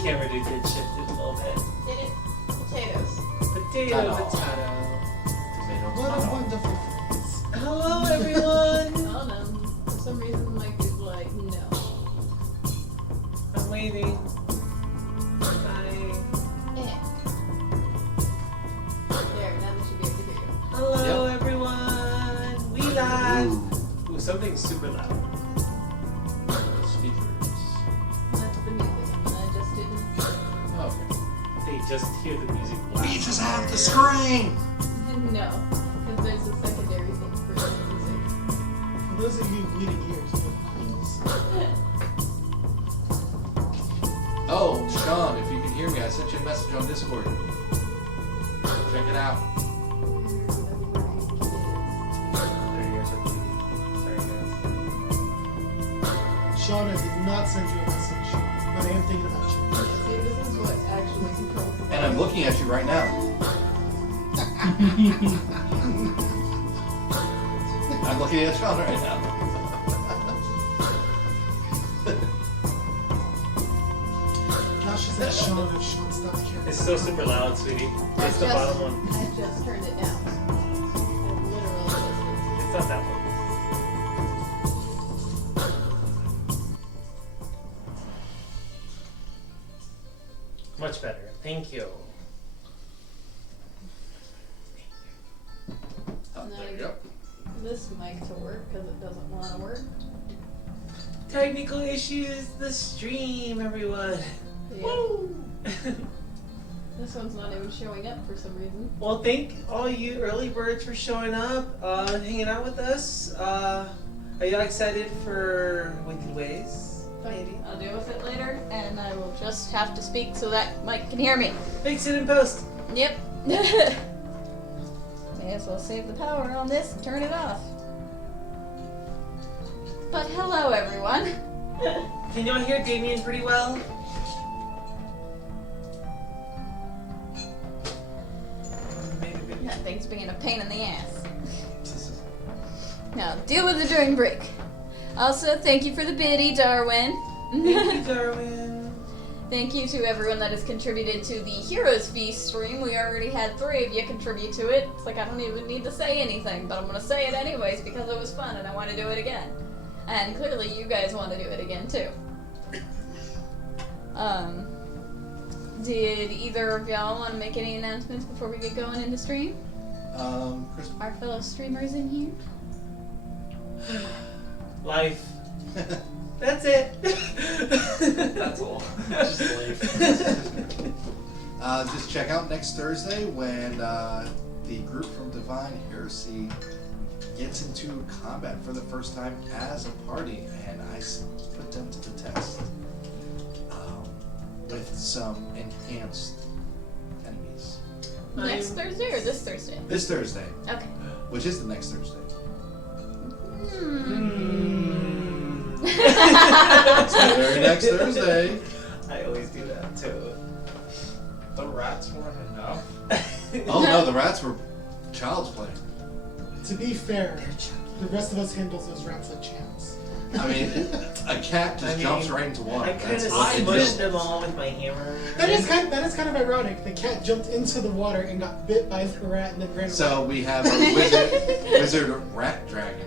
camera did get shifted a little bit. Did it? Potatoes. Potato. Tomato, What a tomato. wonderful phrase. Hello, everyone. Oh no. For some reason, Mike is like, no. I'm waiting. Bye. Eh. There, now they should be able to hear you. Hello, everyone. We live. Ooh, something super loud. Speakers. That's the music. I just didn't. Oh, okay. They just hear the music loud. We just have to scream! No. Because there's a secondary thing for the music. For those of you bleeding ears, Oh, Sean, if you can hear me, I sent you a message on Discord. Check it out. Shauna did not send you a message, but I am thinking about you. See, this is what actually controls the And I'm looking at you right now. I'm looking at Sean right now. Gosh, is that Shauna if Sean's not here? It's still super loud, sweetie. It's the bottom one. I just turned it down. I literally just It's not that one. Much better. Thank you. Oh, No, there you you go. this mic to work because it doesn't want to work. Technical issues. The stream, everyone. Yeah. Woo! This one's not even showing up for some reason. Well, thank all you early birds for showing up, hanging out with us. Are y'all excited for Wicked Ways? Maybe. I'll deal with it later, and I will just have to speak so that Mike can hear me. Fix it in post. Yep. May as well save the power on this and turn it off. But hello, everyone. Can y'all hear Damien pretty well? That thing's being a pain in the ass. Now, deal with it during break. Also, thank you for the biddy, Darwin. Thank you, Darwin. Thank you to everyone that has contributed to the Heroes Feast stream. We already had 3 of you contribute to it. It's like I don't even need to say anything, but I'm going to say it anyways because it was fun and I want to do it again. And clearly you guys want to do it again too. Did either of y'all want to make any announcements before we get going into stream? Chris. Our fellow streamers in here? Life. That's it. That's all. Just life. Just check out next Thursday when the group from Divine Heresy gets into combat for the first time as a party, and I put them to the test with some enhanced enemies. Next Thursday or this Thursday? This Thursday, Okay. which is the next Thursday. It's the very next Thursday. I always do that too. The rats weren't enough. Oh no, the rats were child's play. To be fair, the rest of us handles those rats like champs. I mean, a cat just jumps right into water. I kind of That's what it smushed is. them all with my hammer. That is kind of ironic. The cat jumped into the water and got bit by the rat and then ran away. So we have a wizard rat dragon.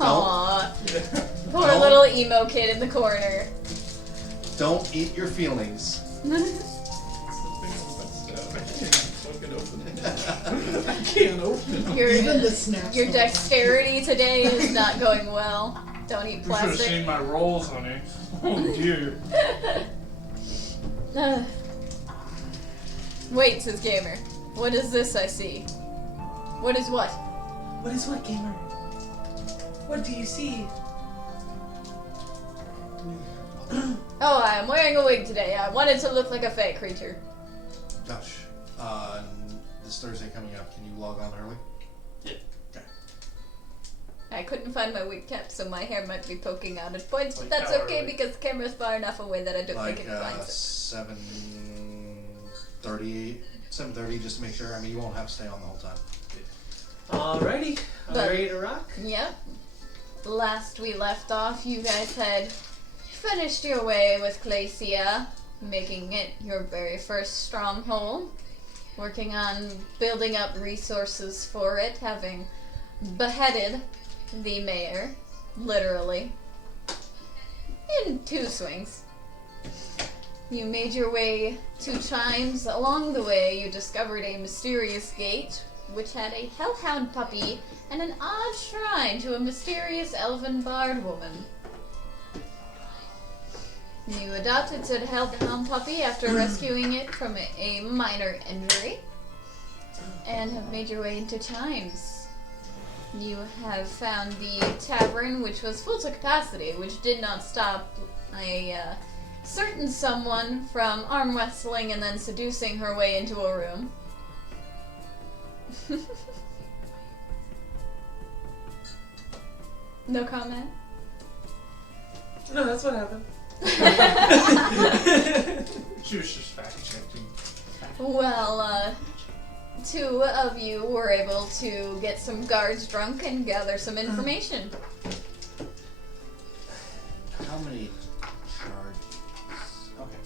Aww. Poor little emo kid in the corner. Don't eat your feelings. I can't open it. Even the snacks. Your dexterity today is not going well. Don't eat You should have plastic. seen my rolls, honey. Oh dear. Wait, says Gamer. What is this I see? What is what? What is what, gamer? What do you see? Oh, I am wearing a wig today. I wanted to look like a fey creature. Josh, this Thursday coming up, can you log on early? Yeah. Okay. I couldn't find my wig cap, so my hair might be poking out at points, but Like that's how okay early? because the camera's far enough away that I don't Like think it finds it. 7:30, just to make sure. I mean, you won't have to stay on the whole time. Alrighty. Are we But- ready to rock? Yep. Last we left off, you guys had finished your way with Glacia, making it your very first stronghold, working on building up resources for it, having beheaded the mayor, literally, in 2 swings. You made your way to Chimes. Along the way, you discovered a mysterious gate, which had a hellhound puppy and an odd shrine to a mysterious elven bard woman. You adopted said hellhound puppy after rescuing it from a minor injury, and have made your way into Chimes. You have found the tavern, which was full to capacity, which did not stop a certain someone from arm wrestling and then seducing her way into a room. No comment? No, that's what happened. She was just fact checking. Well, 2 of you were able to get some guards drunk and gather some information. How many charges? Okay.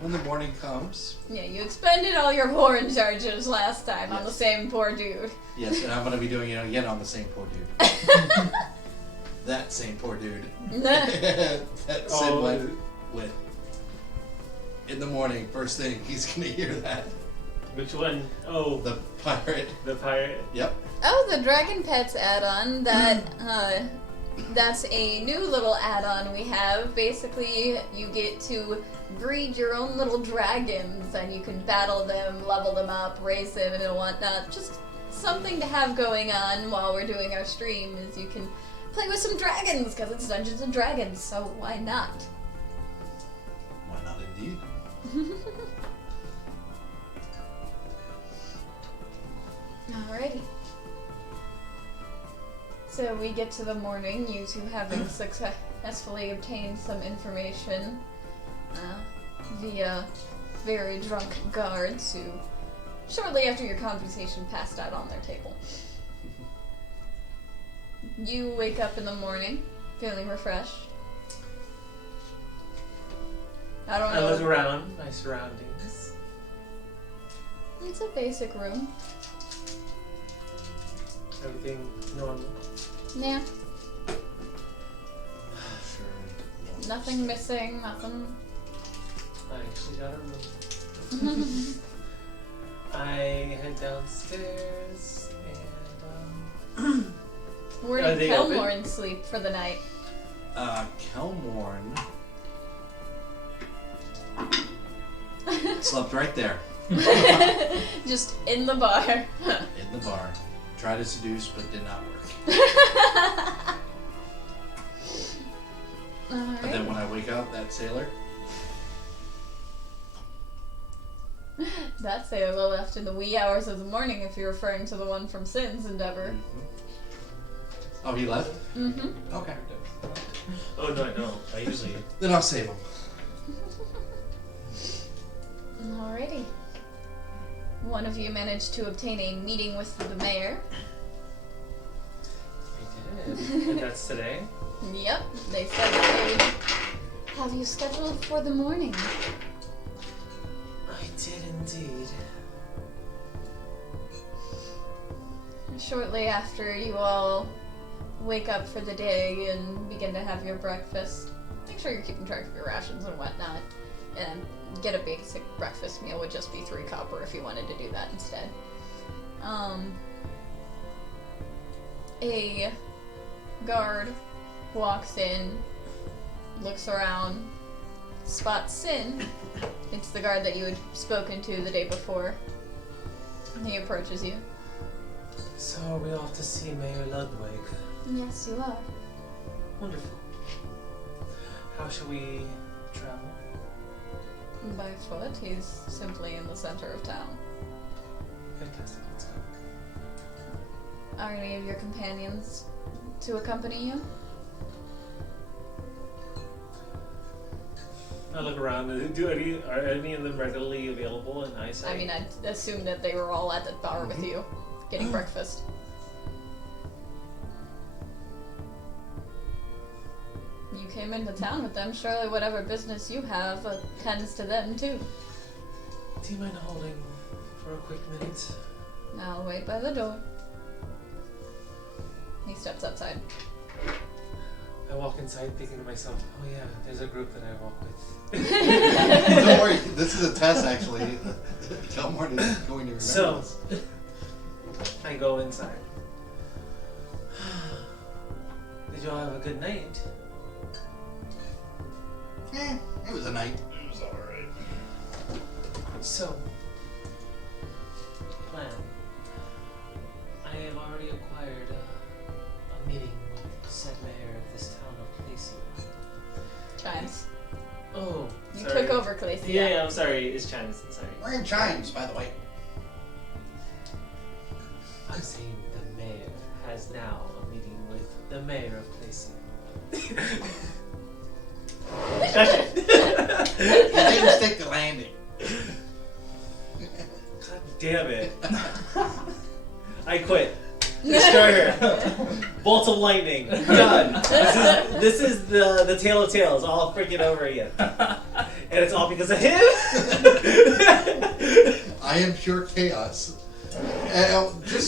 When the morning comes, Yeah, you expended all your horn charges last time on the same poor dude. yes, and I'm going to be doing it again on the same poor dude. That same poor dude. That Sid Oh, went with. In the morning, first thing, he's going to hear that. Which one? Oh, The pirate. the pirate. Yep. Oh, the Dragon Pets add-on, that's a new little add-on we have. Basically, you get to breed your own little dragons, and you can battle them, level them up, raise them, and whatnot. Just something to have going on while we're doing our stream is you can play with some dragons, because it's Dungeons and Dragons, so why not? Why not indeed? Alrighty. So we get to the morning, you 2 having successfully obtained some information via very drunk guards who, shortly after your conversation, passed out on their table. You wake up in the morning, feeling refreshed. I don't I look know. around my surroundings. It's a basic room. Everything normal. Yeah, Sure. nothing missing, nothing. I actually got a room. I head downstairs and Where Are did they open? Kelmorn sleep for the night? Kelmorn slept right there Just in the bar. in the bar. Tried to seduce, but did not work. But then Alright. when I wake up, that sailor, That sailor left in the wee hours of the morning if you're referring to the one from Sin's Endeavor. oh, he left? Mm-hmm. Okay. Oh no, I don't. I usually. Then I'll save him. Alrighty. One of you managed to obtain a meeting with the mayor. I did. And that's today. Yep, they said that they would have you scheduled for the morning. I did indeed. Shortly after you all wake up for the day and begin to have your breakfast, make sure you're keeping track of your rations and whatnot, and get a basic breakfast meal would just be 3 copper if you wanted to do that instead. A guard walks in, looks around, spots Sin. It's the guard that you had spoken to the day before. And he approaches you. So are we off to see Mayor Ludwig? Yes, you are. Wonderful. How shall we travel? By foot, he's simply in the center of town. Fantastic, let's go. Are any of your companions to accompany you? I look around. Are any of them readily available in eyesight? I mean, I'd assume that they were all at the bar with you, getting breakfast. came into town with them. Surely whatever business you have tends to them too. Do you mind holding for a quick minute? I'll wait by the door. He steps outside. I walk inside thinking to myself, oh yeah, there's a group that I walk with. Don't worry, this is a test actually. Kelmore is going to remember So, this. I go inside. Did y'all have a good night? It was a night. It was alright. So, plan. I have already acquired a meeting with said mayor of this town of Placia. Chimes. Oh, You sorry. took over, Khaleesi. Yeah, I'm sorry. It's Chimes. Sorry. We're in chimes, by the way. I'm saying the mayor has now a meeting with the mayor of Placia. Shush it. You didn't stick the landing. God damn it. I quit. Destroy her. Bolt of lightning. Done. This is the tale of tales all freaking over again. And it's all because of him. I am pure chaos.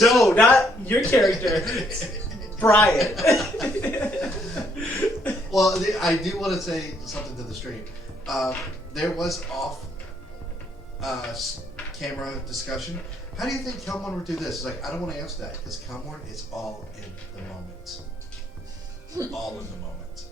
No, not your character. Brian. Well, I do want to say something to the stream. There was off camera discussion. How do you think Kelmore would do this? It's like, I don't want to answer that because Kelmore is all in the moment. All in the moment.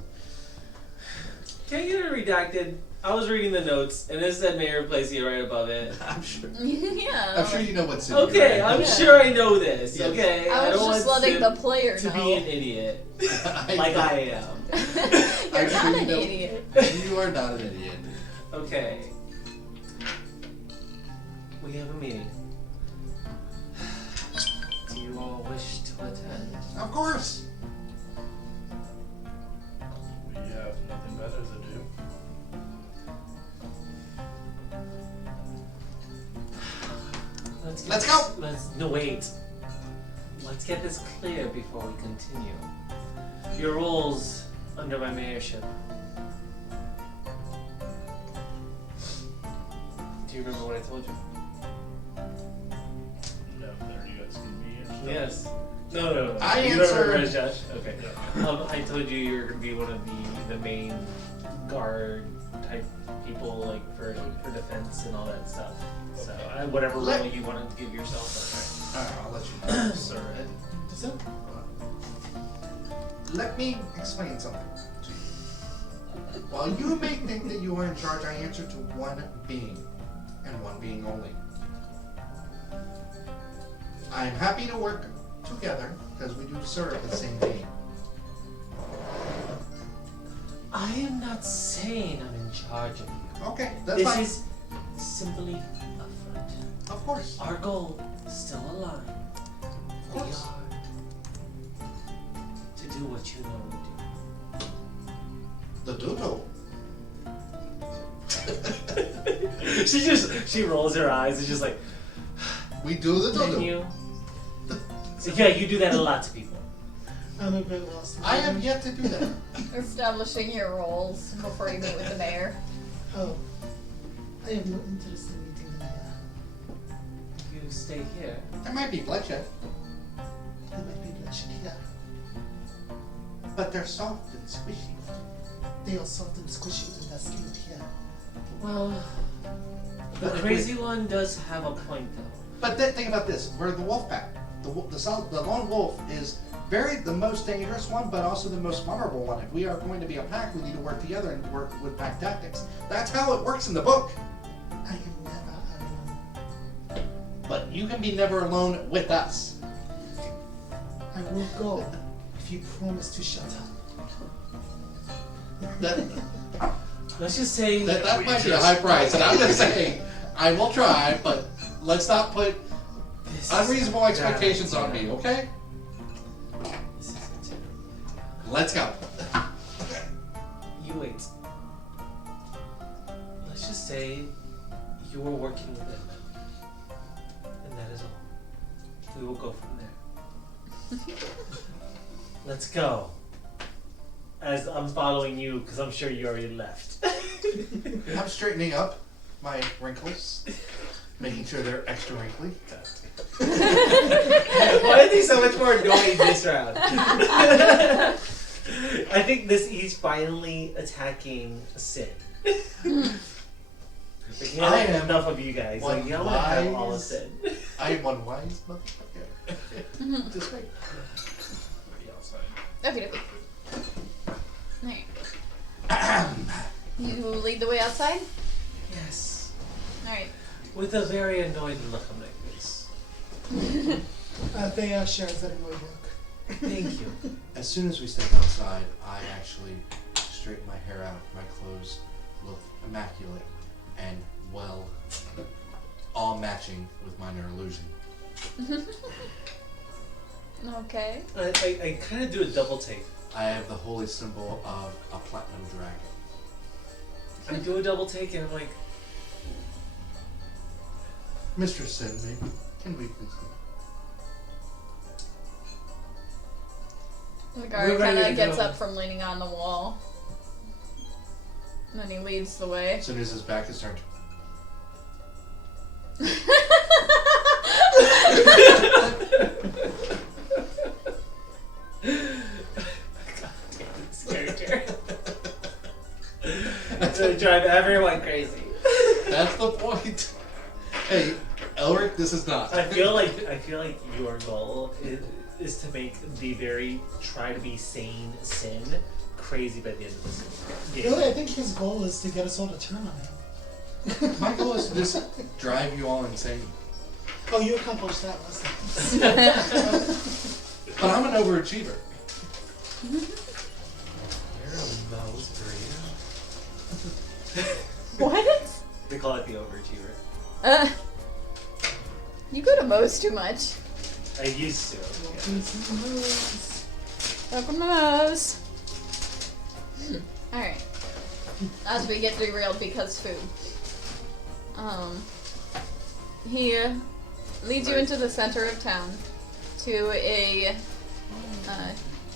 Can I get it redacted? I was reading the notes, and it said Mayor of Placia right above it. I'm sure. Yeah. I'm sure you know what's in Okay, here. I'm Yeah. sure I know this. Yes. Okay, I was don't just want letting Sim the player to know. be an idiot, like I am. You're I'm not sure you an know- idiot. You are not an idiot. Okay. We have a meeting. Do you all wish to attend? Of course. We have nothing better to do. Let's go. No, wait. Let's get this clear before we continue. Your roles under my mayorship. Do you remember what I told you? No, there you guys can be here. Yes. No. I You answer- remember as Josh? Okay. I told you you're gonna be one of the main guard type people, like for defense and all that stuff. So whatever Let- role you wanted to give yourself. Alright, I'll let you know. Sir, So, Let me explain something to you. While you may think that you are in charge, I answer to one being, and one being only. I am happy to work together, because we do serve the same being. I am not saying I'm in charge of you. Okay, that's This fine. is simply a front. Of course. Our goal is still aligned. Of We course. are to do what you know we do. The dodo. She rolls her eyes and just like, We do the Can dodo. you? Yeah, you do that a lot to people. I'm a bit lost. I have yet to do that. Establishing your roles before you meet with the mayor. Oh. I have no interest in meeting the mayor. You stay here. There might be bloodshed, There might be bloodshed here. but they're soft and squishy. They are soft and squishy with their skin here. Well, the But if crazy one does have a point though. But think about this: we're the wolf pack. The lone wolf is the most dangerous one, but also the most vulnerable one. If we are going to be a pack, we need to work together and work with pack tactics. That's how it works in the book. I am never alone. But you can be never alone with us. I will go if you promise to shut up. That Let's just say that might be a high price, and I'm just saying, I will try, but let's not put this unreasonable is expectations bad on idea. me, okay? This isn't it. Let's go. You wait. Let's just say you were working with them. And that is all. We will go from there. Let's go. as I'm following you because I'm sure you already left. I'm straightening up my wrinkles, making sure they're extra wrinkly. Why is he so much more annoying this round? I think he's finally attacking Sin. Like, he I had am enough of you guys. Like, one you want to have all of wise- Sin. I am one wise motherfucker. Just right. Pretty outside. Okay, okay. Alright. You lead the way outside? Yes. Alright. With a very annoyed look on my face. They share that annoyed look. Thank you. As soon as we step outside, I actually straighten my hair out. My clothes look immaculate and well, all matching with minor illusion. Okay. I kind of do a double take. I have the holy symbol of a platinum dragon. I do a double take and I'm like, Mr. Sin, maybe. Can we please? The guard We're ready kind to of gets go. up from leaning on the wall. And then he leads the way. As soon as his back is turned. this character. It's gonna drive everyone crazy. That's the point. Hey, Elric, this is not. I feel like your goal is to make the very try to be sane Sin crazy by the end of this game. Really, I think his goal is to get us all to turn on him. My goal is to just drive you all insane. Oh, you accomplished that last time. But I'm an overachiever. You're a Moe's burrito. What? They call it the overachiever. You go to Moe's too much. I used to. Welcome to Moe's. Alright. As we get derailed because food. He leads you into the center of town to a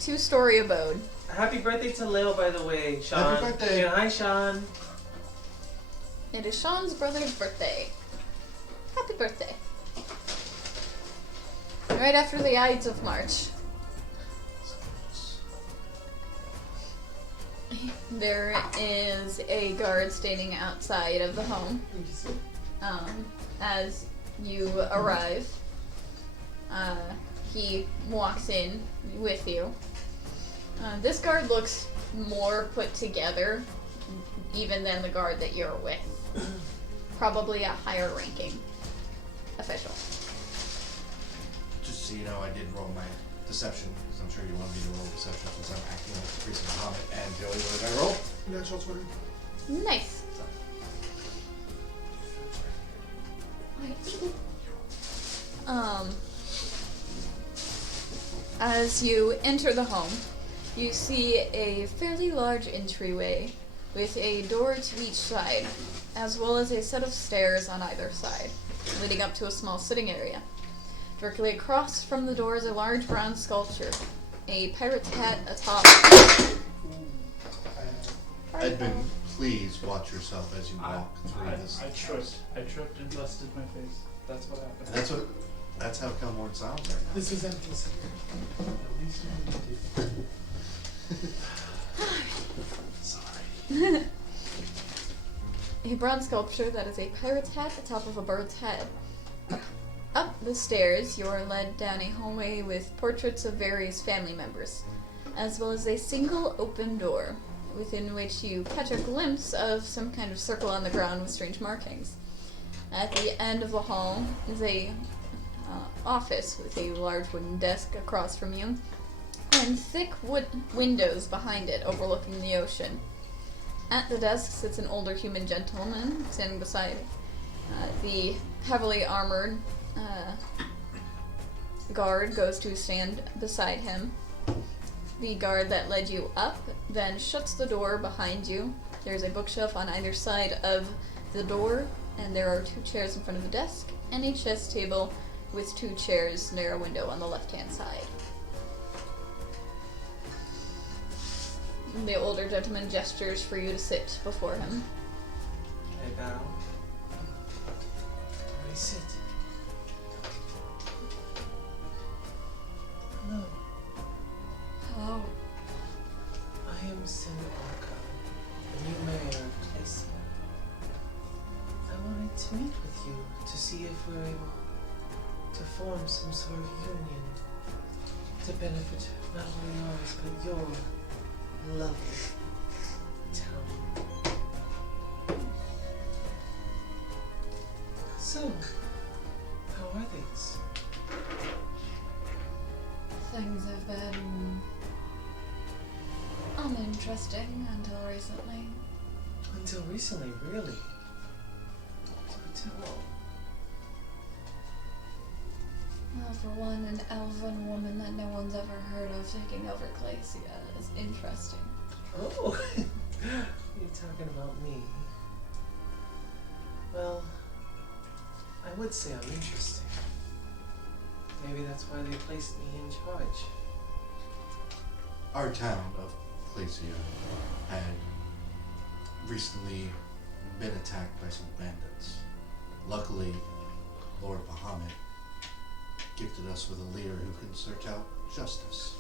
two-story abode. Happy birthday to Leo, by the way, Sean. Happy birthday. Yeah, hi, Sean. It is Sean's brother's birthday. Happy birthday. Right after the Ides of March. There is a guard standing outside of the home. As you arrive, he walks in with you. This guard looks more put together even than the guard that you're with. Probably a higher ranking official. Just so you know, I did roll my deception, because I'm sure you want me to roll deception since I'm acting like the priest of Muhammad. And Joey, what did I roll? Natural 20. Nice. As you enter the home, you see a fairly large entryway with a door to each side, as well as a set of stairs on either side, leading up to a small sitting area. Directly across from the door is a large bronze sculpture, a pirate's hat atop. Edmund, please watch yourself as you walk through this. I tripped and busted my face. That's what happened. That's how Kelmore sounds right now. This is empty. At least you did. Sorry. A bronze sculpture that is a pirate's hat atop of a bird's head. Up the stairs, you are led down a hallway with portraits of various family members, as well as a single open door, within which you catch a glimpse of some kind of circle on the ground with strange markings. At the end of the hall is a office with a large wooden desk across from you, and thick wood windows behind it overlooking the ocean. At the desk sits an older human gentleman standing beside the heavily armored guard goes to stand beside him. The guard that led you up then shuts the door behind you. There's a bookshelf on either side of the door, and there are 2 chairs in front of the desk, and a chess table with 2 chairs near a window on the left-hand side. The older gentleman gestures for you to sit before him. I bow. I sit. Hello. Hello. I am Sin Orca, the new mayor of Placia. I wanted to meet with you to see if we're able to form some sort of union to benefit not only ours, but your lovely town. So, how are things? Things have been uninteresting until recently. Until recently, really? Do tell. Well, for one, an elven woman that no one's ever heard of taking over Glacia is interesting. Oh, you're talking about me. Well, I would say I'm interesting. Maybe that's why they placed me in charge. Our town of Glacia had recently been attacked by some bandits. Luckily, Lord Bahamut gifted us with a leader who can search out justice.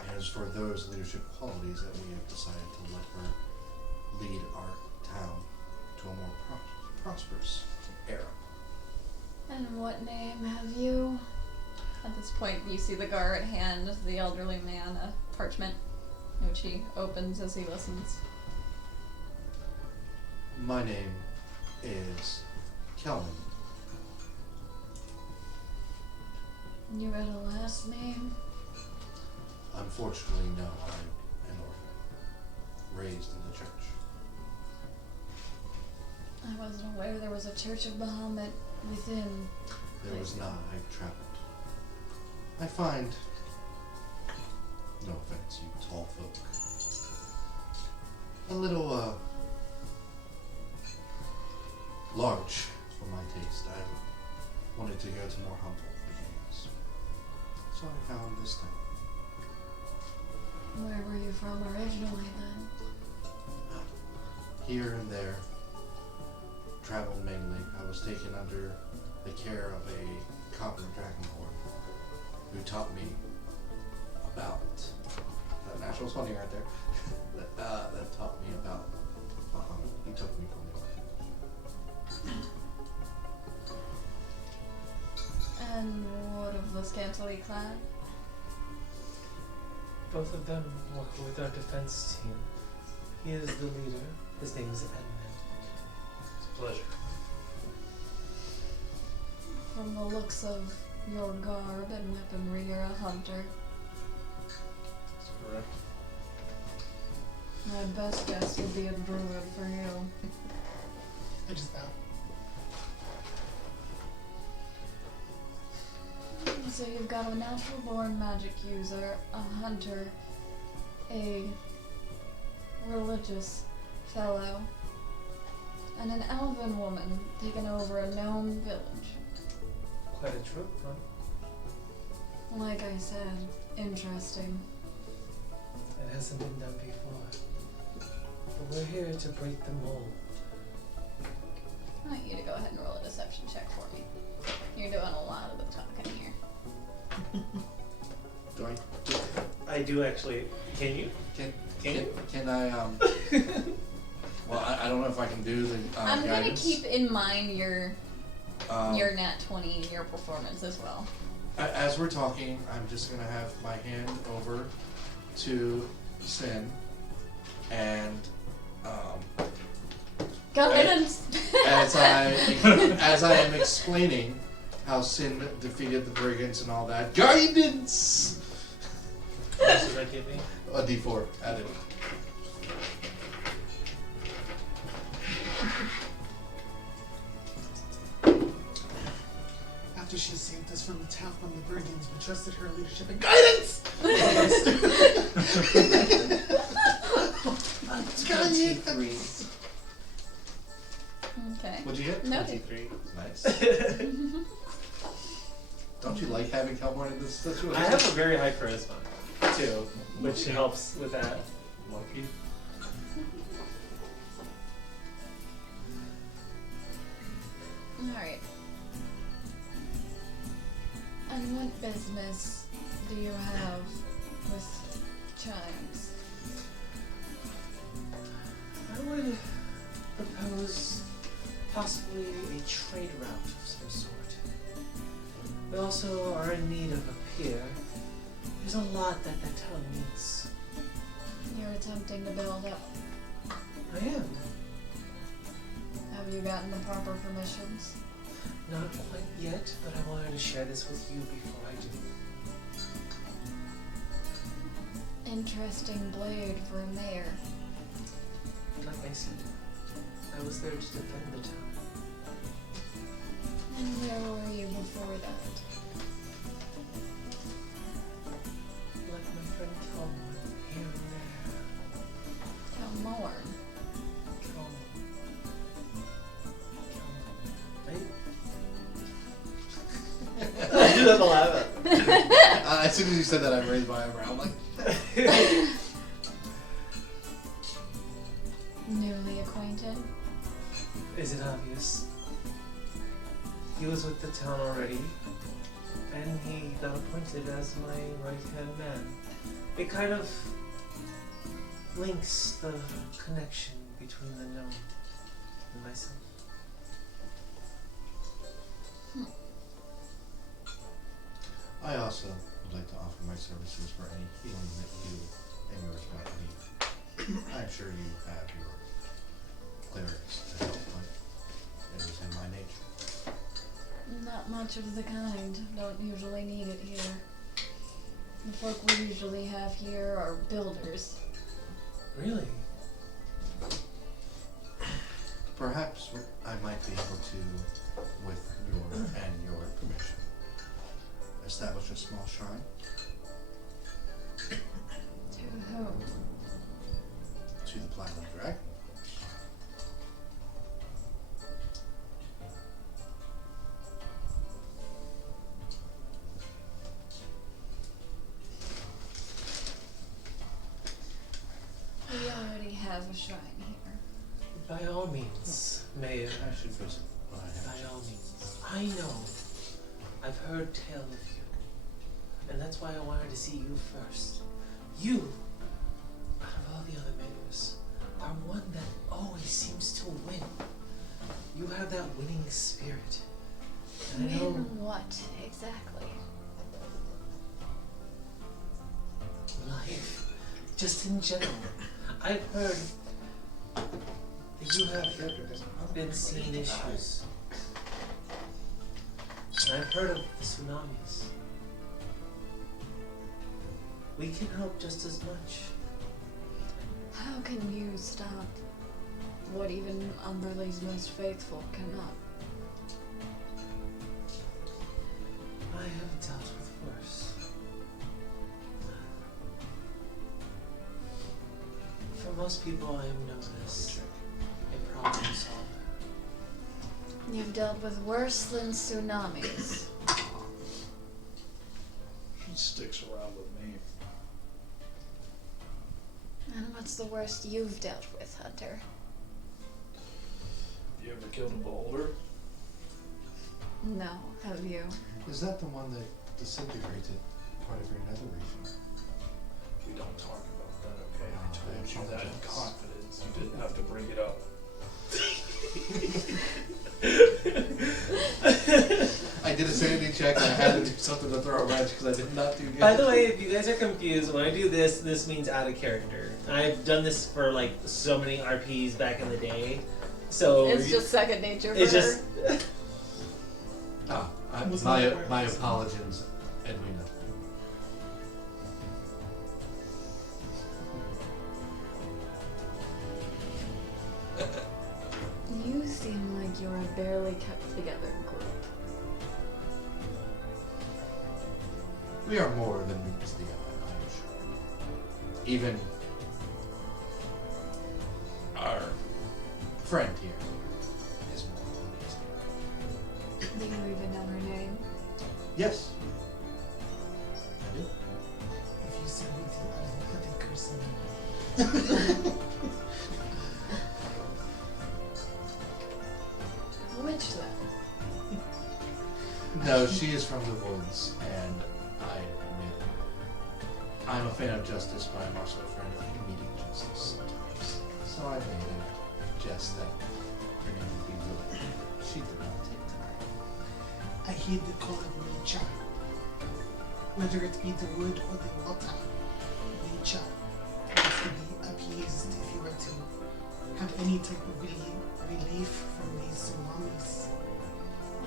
And it's for those leadership qualities that we have decided to let her lead our town to a more prosperous era. And what name have you? At this point, you see the guard hand the elderly man a parchment, which he opens as he listens. My name is Kelvin. You got a last name? Unfortunately, no, I'm an orphan, raised in the church. I wasn't aware there was a Church of Bahamut within. There was not. I've traveled. I find, no offense, you tall folk, a little, large for my taste. I wanted to go to more humble beginnings. So I found this town. Where were you from originally then? Here and there, traveled mainly. I was taken under the care of a copper dragonborn who taught me about that natural 20 right there. that taught me about Bahamut. He took me from the orphanage. And what of the scantily clad? Both of them work with our defense team. He is the leader. His name is Edmund. It's a pleasure. From the looks of your garb and weaponry, you're a hunter. That's correct. My best guess would be a druid for you. I just bow. So you've got a natural born magic user, a hunter, a religious fellow, and an elven woman taking over a gnome village. Quite a troop, huh? Like I said, interesting. It hasn't been done before. But we're here to break the mold. I want you to go ahead and roll a deception check for me. You're doing a lot of the talking here. Do I? I do actually. Can you? Can I? Well, I don't know if I can do the. I'm gonna guidance. keep in mind your Um, nat 20 in your performance as well. As we're talking, I'm just gonna have my hand over to Sin, and Guidance! as I am explaining how Sin defeated the brigands and all that, guidance. How much does that give me? A D4 added. After she saved us from the brigands, we trusted her leadership and guidance! 23. Okay. What'd you get? No. 23. Nice. Don't you like having Kelborn in this situation? I have a very high charisma. too, which helps with that. Lucky. Alright. And what business do you have with chimes? I would propose possibly a trade route of some sort. We also are in need of a pier. There's a lot that the town needs. You're attempting to build up. I am. Have you gotten the proper permissions? Not quite yet, but I wanted to share this with you before I do. Interesting blade for a mayor. Like I said, I was there to defend the town. And where were you before that? Like my friend Calmon, here and there. Calmorn. I do have to laugh at. As soon as you said that, I raised my eyebrow. I'm like, Newly acquainted? Is it obvious? He was with the town already, and he got appointed as my right-hand man. It kind of links the connection between the gnome and myself. I also would like to offer my services for any healing that you and yours might need. I'm sure you have your clerics to help, but it is in my nature. Not much of the kind. Don't usually need it here. The folk we usually have here are builders. Really? Perhaps I might be able to, with your permission, establish a small shrine. To whom? To the Platinum Dragon. We already have a shrine here. By all means, Mayor. I should visit when I have a By chance. all means. I know. I've heard tell of you. And that's why I wanted to see you first. You, out of all the other mayors, are one that always seems to win. You have that winning spirit. And I know Win what, exactly? life, just in general. I've heard that you have been seeing issues. And I've heard of the tsunamis. We can help just as much. How can you stop what even Umberley's most faithful cannot? I have dealt with worse. For most people, I am known as a problem solver. You've dealt with worse than tsunamis. She sticks around with me. And what's the worst you've dealt with, Hunter? You ever killed a boulder? No, have you? Is that the one that disintegrated part of your nether region? We don't talk about that, okay? I told you that in apologize. confidence. You didn't have to bring it up. I did a sanity check and I had to do something to throw a wrench because I did not do good. By the way, if you guys are confused, when I do this, this means out of character. I've done this for like so many RPs back in the day. So It's just second nature for it's her. just Oh, Was my that my right? apologies, Edwina. You seem like you're a barely kept together group. We are more than meets the eye, I am sure. Even our friend here is more than meets the eye. Do you even know her name? Yes. I do. if you said Which then? No, she is from the woods, and I admit I'm a fan of justice, but I'm also a fan of comedic justice sometimes. So I made a jest that her name would be Lily. She did not take tonight. I heed the call of nature. Whether it be the wood or the water, nature needs to be appeased if you were to have any type of relief from these tsunamis.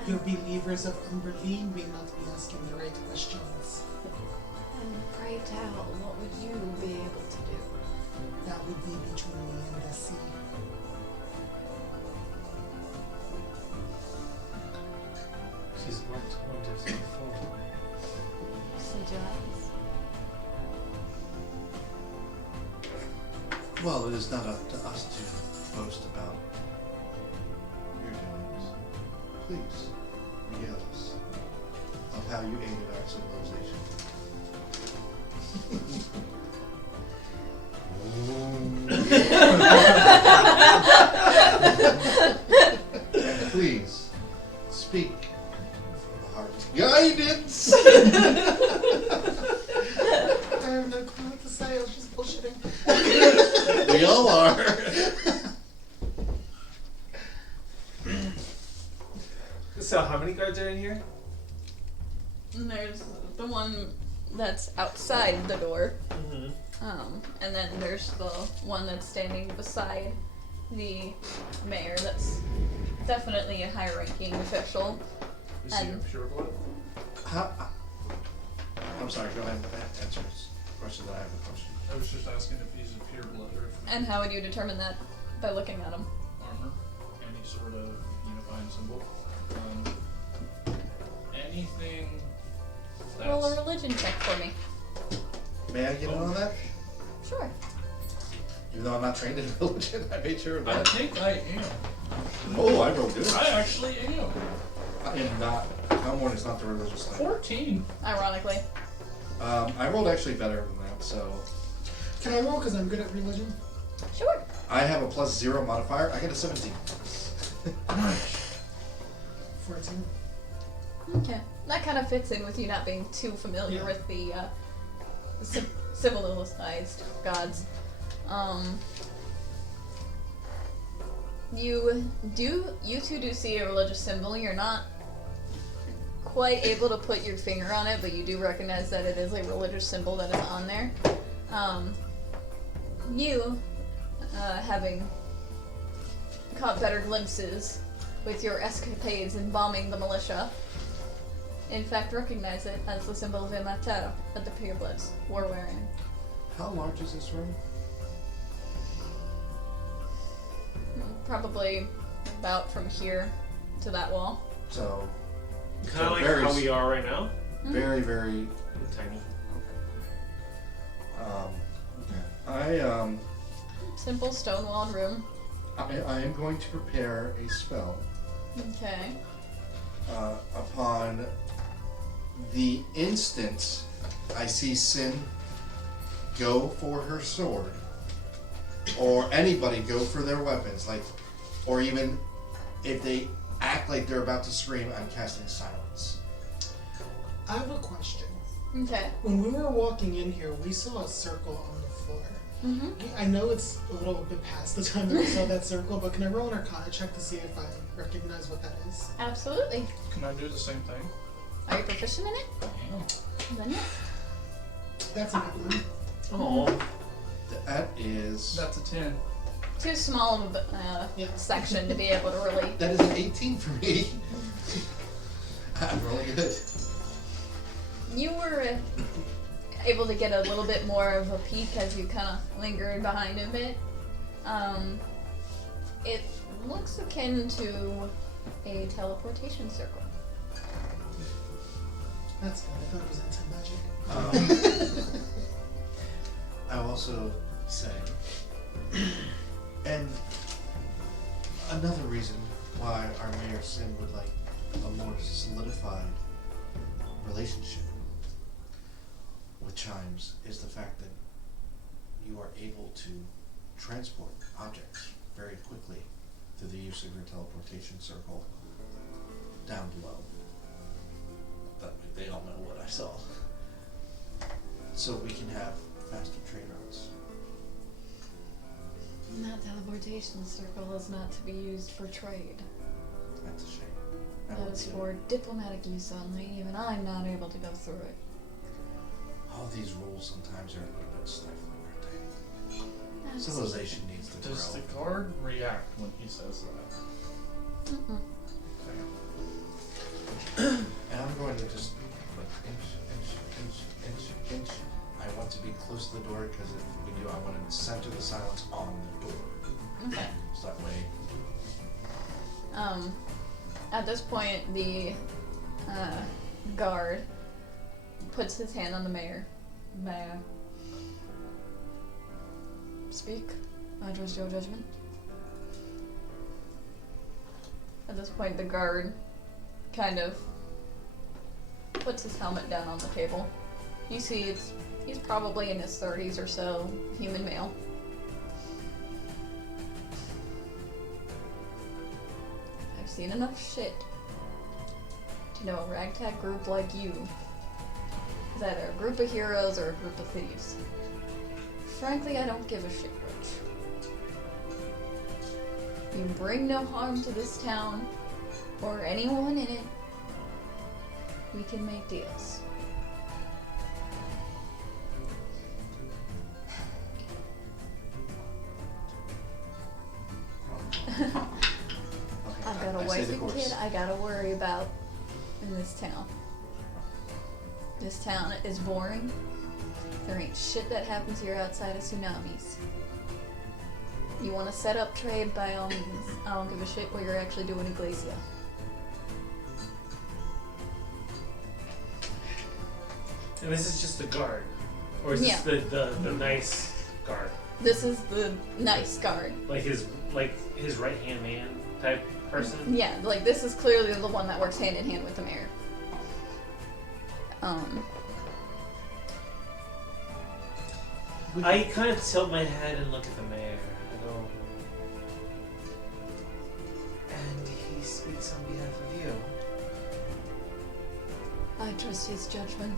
Your believers of Umberlee may not be asking the right questions. And pray tell, what would you be able to do? That would be between me and the sea. She's worked wonders before. St. John's. Well, it is not up to us to boast about your doings. Please, regale us of how you aided our civilization. Please, speak from the heart. Guidance! I have no clue what to say, I was just bullshitting. We all are. So, how many guards are in here? And there's the one that's outside the door. Mm-hmm. And then there's the one that's standing beside the mayor. That's definitely a high-ranking official. Is he a And- pure blood? I'm sorry, go ahead and answer this question that I have a question. I was just asking if he's a pure blood or if And how would you determine that? By looking at him. armor, any sort of unifying symbol. Anything that's... Roll a religion check for me. May I get in on that? Sure. Even though I'm not trained in religion, I made sure of I that. think I am. Oh, I rolled good. I actually am. I am not. Hellmorn is not the religious thing. 14. Ironically. I rolled actually better than that, so Can I roll because I'm good at religion? Sure. I have a +0 modifier. I get a 17. 14. Okay. That kind of fits in with you not being too familiar with the civilized gods. You two do see a religious symbol. You're not quite able to put your finger on it, but you do recognize that it is a religious symbol that is on there. Having caught better glimpses with your escapades in bombing the militia, in fact recognize it as the symbol of Imater that the purebloods were wearing. How large is this room? Probably about from here to that wall. So, Kind of like very how we are right now. very, very. Tiny. I Simple stone-walled room. I am going to prepare a spell Okay. upon the instant I see Sin go for her sword, or anybody go for their weapons, like, or even if they act like they're about to scream, I'm casting silence. I have a question. Okay. When we were walking in here, we saw a circle on the floor. Mm-hmm. I know it's a little bit past the time that we saw that circle, but can I roll an Arcana check to see if I recognize what that is? Absolutely. Can I do the same thing? Are you proficient in it? Then yes. That's a good one. Oh. That is. That's a 10. Too small of a Yeah. section to be able to really. That is an 18 for me. I'm really good. You were able to get a little bit more of a peek as you kind of lingered behind a bit. It looks akin to a teleportation circle. That's good. I thought it was anti-magic. I'll also say, and another reason why our Mayor Sim would like a more solidified relationship with Chimes is the fact that you are able to transport objects very quickly through the use of your teleportation circle down below. That way they all know what I saw. So we can have faster trade routes. That teleportation circle is not to be used for trade. That's a shame. That is for diplomatic use only. Even I'm not able to go through it. All these rules sometimes are a little bit stifling, aren't they? That's- Civilization needs to Does the grow. guard react when he says that? Mm-mm. Okay. And I'm going to just inch. I want to be close to the door because if we do, I want to center the silence on the door. Okay. So that way, At this point, the guard puts his hand on the mayor. Mayor. Speak. I trust your judgment. At this point, the guard kind of puts his helmet down on the table. You see, he's probably in his 30s or so, human male. I've seen enough shit to know a ragtag group like you is either a group of heroes or a group of thieves. Frankly, I don't give a shit which. You bring no harm to this town or anyone in it, we can make deals. okay, I've got a I say wife the and course. kid I gotta worry about in this town. This town is boring. There ain't shit that happens here outside of tsunamis. You wanna set up trade by all means. I don't give a shit what you're actually doing in Glacia. And this is just the guard, or is Yeah. this the nice guard, This is the nice guard. like his right hand man type person? Yeah, like this is clearly the one that works hand in hand with the mayor. I kind of tilt my head and look at the mayor. I go, and he speaks on behalf of you. I trust his judgment.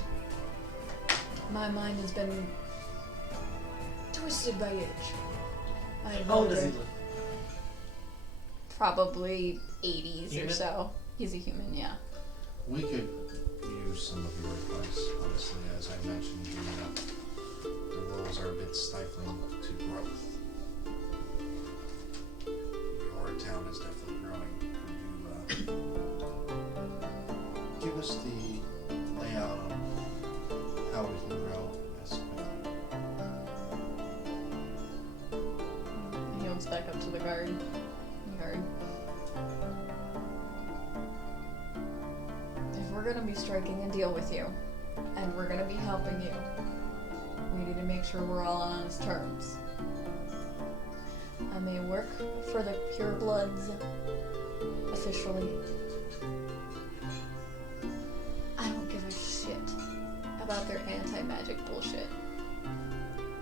My mind has been twisted by age. I have How old does he wondered- look? Probably 80s Human? or so. He's a human, yeah. We could use some of your advice, honestly, as I mentioned, the rules are a bit stifling to growth. Your town is definitely growing. Could you give us the layout on how we can grow as quickly? He looks back up to the guard. Guard. If we're gonna be striking a deal with you, and we're gonna be helping you, we need to make sure we're all on honest terms. I may work for the purebloods officially. I don't give a shit about their anti-magic bullshit.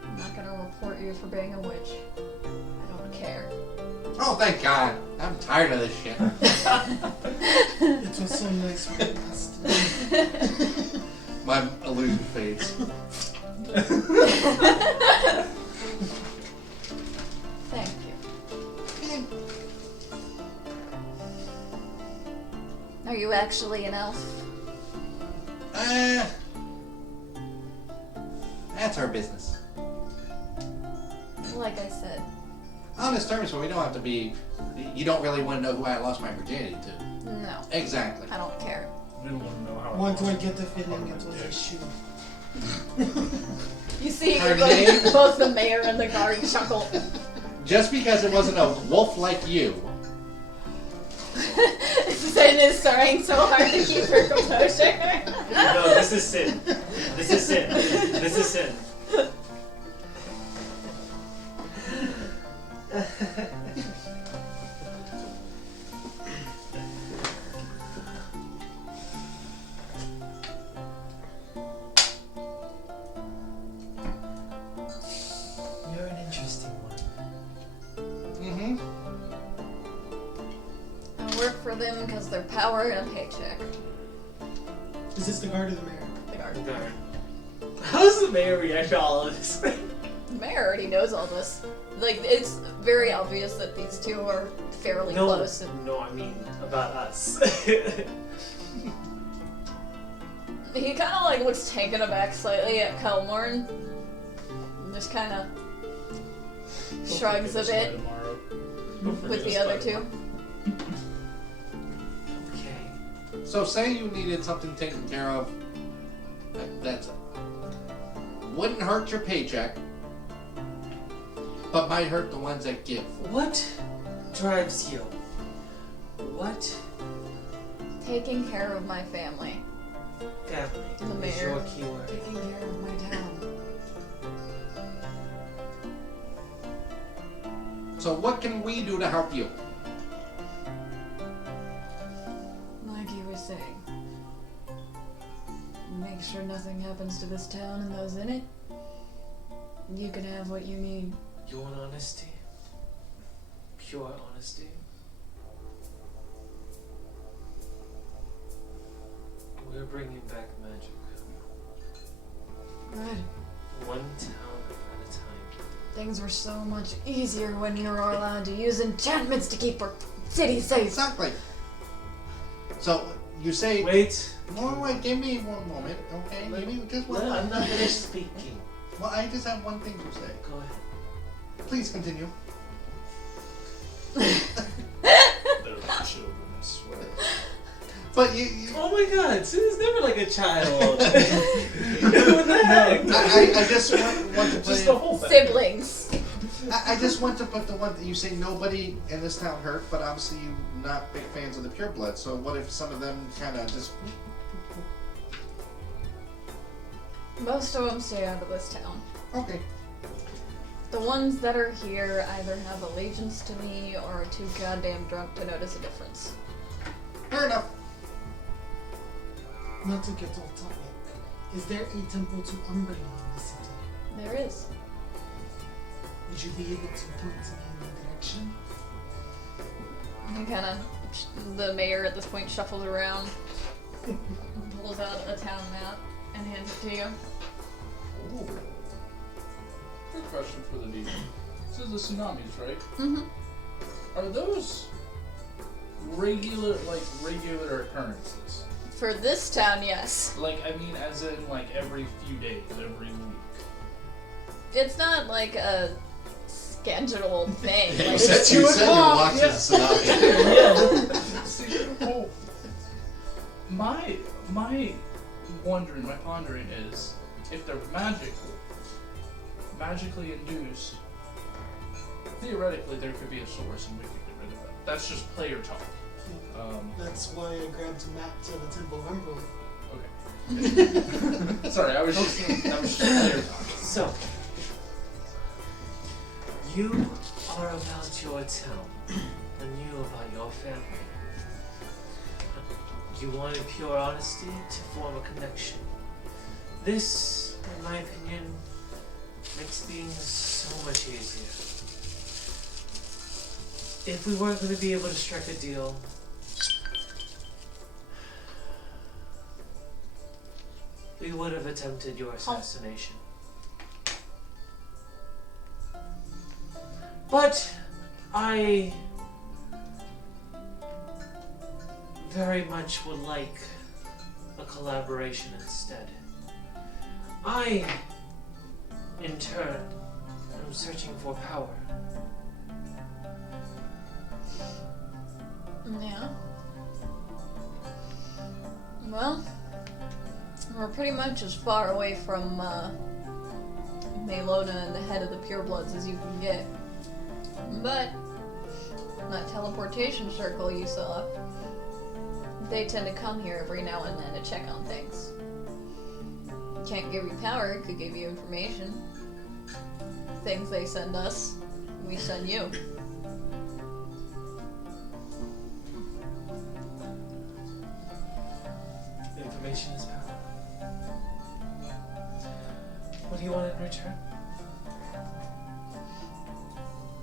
I'm not gonna report you for being a witch. I don't care. Oh, thank God! I'm tired of this shit. It was so nice when it lasted. My illusion fades. Thank you. Are you actually an elf? That's our business. Like I said, Honest terms, but we don't have to be. You don't really want to know who I lost my virginity to. no. Exactly. I don't care. We don't want to know how. One do I get the feeling it was a shoe? You see Her both, name? both the mayor and the guard chuckle. Just because it wasn't a wolf like you. Sin is trying so hard to keep her composure. No, this is sin. This is sin. This is sin. them because they're power and a paycheck. Is this the guard or the mayor? The guard. Okay. How's the mayor react to all of this? The mayor already knows all this. Like, it's very obvious that these two are fairly close. And no, I mean about us. he kind of like looks taken aback slightly at Kelmorn. And just kind of shrugs a bit with the other two. Okay. So say you needed something taken care of. That's wouldn't hurt your paycheck, but might hurt the ones that give. What drives you? What Taking care of my family. family The is mayor. your keyword? Taking care of my town. So what can we do to help you? Like you were saying. Make sure nothing happens to this town and those in it. You can have what you need. You want honesty? Pure honesty? We're bringing back magic. Good. One town at a time. Things were so much easier when you were allowed to use enchantments to keep our city safe. Exactly. So you say. Wait. Wait, give me one moment, okay? Give me just one. I'm not finished speaking. Well, I just have one thing to say. Go ahead. Please continue. They're children, I swear. But you Oh my god, Sue's never like a child. What the heck? I just want to Just put the whole thing. Siblings. I just want to put the one that you say nobody in this town hurt, but obviously you're not big fans of the pureblood. So what if some of them kind of just? Most of them stay out of this town. Okay. The ones that are here either have allegiance to me or are too goddamn drunk to notice a difference. Fair enough. Not to get off topic. Is there a temple to Umbrella in the city? There is. Would you be able to point me in the direction? He kind of, the mayor at this point shuffles around, pulls out a town map, and hands it to you. Ooh. Quick question for the DM. This is the tsunamis, right? Mm-hmm. Are those regular occurrences? For this town, yes. Like, I mean, as in, like, every few days, every week. It's not like a scheduled thing. Like, You said you watched the tsunami. See, oh, my pondering is, if they're magically induced, theoretically there could be a source and we could get rid of it. That's just player talk. That's why I grabbed a map to the Temple of Umbrella. Okay. Sorry, that was just player talk. So, you are about your town, and you about your family. You wanted pure honesty to form a connection. This, in my opinion, makes things so much easier. If we weren't going to be able to strike a deal, we would have attempted your assassination. But I very much would like a collaboration instead. I, in turn, am searching for power. Yeah. Well, we're pretty much as far away from Maelona and the head of the purebloods as you can get. But that teleportation circle you saw, they tend to come here every now and then to check on things. Can't give you power, it could give you information. Things they send us, we send you. Information is power. What do you want in return?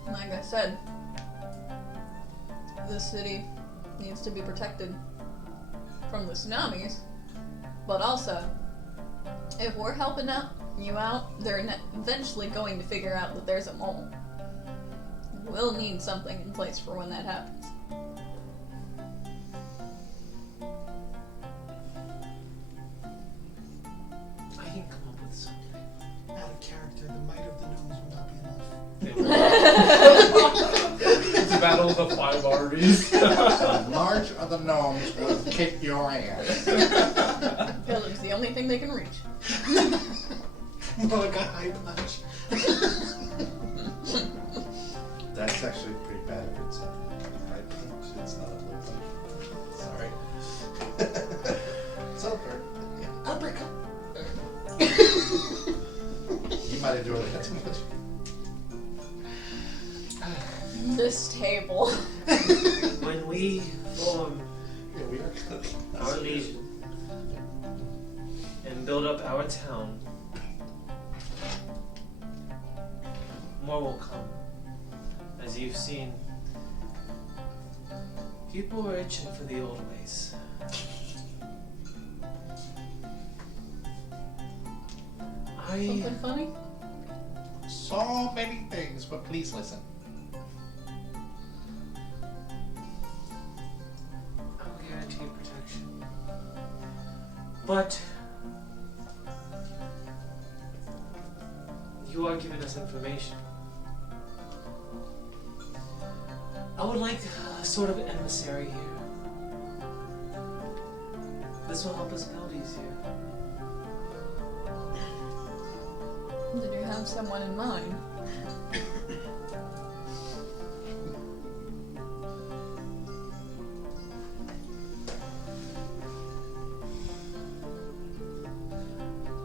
Like I said, this city needs to be protected from the tsunamis, but also, if we're helping you out, they're eventually going to figure out that there's a mole. We'll need something in place for when that happens. I can come up with something. Out of character, the might of the gnomes will not be enough. It's a battle of the 5 armies. The March of the Gnomes will kick your ass. Because it's the only thing they can reach. More like a high punch. That's actually pretty bad if it's a high punch. It's not a low punch. Sorry. It's over. Uppercut. You might enjoy that too much. This table. When we form Yeah, we are good. our legion and build up our town, more will come. As you've seen, people are itching for the old ways. Something funny? So many things, but please listen. I'll guarantee protection. But you are giving us information. I would like a sort of emissary here. This will help us build easier. Did you have someone in mind?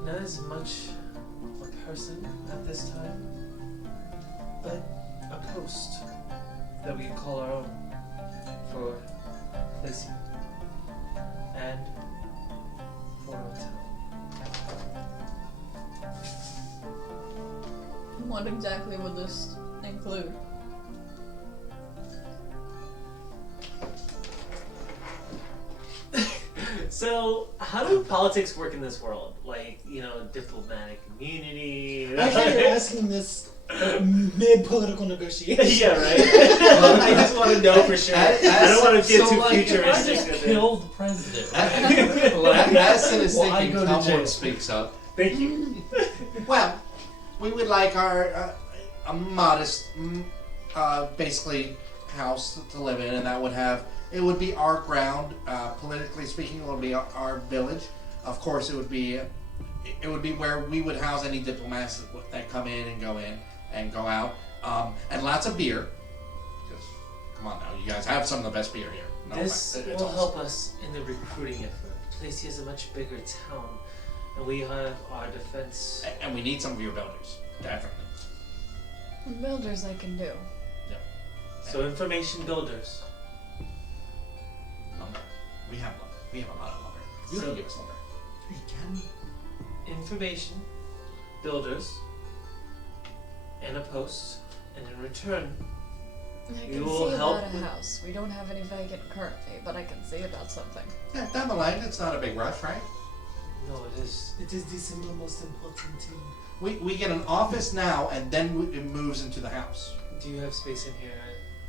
Not as much a person at this time, but a post that we can call our own for placing and for our town. What exactly would this include? So, how do politics work in this world? Like, diplomatic immunity. I think you're asking this mid-political negotiation. Yeah, right. I just want to know for sure. I don't want to get too I futuristic. just with it. killed the president. Madison is Well, I thinking go to jail. someone speaks up. Thank you. Well, we would like our a modest, basically, house to live in, and that would have. It would be our ground, politically speaking. It would be our village. Of course, it would be where we would house any diplomats that come in and go out, and lots of beer. Just come on now, you guys have some of the best beer here. No, This it's will awesome. help us in the recruiting effort. Lacey is a much bigger town, and we have our defense. And we need some of your builders, definitely. Builders I can do. So information builders. Lumber. We have lumber. We have a lot of lumber. You So- can give us lumber. We can. Information builders and a post, and in return, I You can will see help about a with- house. We don't have any vacant currently, but I can see about something. Yeah, down the line, it's not a big rush, right? no, it is. It is the single most important thing. We get an office now, and then it moves into the house. Do you have space in here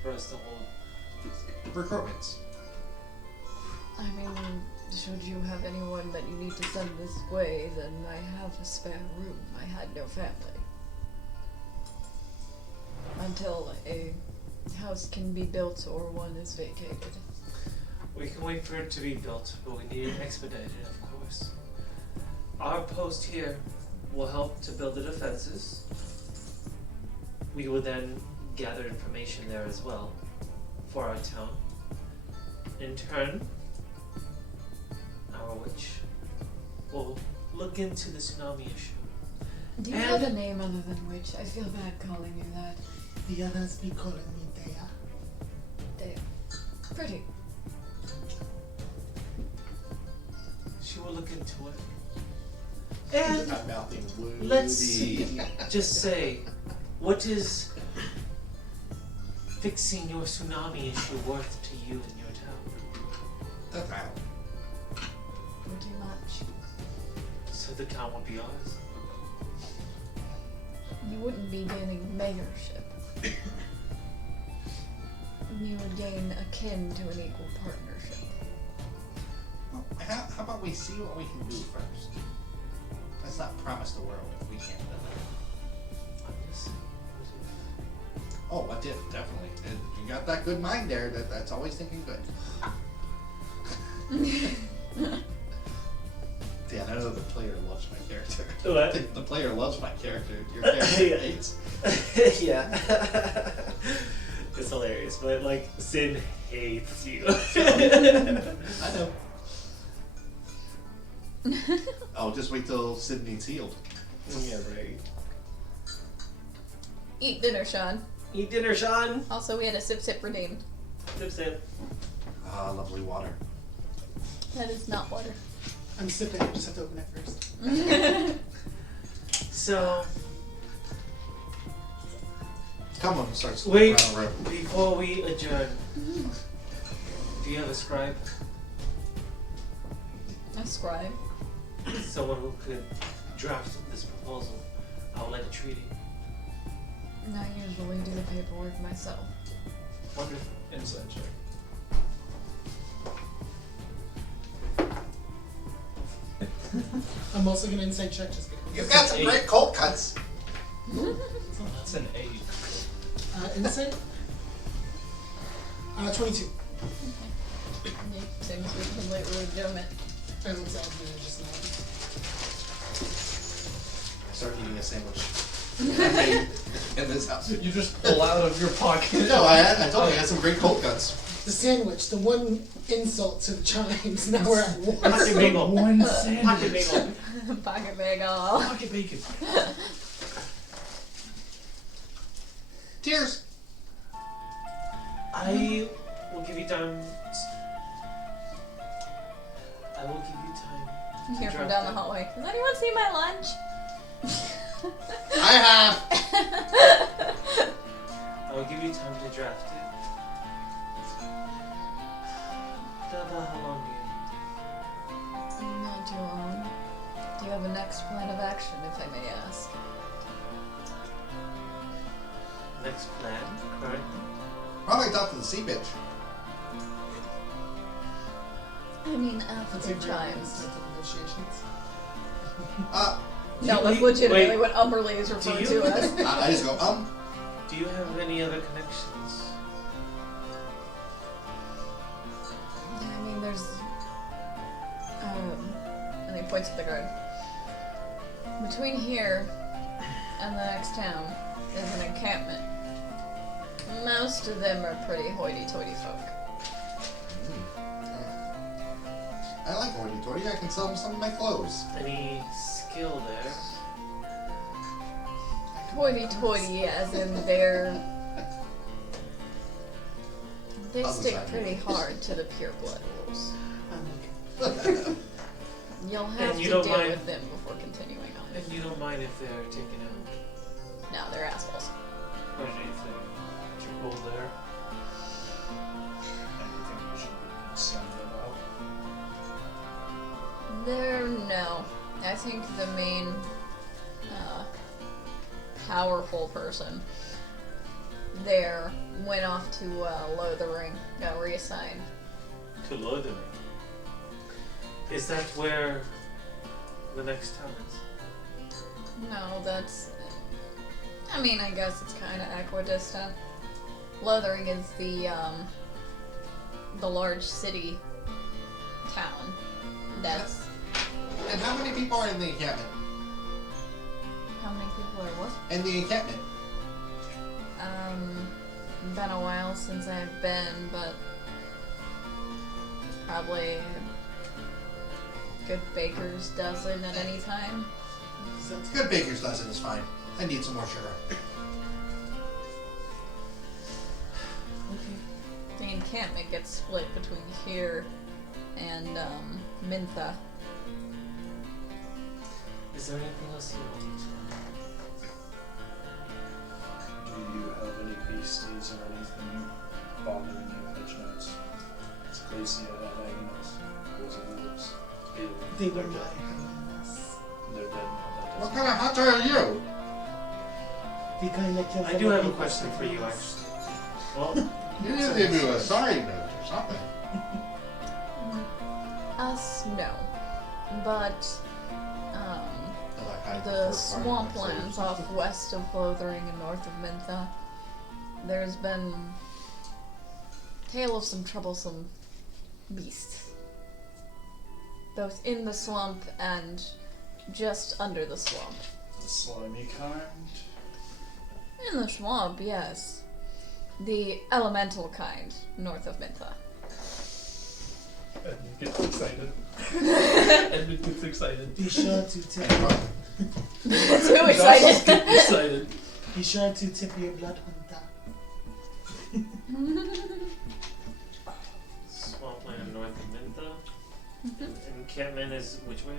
for us to hold? Recruitments. I mean, should you have anyone that you need to send this way, then I have a spare room. I had no family. Until a house can be built or one is vacated. We can wait for it to be built, but we need it expedited, of course. Our post here will help to build the defenses. We will then gather information there as well for our town. In turn, our witch will look into the tsunami issue. Do you And- have a name other than Witch? I feel bad calling you that. The others be calling me Dea. Damn. Pretty. She will look into it. And I'm mouthing Woody. let's just say, what is fixing your tsunami issue worth to you and your town? The town. Would you much? So the town would be ours. You wouldn't be gaining mayorship. You would gain akin to an equal partnership. Well, how about we see what we can do first? Let's not promise the world if we can't deliver. I'm just saying, Oh, what if? Definitely. And you got that good mind there. That's always thinking good. Dan, I know the player loves my character. What? The player loves my character. Your character Yeah. hates. yeah. It's hilarious, but like Sin hates you. I know. Oh, just wait till Sydney's healed. Yeah, right. Eat dinner, Sean. Eat dinner, Sean. Also, we had a sip redeemed. Sip sip. Ah, lovely water. That is not water. I'm sipping. I just have to open it first. So Come on, start wait, around the room. before we adjourn, do you have a scribe? A scribe. Someone who could draft this proposal. I would like a treaty. I usually do the paperwork myself. Wonderful. Inside check. I'm also gonna inside check just because. You've got some great cold cuts. That's an 8. Insight? 22. Yeah, seems to be completely legitimate. I looked at it just now. I start eating a sandwich. In this house. You just pull out of your pocket. No, I told you I had some great cold cuts. The sandwich, the one insult to the chimes. Now we're at war. Pocket bagel. One Pocket sandwich. bagel. Pocket bagel. Pocket bacon. Cheers. I will give you time. I will give you time. You hear from Draft down the it. hallway. Does anyone see my lunch? I have. I will give you time to draft it. About how long do you need? Not too long. Do you have a next plan of action, if I may ask? Next plan, currently? Probably talk to the sea bitch. I mean, Let's after see if chimes. negotiations. No, Do that's you- legitimately wait, what Umberly is referring you- to as. I just go, Do you have any other connections? I mean, there's. And he points at the guard. Between here and the next town is an encampment. Most of them are pretty hoity-toity folk. I like hoity-toity. I can sell them some of my clothes. Any skill there? Hoity-toity, as in they Other stick side. pretty hard to the pure blood rules. You'll have And you to don't deal mind- with them before continuing on. And you don't mind if they're taken out? No, they're assholes. What do you think? Is your goal there? Anything we should send them out? No. I think the main powerful person there went off to Lothering, got reassigned. To Lothering. Is that where the next town is? No, that's. I mean, I guess it's kind of equidistant. Lothering is the large city town. That's And how many people are in the encampment? how many people are what? In the encampment. Been a while since I've been, but probably a good baker's dozen at any time. Good baker's dozen is fine. I need some more sugar. The encampment gets split between here and Mintha. Is there anything else you want to Do you have any beasties or anything bothering you, Pitch Notes? It's Glacia hyenas. Those are wolves. Ew, They were they're my dead. hyenas. They're dead now. That What doesn't- kind of hunter are you? The kind that kills I all do the have a people question for you, hyenas. actually. Well, You need to give you a sorry note or something. Us, no. But, the swamplands off west of Lothering and north of Mintha, there's been tale of some troublesome beasts. Both in the swamp and just under the swamp. The slimy kind. In the swamp, yes. The elemental kind, north of Mintha. Edmund gets excited. Edmund gets excited. Be sure to tip. Too excited. Excited. Be sure to tip your blood hunter. swampland north of Mintha. Encampment is which way?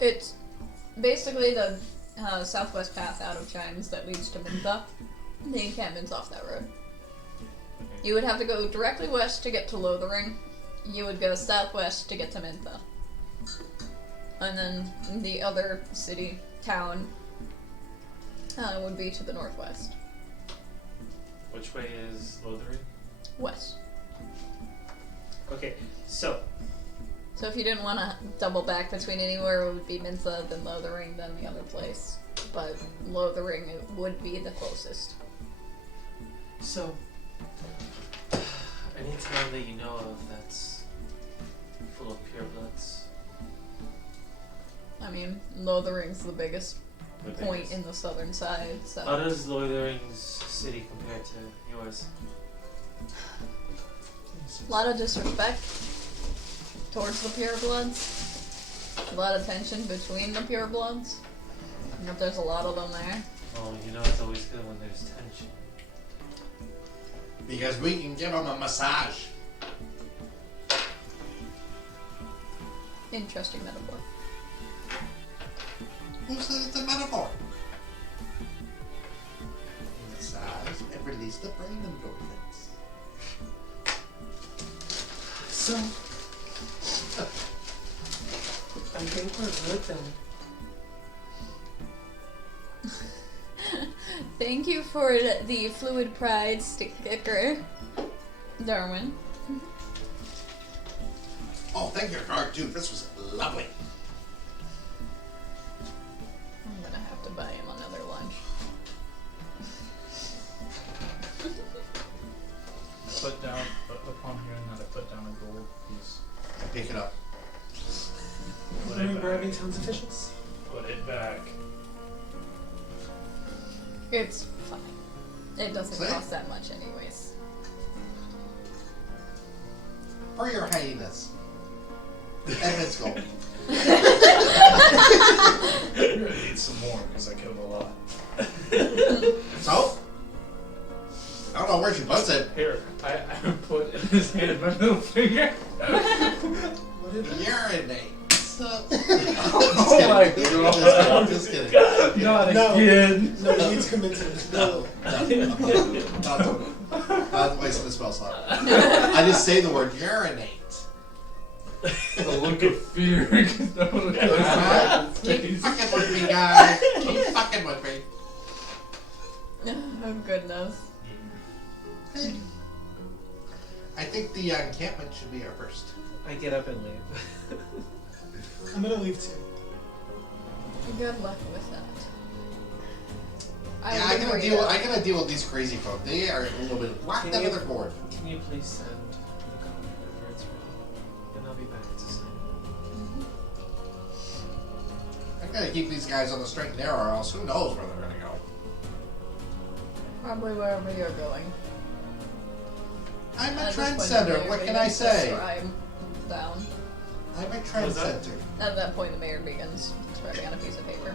It's basically the southwest path out of Chimes that leads to Mintha. The encampment's off that road. Okay. You would have to go directly west to get to Lothering. You would go southwest to get to Mintha. And then the other city, town, would be to the northwest. Which way is Lothering? West. Okay, so So if you didn't want to double back between anywhere, it would be Mintha, then Lothering, then the other place. But Lothering would be the closest. any town that you know of that's full of purebloods. I mean, Lothering's the biggest The point biggest. in the southern side, so. How does Lothering's city compare to yours? A lot of disrespect towards the purebloods. A lot of tension between the purebloods. But there's a lot of them there. Oh, you know it's always good when there's tension. Because we can give them a massage. Interesting metaphor. Who said it's a metaphor? Massage and release the brain endorphins. So, I think we're good then. Thank you for the Fluid Pride sticker, Darwin. Oh, thank you, Dark Dude. This was lovely. I'm gonna have to buy him another lunch. Put down, upon hearing that, I put down a gold piece. Pick it up. Put Are we it bribing back. towns officials? Put it back. It's fine. It doesn't See? cost that much anyways. For your hyenas. And it's gold. You're gonna need some more because I killed a lot. So? I don't know where she puts it. Here, I put in his hand my middle finger. What is it? Urinate. Oh my god. I'm just kidding. Not No. again. No, you need to commit to it. No. Not wasting the spell slot. I just say the word urinate. The look of fear. No one knows Uh-huh. his Keep face. fucking with me, guys. Keep fucking with me. Oh goodness. I think the encampment should be our first. I get up and leave. I'm gonna leave too. Good luck with that. Yeah, would agree though. I gotta deal with these crazy folk. They are a little bit whacked Can out you- of their gourd. Can you please send the copy whenever it's ready? And I'll be back to sign I gotta keep these guys on the straight and narrow, or else who knows where they're gonna go. Probably wherever you're going. I'm a At this point, trendsetter. the What mayor can I begins to say? scribe down. I'm a Was that- trendsetter. At that point, the mayor begins scribing on a piece of paper.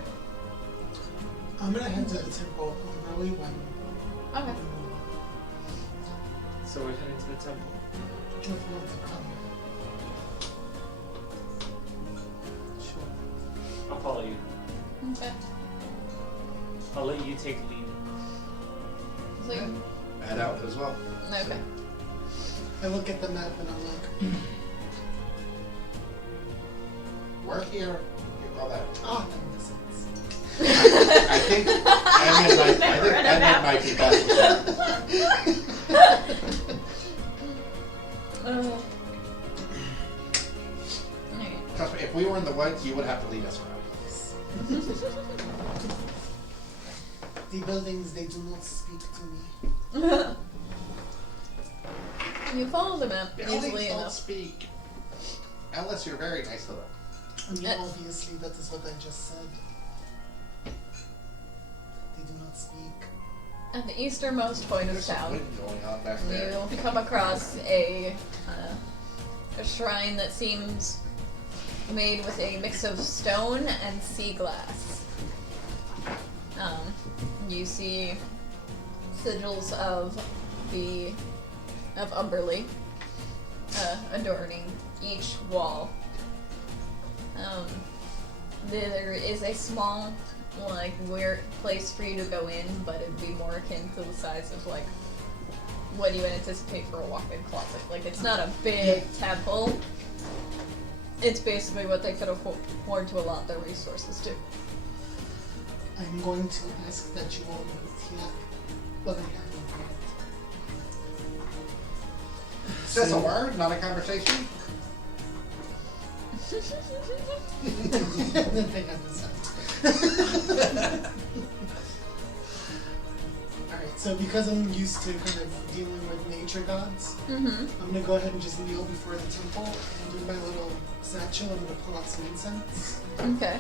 I'm gonna head to the temple early when Okay. So we're heading to the temple. give love the come. Sure. I'll follow you. Okay. I'll let you take lead. So you, Head out as well. okay. I look at the map and I'm like, We're here. You call that? ah, that makes sense. I think Edmund might be best with that. Trust me, if we were in the woods, you would have to lead us around. The buildings, they do not speak to me. You follow the map Buildings easily don't enough. speak. Unless you're very nice to them. I mean, obviously, that is what I just said. They do not speak. At the easternmost point of There's some town, wind going on back there. you come across a shrine that seems made with a mix of stone and sea glass. You see sigils of Umberly adorning each wall. There is a small, like, weird place for you to go in, but it'd be more akin to the size of, like, what you would anticipate for a walk-in closet. Like, it's not a big temple. It's basically what they could afford to allot their resources to. I'm going to ask that you all meet here, but I have no point. It's just a word, not a conversation. They understand. Alright, so because I'm used to kind of dealing with nature gods, Mm-hmm. I'm gonna go ahead and just kneel before the temple and do my little satchel. I'm gonna pull out some incense. Okay.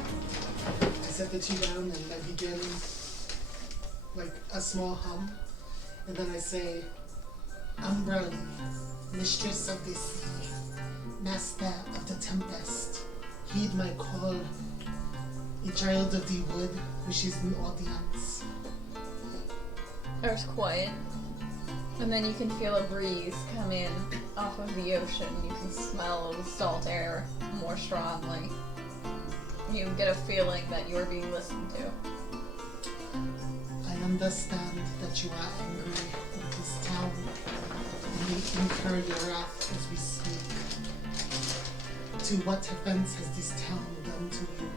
I set the two down and I begin like a small hum, and then I say, Umbrella, mistress of the sea, master of the tempest, heed my call. A child of the wood wishes an audience. There's quiet. And then you can feel a breeze come in off of the ocean. You can smell the salt air more strongly. You get a feeling that you are being listened to. I understand that you are angry with this town, and may incur your wrath as we speak. To what offense has this town done to you?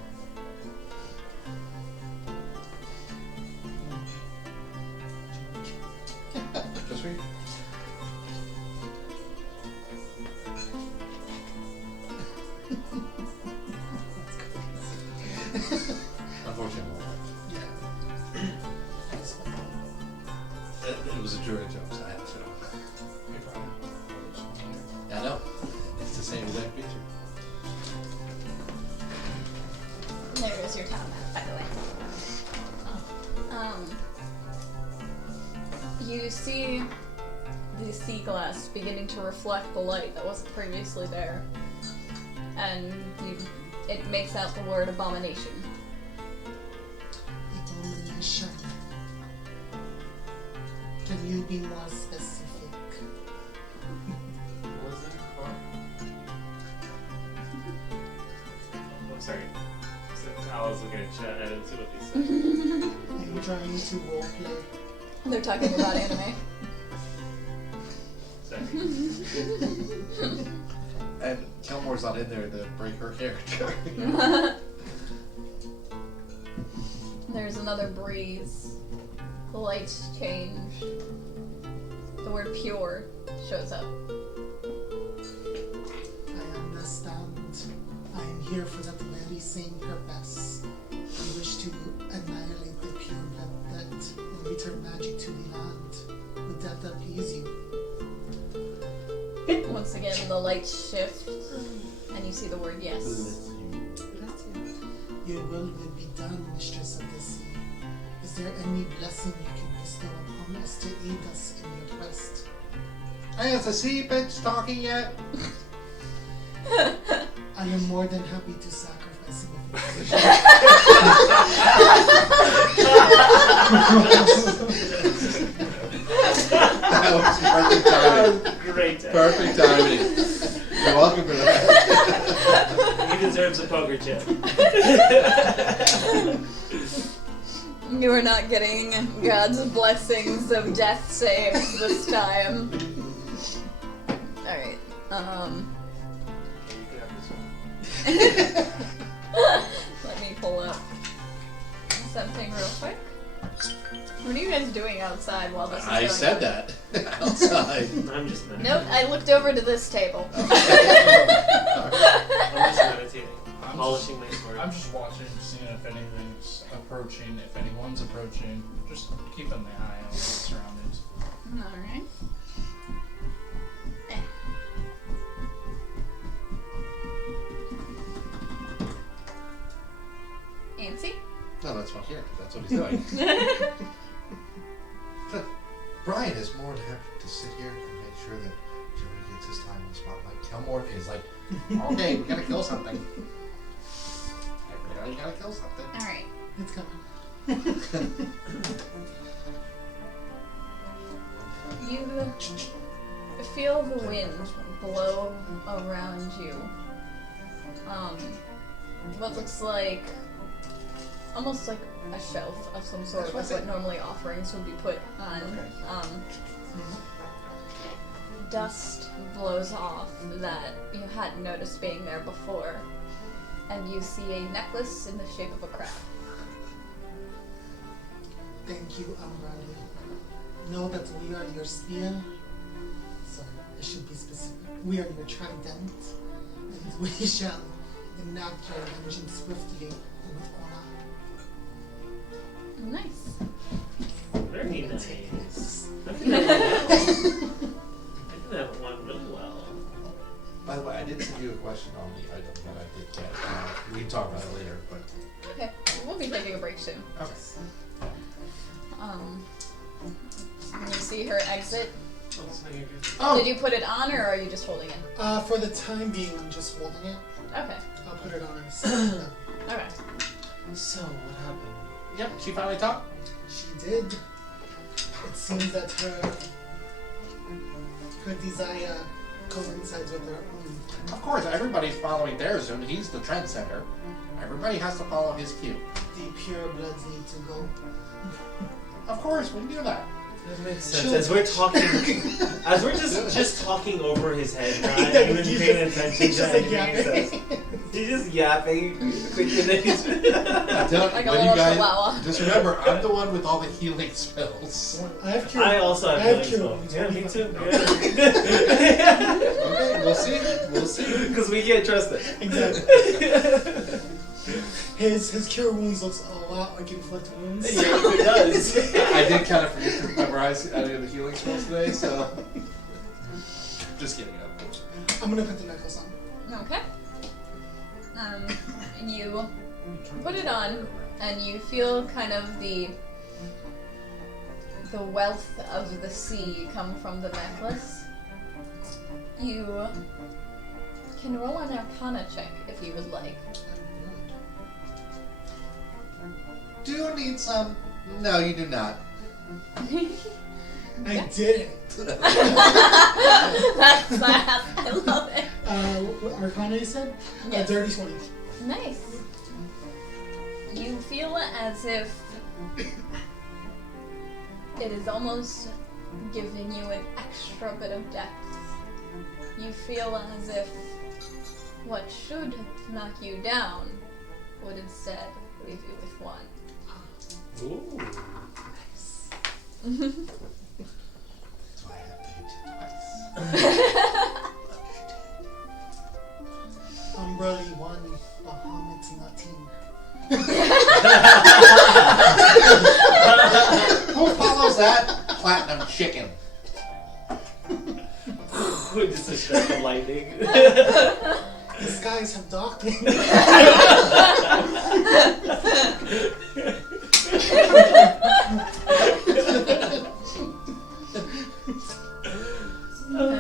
Just read. Unfortunately, Yeah. It was a jury joke, so I had to. Yeah, I know. It's the same exact feature. There is your town map, by the way. You see the sea glass beginning to reflect the light that wasn't previously there. And it makes out the word abomination. Abomination. Can you be more specific? What is it? I'm sorry. I was looking at chat. I didn't see what they said. I'm trying to roleplay. They're talking about anime. Sorry. And Kilmore's not in there to break her character. There's another breeze. The lights change. The word pure shows up. I understand. I am here for that very same purpose. I wish to annihilate the pure blood and return magic to the land. Would that appease you? Once again, the lights shift, and you see the word yes. Your will be done, mistress of the sea. Is there any blessing you can bestow upon us to aid us in your quest? Hey, is the sea bitch talking yet? I am more than happy to sacrifice some of That was perfect timing. Great. Perfect timing. You're welcome for that. He deserves a poker chip. You are not getting God's blessings of death saves this time. You can have this one. Let me pull up something real quick. What are you guys doing outside while this is going I said on? that. Outside. I'm just meditating. Nope, I looked over to this table. I'm just meditating. I'm Polishing my sword. I'm just watching, seeing if anything's approaching, if anyone's approaching. Just keeping my eye on the surroundings. Alright. Nancy? No, that's not here. That's what he's doing. Brian is more than happy to sit here and make sure that Joey gets his time in the spotlight. Kelmore is like, okay, we gotta kill something. Everybody gotta kill something. Alright. It's coming. You feel the wind blow around you. What looks like almost like a shelf of some sort, like what normally offerings would be put on. Dust blows off that you hadn't noticed being there before, and you see a necklace in the shape of a crab. Thank you, Umbrella. Know that we are your spear. Sorry, I should be specific. We are your trident, and we shall enact your vengeance swiftly and with honor. Nice. Very nice. I think that went really well. By the way, I did send you a question on the item that I did get. We can talk about it later, but Okay, we'll be taking a break soon. okay. You see her exit. Oh, Did you put it on, or are you just holding it? For the time being, I'm just holding it. Okay. I'll put it on her side. Okay. So, what happened? Yep, she finally talked. She did. It seems that her desire coincides with her own. Of course, everybody's following theirs, and he's the trendsetter. Everybody has to follow his cue. The pure bloods need to go. Of course, we do that. That makes sense. As we're talking, as we're just talking over his head, not even paying attention He's to just like anything he says. He's just yapping. I'm telling Like you, a when little you guys chihuahua. just remember, I'm the one with all the healing spells. I have cure. I also have I have healing cure. spells. Yeah, me too. Okay, we'll see. We'll see. Because we can't trust it. Exactly. His cure wounds looks a lot like inflict wounds. Yeah, it does. I did kind of forget to memorize any of the healing spells today, so just kidding. Of course. I'm gonna put the necklace on. Okay. You put it on, and you feel kind of the wealth of the sea come from the necklace. You can roll an Arcana check if you would like. Do you need some? No, you do not. I did it. That's that. I love it. What Arcana you said? Yes. A dirty 20. Nice. You feel as if it is almost giving you an extra bit of depth. You feel as if what should knock you down would instead leave you with one. Ooh. That's why I have to hit you twice. Umbrella 1, Bahamut's nothing. Who follows that? Platinum chicken. Just a strike of lightning. The skies have darkened.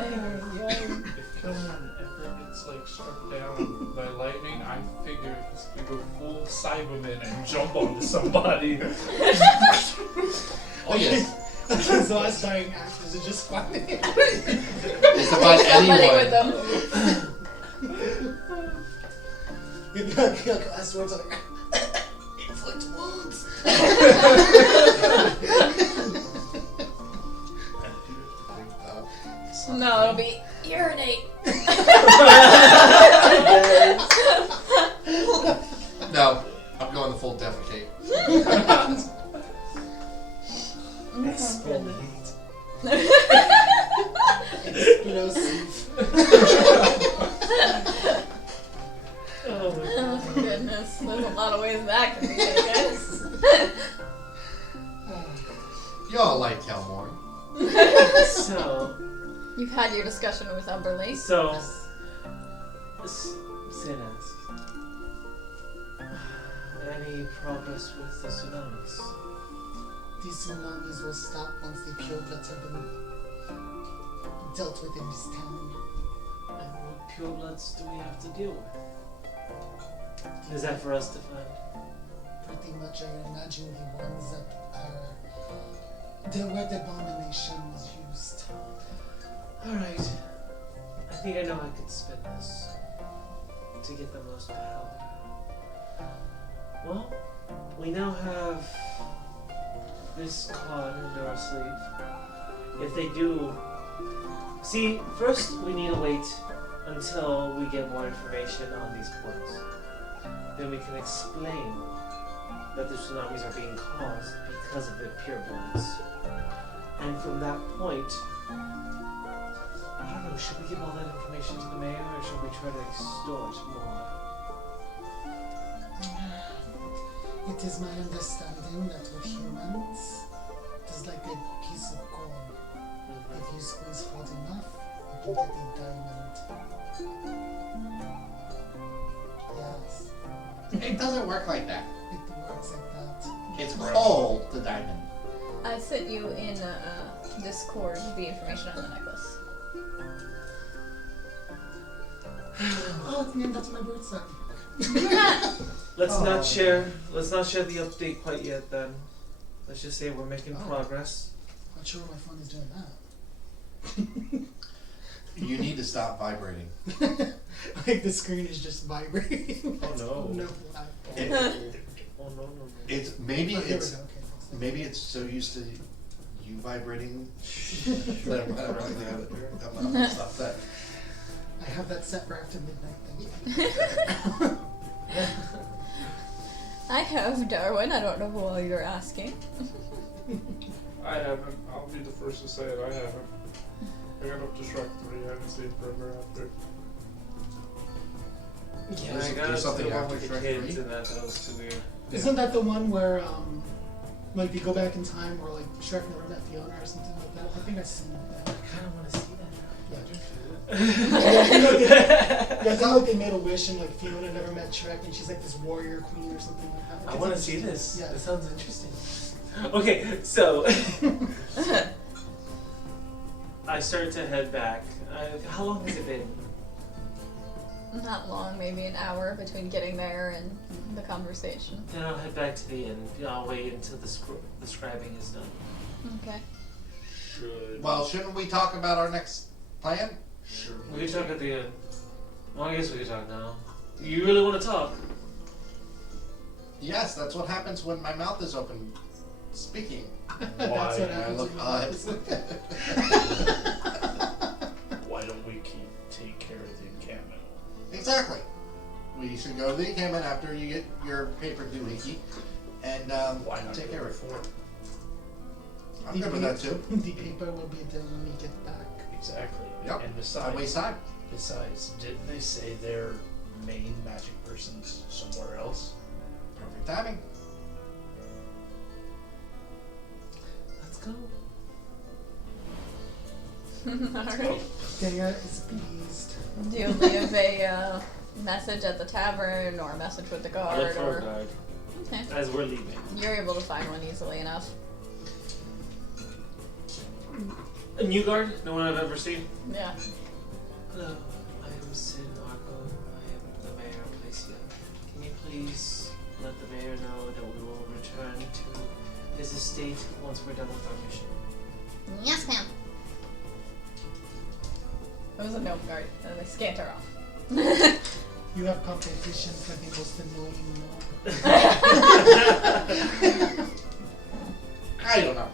If Kelman ever gets like struck down by lightning, I figure he's gonna go full Cyberman and jump onto somebody. Oh yes. His last dying act is it just finding it. It's to find Somebody with anyone. them. Last words are like, inflict wounds. No, it'll be urinate. No, I'm going the full defecate. Exfoliate. Explosive. Oh my Oh goodness, there's a lot of ways that can be taken. Y'all like Kelmore. So, You've had your discussion with Umberly. Sin asks, any progress with the tsunamis? These tsunamis will stop once the purebloods have been dealt with in this town. And what purebloods do we have to deal with? Is that for us to find? Pretty much, I imagine the ones that are where the abomination was used. Alright. I think I know I could spin this to get the most power. Well, we now have this card under our sleeve. If they do... See, first we need to wait until we get more information on these portals. Then we can explain that the tsunamis are being caused because of the purebloods. And from that point, I don't know, should we give all that information to the mayor or should we try to extort more? It is my understanding that with humans, it is like a piece of gold. If you squeeze hard enough, you can get a diamond. Yes, It doesn't work like that. it works like that. It's called the diamond. I sent you in Discord the information on the necklace. Oh, it's named after my bird son. Let's Oh. not share the update quite yet then. Let's just say we're making Oh. progress. Not sure my phone is doing that. You need to stop vibrating. Like the screen is just vibrating. Oh no. No. It- Oh no no no. It's maybe Oh, here we it's go. Okay, folks. maybe it's so used to you vibrating that I don't really have it. I'm gonna stop that. I have that set for after midnight thing. I have Darwin. I don't know who all you're asking. I haven't. I'll be the first to say it. I haven't. I got up to Shrek 3. I haven't seen Forever After. Yeah, There's- I got there's something the one after with the Shrek kids 3? and that was too weird. Isn't that the one where, like, you go back in time or, like, Shrek never met Fiona or something like that? I think I've seen that. I kinda wanna see that Yeah. now. Yeah, it's not like they made a wish and, like, Fiona never met Shrek and she's, like, this warrior queen or something like that. I wanna see this. Yeah. That sounds interesting. Okay, so I start to head back. How long has it been? Not long, maybe an hour between getting there and the conversation. Then I'll head back to the inn. I'll wait until the scribing is done. Okay. Good. Well, shouldn't we talk about our next plan? Sure. We can talk at the end. Well, I guess we can talk now. You really want to talk? Yes, that's what happens when my mouth is open speaking. That's what Why? And I happens look when odd. Why don't we take care of the encampment? Exactly. We should go to the encampment after you get your paper doohickey and Why not take go care of it. before? I'm good with that too. The paper will be there when we get back. Exactly. Yep. And I waste time. besides, didn't they say their main magic person's somewhere else? Perfect timing. Let's go. Alright. Dea is pleased. Do you leave a message at the tavern or a message with the I'll look guard for a or guard okay. as we're leaving. You're able to find one easily enough. A new guard? No one I've ever seen. Yeah. Hello, I am Sin Arco. I am the mayor of Placia. Can you please let the mayor know that we will return to his estate once we're done with our mission? Yes, ma'am. It was a gnome guard, and they scanter off. You have competition for the most annoying gnome. I don't know.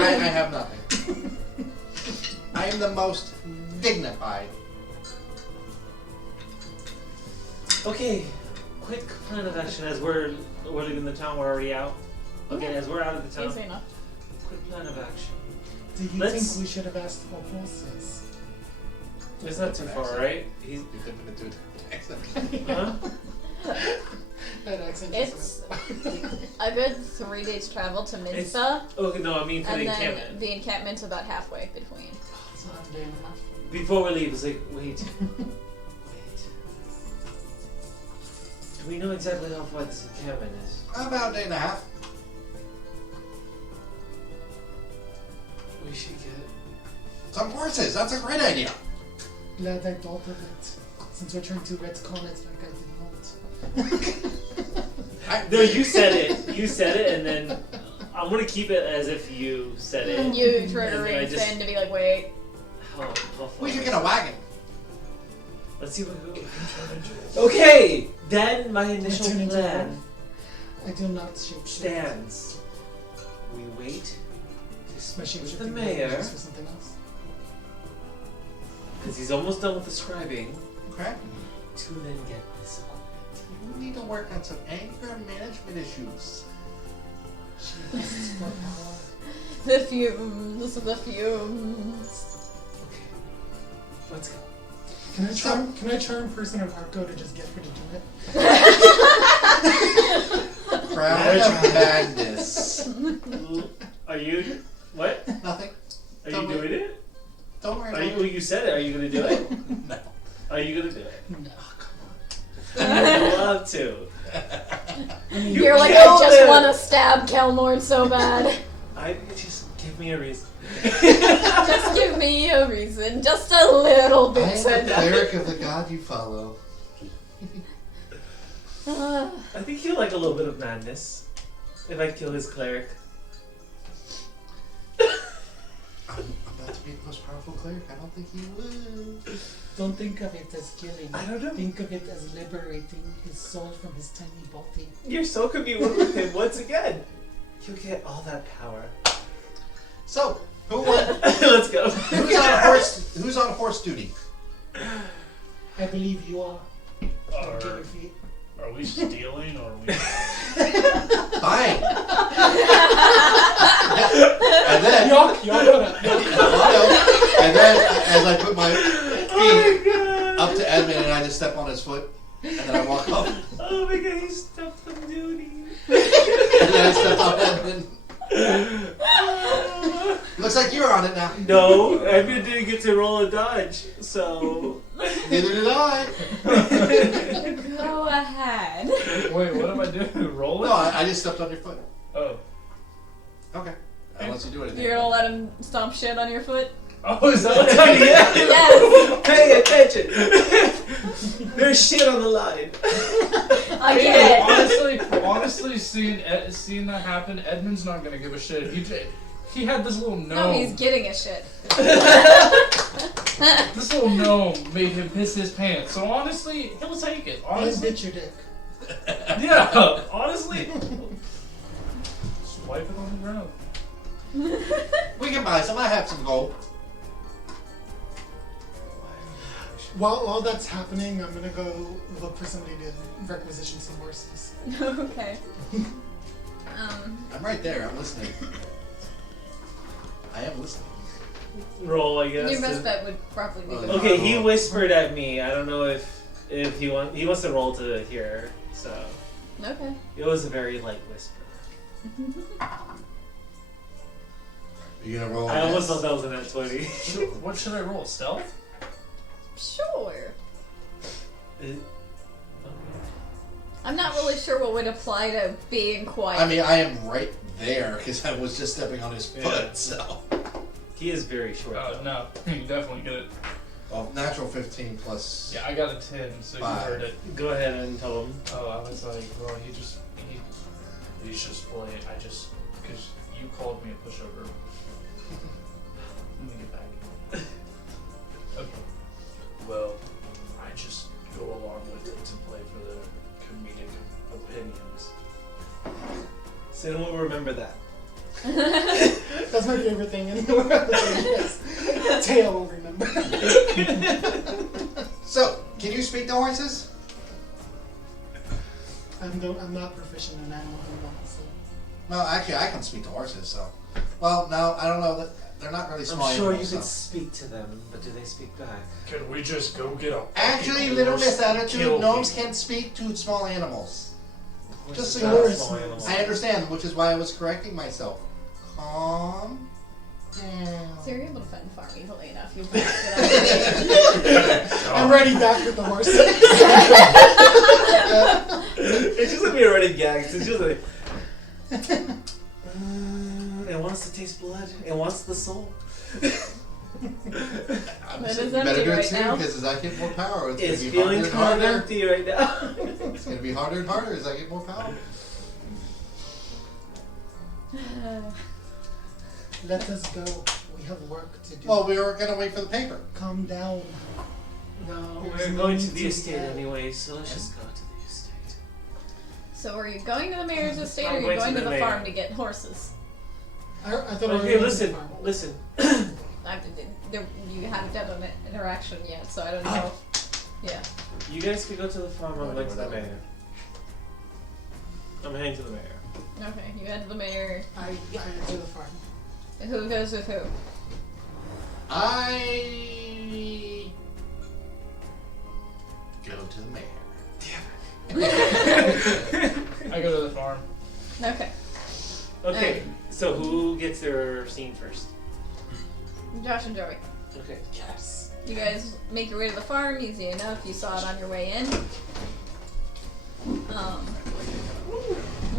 I have nothing. I am the most dignified Okay, quick plan of action as we're leaving the town. We're already out. Okay, Yeah. as we're out of the town, Easy enough. quick plan of action. Do you Let's- think we should have asked for horses? It's not too far, right? He's You dip it into an accent. huh? That accent It's a good 3 days travel to Minsta, Okay, no, I mean for and the then encampment. the encampment's about halfway between. It's not a day and a half. Before we leave, it's like, wait. Do we know exactly how far this encampment is? About a day and a half. We should get. Some horses. That's a great idea. Glad I thought of it. Since we're trying to retcon it like I did not. No, you said it. You said it, and then I'm gonna keep it as if you said it. You And triggering I just- Finn to be like, wait. How far? We should is get a it? wagon. Let's see what. Okay, then my initial Turn into plan I do not shape stands. We wait to My speak shape with the mayor for something else. because he's almost done with the scribing. Okay. To then get this equipment. We need to work on some anger management issues. She asks for power. The fumes, the fumes. Okay, let's go. Can I charm person an Arco to just get her to do it? Crown of madness. Are you? What? Nothing. Are Don't you worry. doing it? Don't worry. Are Don't you? worry. You said it. Are you gonna do it? No. Are you gonna do it? No. I'd love to. You're like, killed I just him. want to stab Kelmorn so bad. I just give me a reason. Just give me a reason, just a little I bit. am the cleric of the god you follow. I think he'll like a little bit of madness if I kill his cleric. I'm about to be the most powerful cleric. I don't think he will. Don't think of it as killing. I don't know. Think of it as liberating his soul from his tiny body. You're so communal with him once again. You'll get all that power. So, who won? Let's go. Who's on horse duty? I believe you are. Are, Get your feet. are we stealing or are we? Fine. And then, Yuck, yuck. and then, as I put my Oh my feet god. up to Edmund, and I just step on his foot, and then I walk off, and Oh my god, he stepped on duty. then I step on Edmund. Looks like you're on it now. No, Edmund didn't get to roll a dodge, so. Neither did I. Go ahead. Wait, what am I doing? Roll it? No, I just stepped on your foot. Oh. Okay. Unless you do anything. You're gonna let him stomp shit on your foot? Oh, is that what that is? Yes! Pay attention. There's shit on the line. I Hey, get it. honestly, seeing that happen, Edmund's not gonna give a shit. He had this little No, gnome. he's getting a shit. This little gnome made him piss his pants. So honestly, he'll take it. Let's Honestly, bitch your dick. yeah. Honestly, just wipe it on the ground. We can buy some. I have some gold. While that's happening, I'm gonna go look for somebody to requisition some horses. Okay. I'm right there. I'm listening. I am listening. Roll, I guess. Your best bet would probably be the Okay, he whispered at me. I don't know if he wants to roll to hear. So Okay. it was a very light whisper. Are you gonna roll? I almost this? thought that was a nat 20. What should I roll? Stealth? Sure. It- I'm not really sure what would apply to being quiet. I mean, I am right there because I was just stepping on his foot. Yeah. So, He is very short. Oh, though. no. You definitely get it. well, natural 15 plus. Yeah, I got a 10, so you Five. heard it. Go ahead and tell him. Oh, I was like, well, he's just playing. Because you called me a pushover. Let me get back. Okay. Well, I just go along with it to play for the comedic opinions. Sin will remember that. That's my favorite thing in the world. Yes. Tail will remember. So, can you speak to horses? I'm not proficient in animal handling, so. Well, actually, I can speak to horses, so. Well, no, I don't know that they're not really small. I'm sure you animals, could so. speak to them, but do they speak back? Can we just go get a Actually, fucking little horse, Miss Attitude, kill gnomes him? can speak to small animals. Just so Horses you are know. not small animals. I understand, which is why I was correcting myself. Calm down. So you're able to find the farm easily enough. You'll back it up. I'm ready back with the horse. It's just like we already gagged. It's just like. It wants to taste blood. It wants the soul. I'm That just is saying, you better empty do it right soon, now. because as I get more power, it's It's going to be harder feeling and kind of harder. empty right now. It's going to be harder and harder as I get more power. Let us go. We have work to do. Well, we were going to wait for the paper. Calm down. No, There's we're no going to need the to estate yell. anyway, so let's just go to the estate. So are you going to the mayor's estate or I'm are you going to going to the the mayor. farm to get horses? I thought I Okay, already listen, went to the farm. listen. You haven't done an interaction yet, so I don't know. Yeah. You guys can go to the farm. I'm Oh, going to the that way. mayor. I'm heading to the mayor. Okay, you head to the mayor. I enter the farm. Who goes with who? I go to the mayor. I go to the farm. Okay. Okay, so who gets their scene first? Josh and Joey. Okay. Yes. You guys make your way to the farm, easy enough. You saw it on your way in.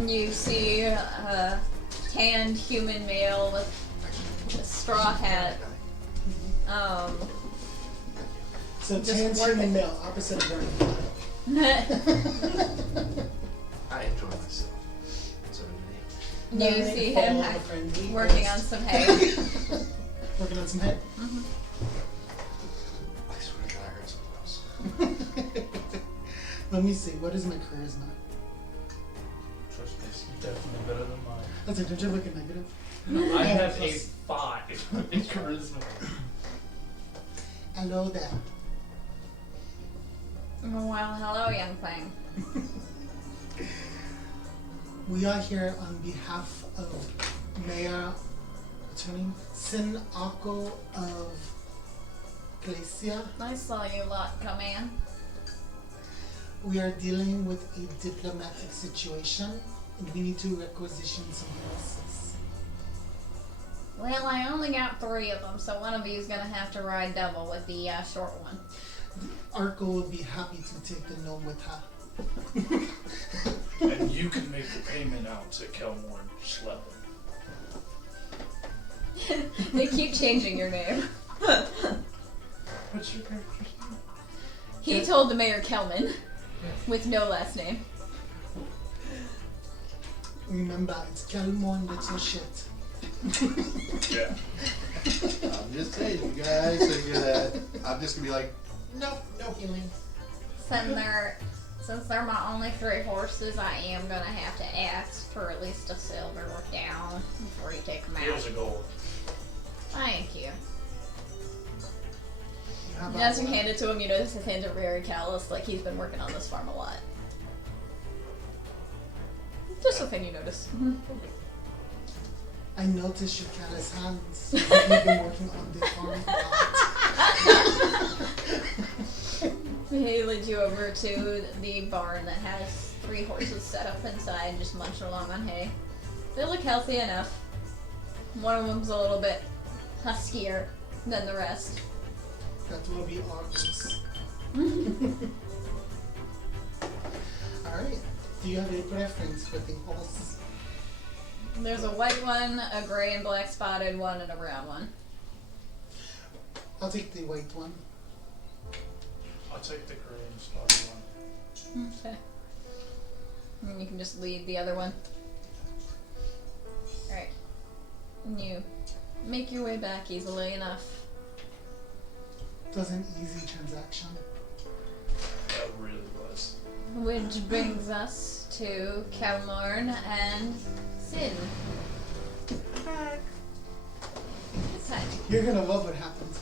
You see a tanned human male with a straw hat. So Just tan working. human male, opposite of very I enjoy myself. So do You see him working on some hay. Working on some hay. I swear to God, I heard something else. Let me see. What is my charisma? Trust me, it's definitely better than mine. That's it. Don't you look at negative? I have a 5 in charisma. Hello there. Well, hello, young thing. We are here on behalf of Mayor, what's her name? Sin Ako of Glacia. I saw you lot come in. We are dealing with a diplomatic situation and we need to requisition some horses. Well, I only got 3 of them, so one of you is gonna have to ride double with the short one. Arco would be happy to take the gnome with her. And you can make the payment out to Kelmore and Schlepp. They keep changing your name. What's your character's name? He told the mayor Kelman, with no last name. Remember, it's Kelmon little shit. Yeah. I'm just saying, you guys figure that. I'm just gonna be like, nope, no healing. Since they're my only 3 horses, I am gonna have to ask for at least a silver down before you take them Here's out. a gold. Thank you. How And about as you hand it to him, you notice his hands are very callous, like he's been working on this farm a lot. Just a thing you notice. I noticed your callous hands. You've been working on the farm a lot. He leads you over to the barn that has 3 horses set up inside, just munching along on hay. They look healthy enough. One of them's a little bit huskier than the rest. That will be Argus. Alright. Do you have a preference for the horse? There's a white one, a gray and black spotted one, and a brown one. I'll take the white one. I'll take the gray and spotted one. Okay. And you can just lead the other one. Alright. And you make your way back easily enough. It was an easy transaction. That really was. Which brings us to Kalmorn and Sin. Hi. You're gonna love what happens.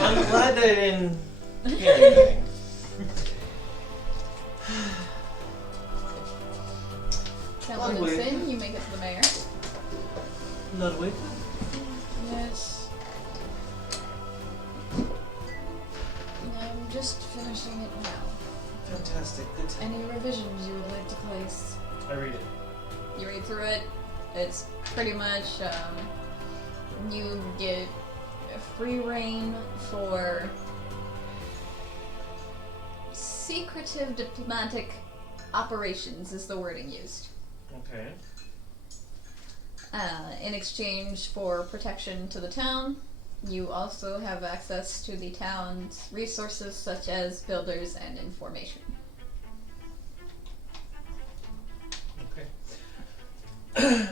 I'm glad they didn't hear anything. Cameron and Ludwig. Sin, you make it to the mayor. Ludwig. Yes. I'm just finishing it now. Fantastic. Good to Any revisions you would like to place? I read it. You read through it. It's pretty much you get free reign for secretive diplomatic operations is the wording used. Okay. In exchange for protection to the town, you also have access to the town's resources such as builders and information. Okay.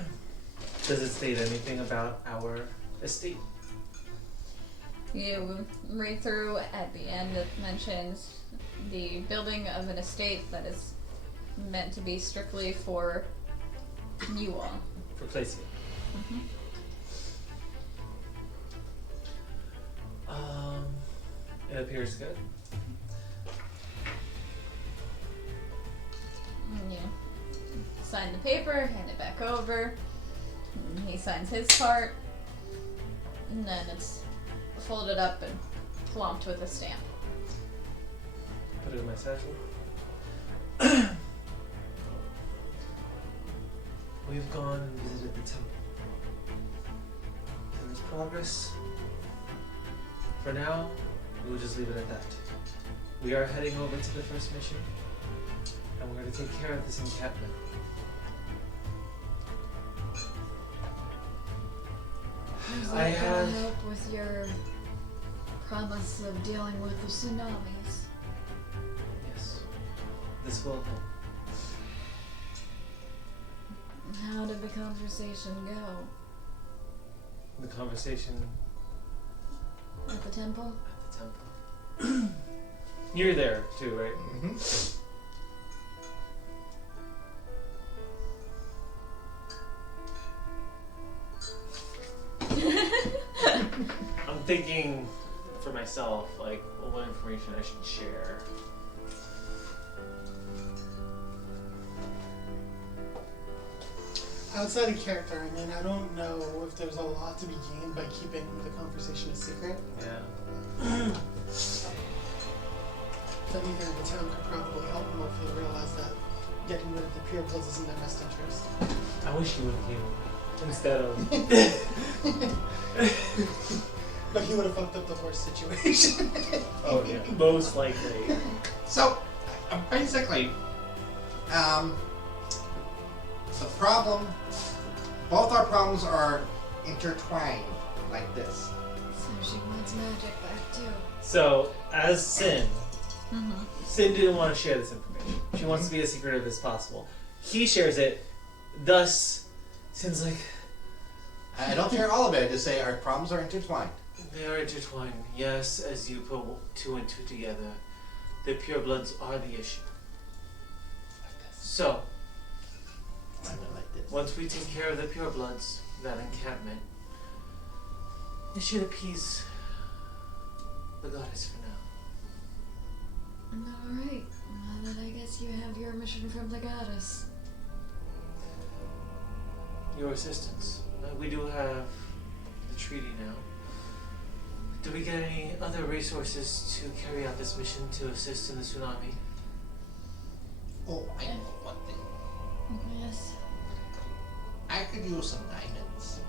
Does it state anything about our estate? You read through at the end, it mentions the building of an estate that is meant to be strictly for you all. For placing. It appears good. And you sign the paper, hand it back over. And he signs his part, and then it's folded up and plonked with a stamp. Put it in my satchel. We've gone and visited the temple. There is progress. For now, we will just leave it at that. We are heading over to the first mission, and we're going to take care of this encampment. Is I that gonna have- help with your promise of dealing with the tsunamis? Yes, this will help. How did the conversation go The conversation at the temple? at the temple. You're there too, right? Mm-hmm. I'm thinking for myself, like, what information I should share. Outside of character, I mean, I don't know if there's a lot to be gained by keeping the conversation a secret. Yeah. If anything, the town could probably help more if they realize that getting rid of the purebloods is in their best interest. I wish you would have came instead of. But he would have fucked up the horse situation. Oh yeah, most likely. So, basically, the problem, both our problems are intertwined like this. So she wants magic back too. So, as Sin, Mm-hmm. Sin didn't want to share this information. She wants to be as secretive as possible. He shares it, thus, Sin's like, I don't share all of it, I just say our problems are intertwined. they are intertwined. Yes, as you put two and two together, the purebloods are the issue. So, I went like this. once we take care of the purebloods, that encampment, it should appease the goddess for now. Alright. Well, then I guess you have your mission from the goddess. Your assistance. We do have the treaty now. Do we get any other resources to carry out this mission to assist in the tsunami? Oh, I know one thing. Yes. I could use some diamonds.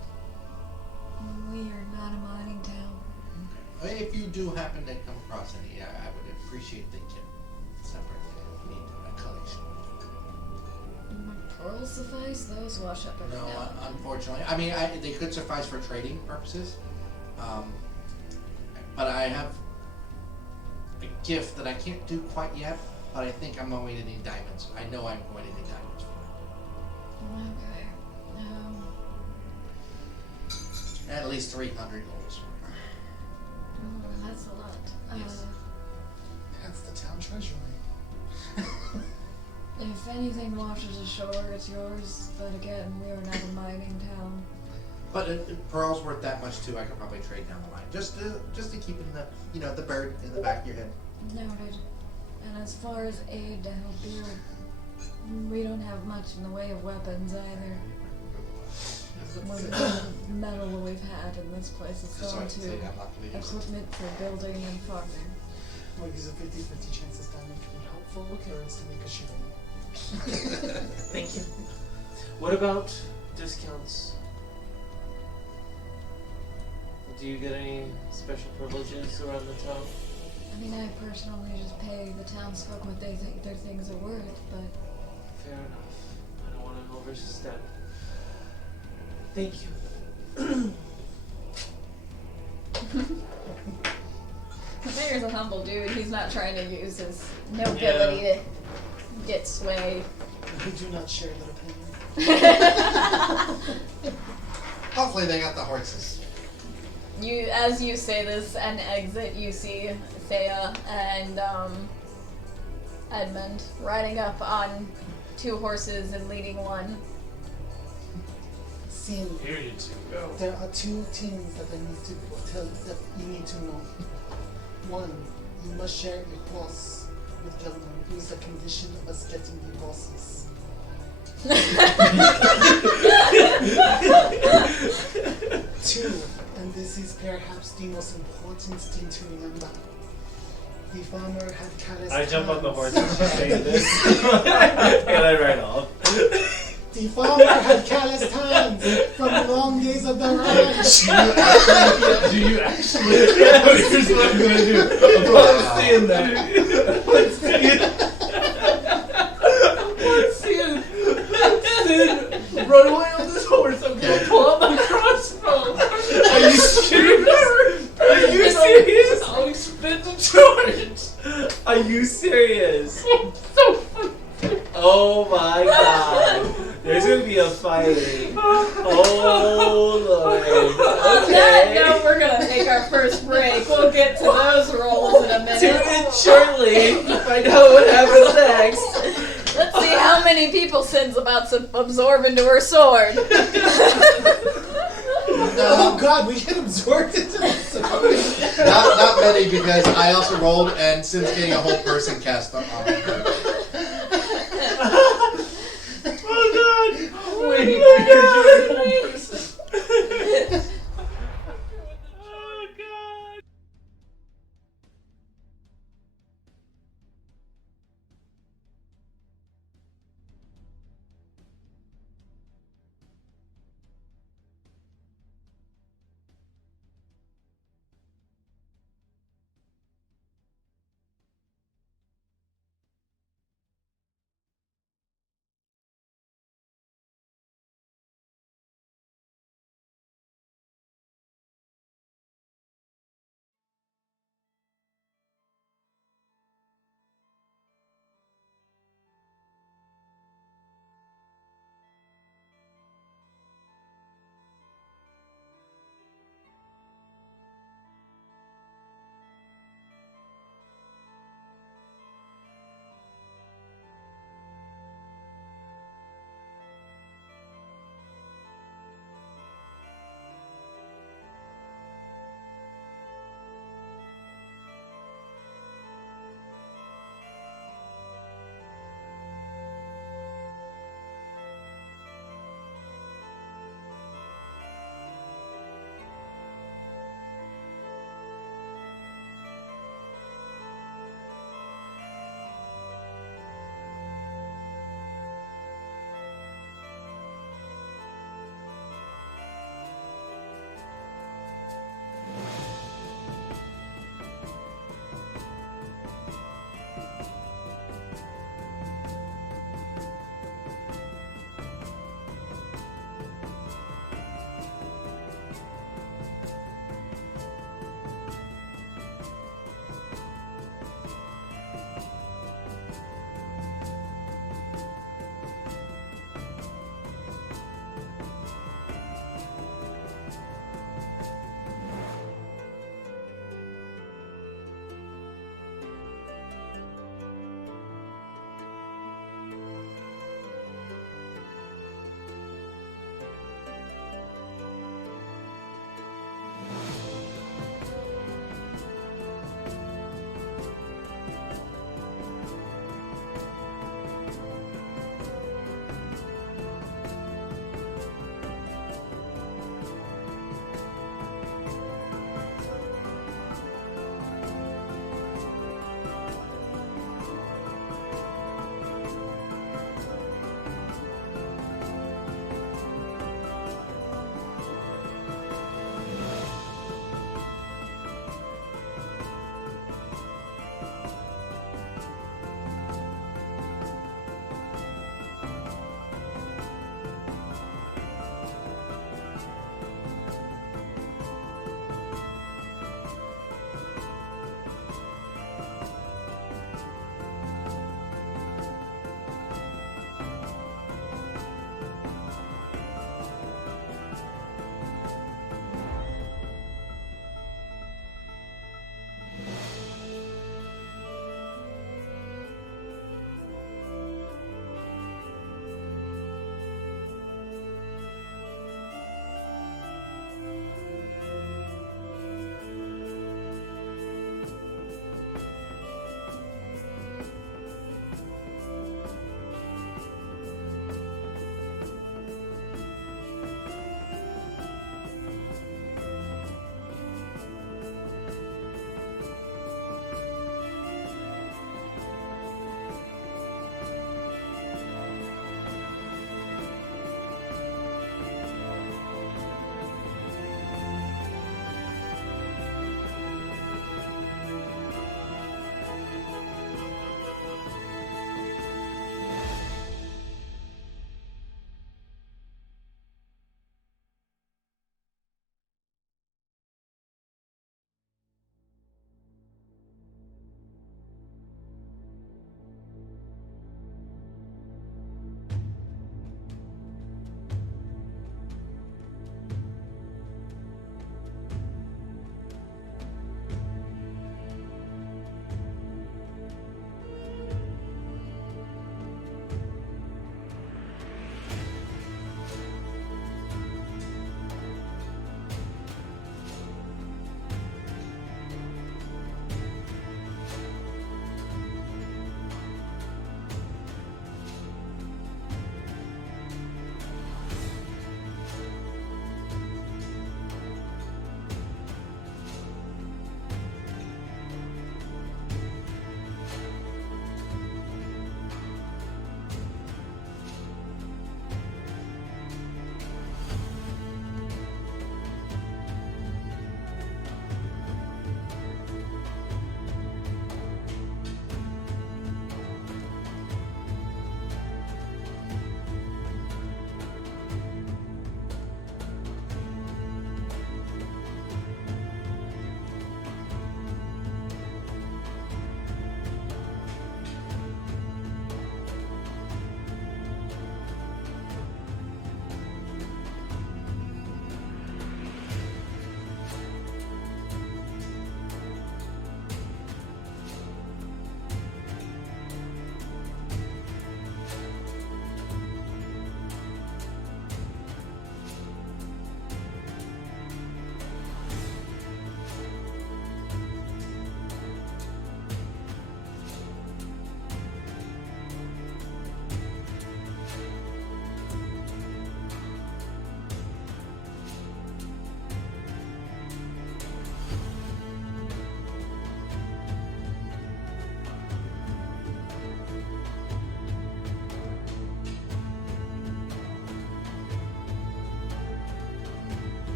We are not a mining town. If you do happen to come across any, I would appreciate that you separate me a collection. Would pearls suffice? Those wash up every No, now and then. unfortunately. I mean, they could suffice for trading purposes. But I have a gift that I can't do quite yet, but I think I'm going to need diamonds. I know I'm going to need diamonds for Okay. it. At least 300 golds. That's a lot. Yes. That's the town treasury. If anything washes ashore, it's yours. But again, we are not a mining town. But pearl's worth that much too. I could probably trade down the line, just to keep in the the bird in the back of your head. Noted. And as far as aid to help you, We don't have much in the way of weapons either. Most of the metal we've had in this place has Just so I gone can to say I'm not gonna use it. equipment for building and farming. Well, there's a 50-50 chance this diamond can be helpful, or it's to make a shooting. Thank you. What about discounts? Do you get any special privileges around the town? I mean, I personally just pay the townsfolk what they think their things are worth, but Fair enough. I don't want to overstep. Thank you. the mayor's a humble dude. He's not trying to use his nobility to get sway. We do not share that opinion. Hopefully they got the horses. As you say this and exit, you see Thea and Edmund riding up on 2 horses and leading one. Scene. Here you two go. There are 2 things that that you need to know. One, you must share your horse with Gilman. It was a condition of us getting the horses. 2, and this is perhaps the most important thing to remember. The farmer had calloused I jump on the horse hands. and she's saying this. And I ride off. The farmer had calloused hands from the long days of the ranch. Do you actually? Here's what I'm gonna do. I'm seeing that. Let's Sid, run away on this horse. I'm gonna pull out my crossbow. Are you serious? Are you serious? I'll expend the charge. Are you serious? So funny. Oh my god. There's gonna be a fight. Oh lord. On that note, we're gonna take our first break. We'll get to those rolls in a minute. Tune in shortly to find out what happens next. Let's see how many people Sid's about to absorb into her sword. Oh god, we get absorbed into this. Not many, because I also rolled and Sin's getting a whole person cast on me. Oh god. Wait, you're doing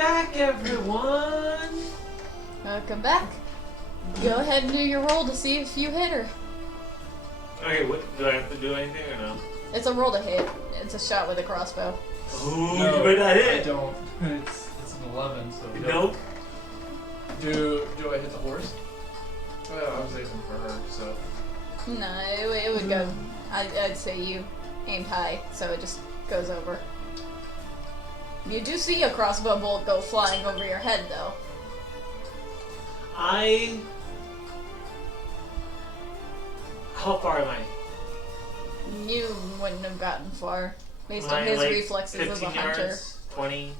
back, everyone. Welcome back. Go ahead and do your roll to see if you hit her. Okay, what, do I have to do anything or no? It's a roll to hit. It's a shot with a crossbow. Ooh, No, you might not I hit. don't. It's an 11, so Nope. Do I hit the horse? Well, I was aiming for her, so. No, it would go. I'd say you aimed high, so it just goes over. You do see a crossbow bolt go flying over your head, though. How far am I? You wouldn't have gotten far. Based Am on I, his like, reflexes as a 15 hunter. yards? 20?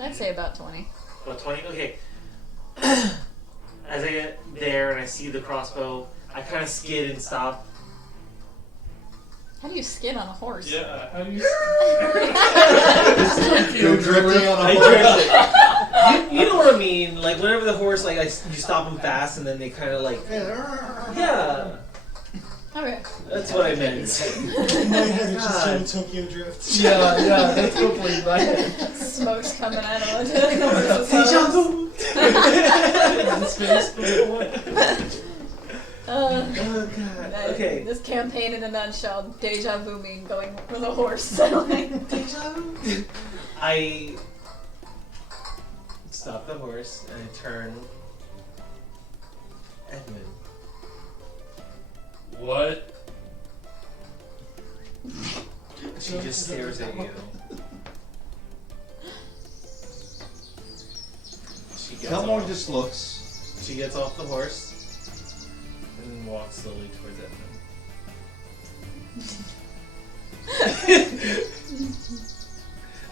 I'd say about 20. About 20? Okay. As I get there and I see the crossbow, I kind of skid and stop. How do you skid on a horse? Yeah, how do you. You're drifting on a I horse. drift. You know what I mean? Like whenever the horse, like you stop them fast, and then they kind of like, yeah, Okay. that's what I meant. In my head, it's just God. total Tokyo Drift. Yeah, that's hopefully right. Smoke's coming out of the horse's Deja nose. vu. Uh, Oh god. Okay. This campaign in a nutshell, deja vu mean going with a horse settling. Deja vu. I stop the horse and I turn. Edmund. What? She just stares at you. She gets Kelmore off. just looks. She gets off the horse and walks slowly towards Edmund.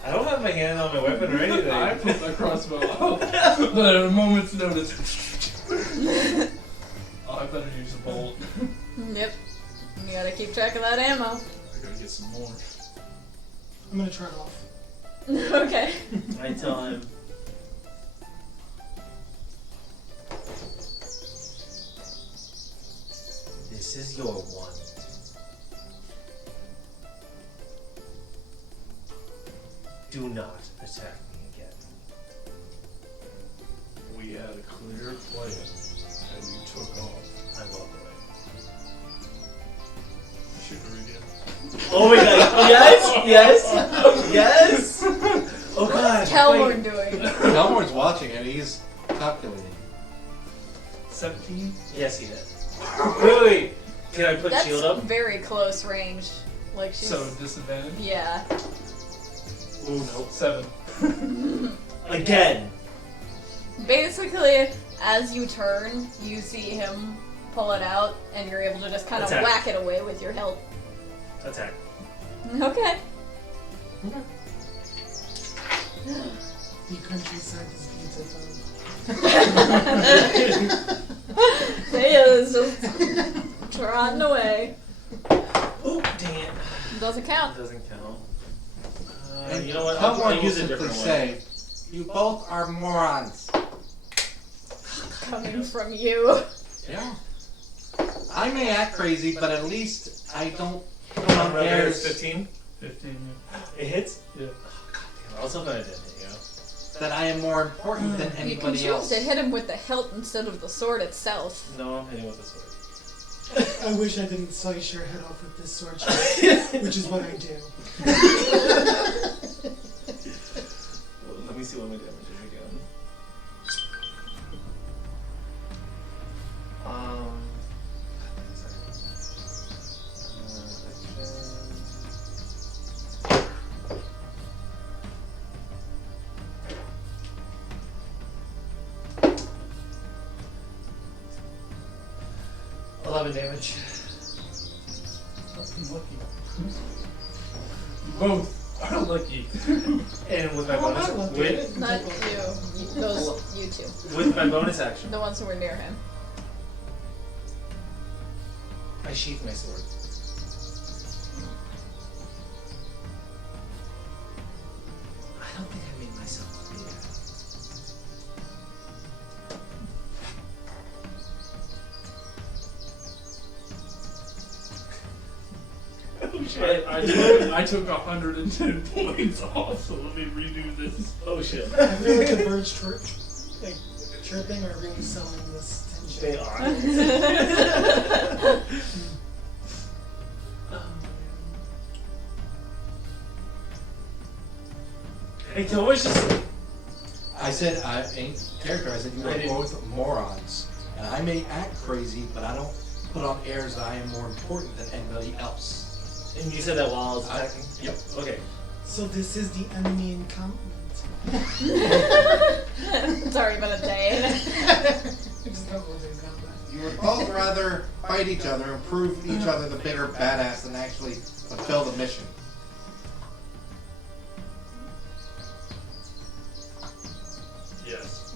I don't have my hand on my weapon or anything. I put my crossbow out, but at a moment's notice. Oh, I better use a bolt. Yep. You gotta keep track of that ammo. I gotta get some more. I'm gonna try it off. Okay. I tell him. This is your one. Do not attack me again. We had a clear plan, and you took off. I walk away. Shoot her again. Oh my god! Yes! Yes! Yes! Oh god! What's Kelmore wait. doing? Kelmore's watching and he's calculating. 17? Yes, he did. Wait. Can I put That's shield up? very close range. Like she's. So, disadvantage? Yeah. Ooh, nope. 7. Again! Basically, as you turn, you see him pull it out, and you're able to just kind of Attack. whack it away with your hilt. Attack. Okay. The countryside is beautiful. He is just trotting away. Oh, dang it. Doesn't count. Doesn't count. And You know what? Kelmore I'll will use a simply different say, "You both are morons." Coming from you. Yeah. I may act crazy, but at least I don't put one. on airs 15. 15. It hits? Yeah. I was hoping I didn't hit you. that I am more important than You can anybody choose else. to hit him with the hilt instead of the sword itself. No, I'm hitting with the sword. I wish I didn't slice your head off with this sword, which is what I do. Let me see what my damage is again. Uh, 11 damage. Fucking lucky. You both are lucky. And with my bonus, with Not you. Those, you two. with my bonus action, The ones who were near him. I sheath my sword. I don't think I made myself clear. Oh shit! shit. I took 110 points off, so let me redo this. Oh shit. I feel like the birds chirping are really selling this tension. They are. Hey, Tomo's just. I said, in character, I said you I are didn't- both morons. And I may act crazy, but I don't put on airs that I am more important than anybody else. And you said that while I was attacking? Yep. Okay. So this is the enemy encampment. It's already been a day. It's not what they got back. You would both rather fight each other and prove each other the bigger badass than actually fulfill the mission. Yes.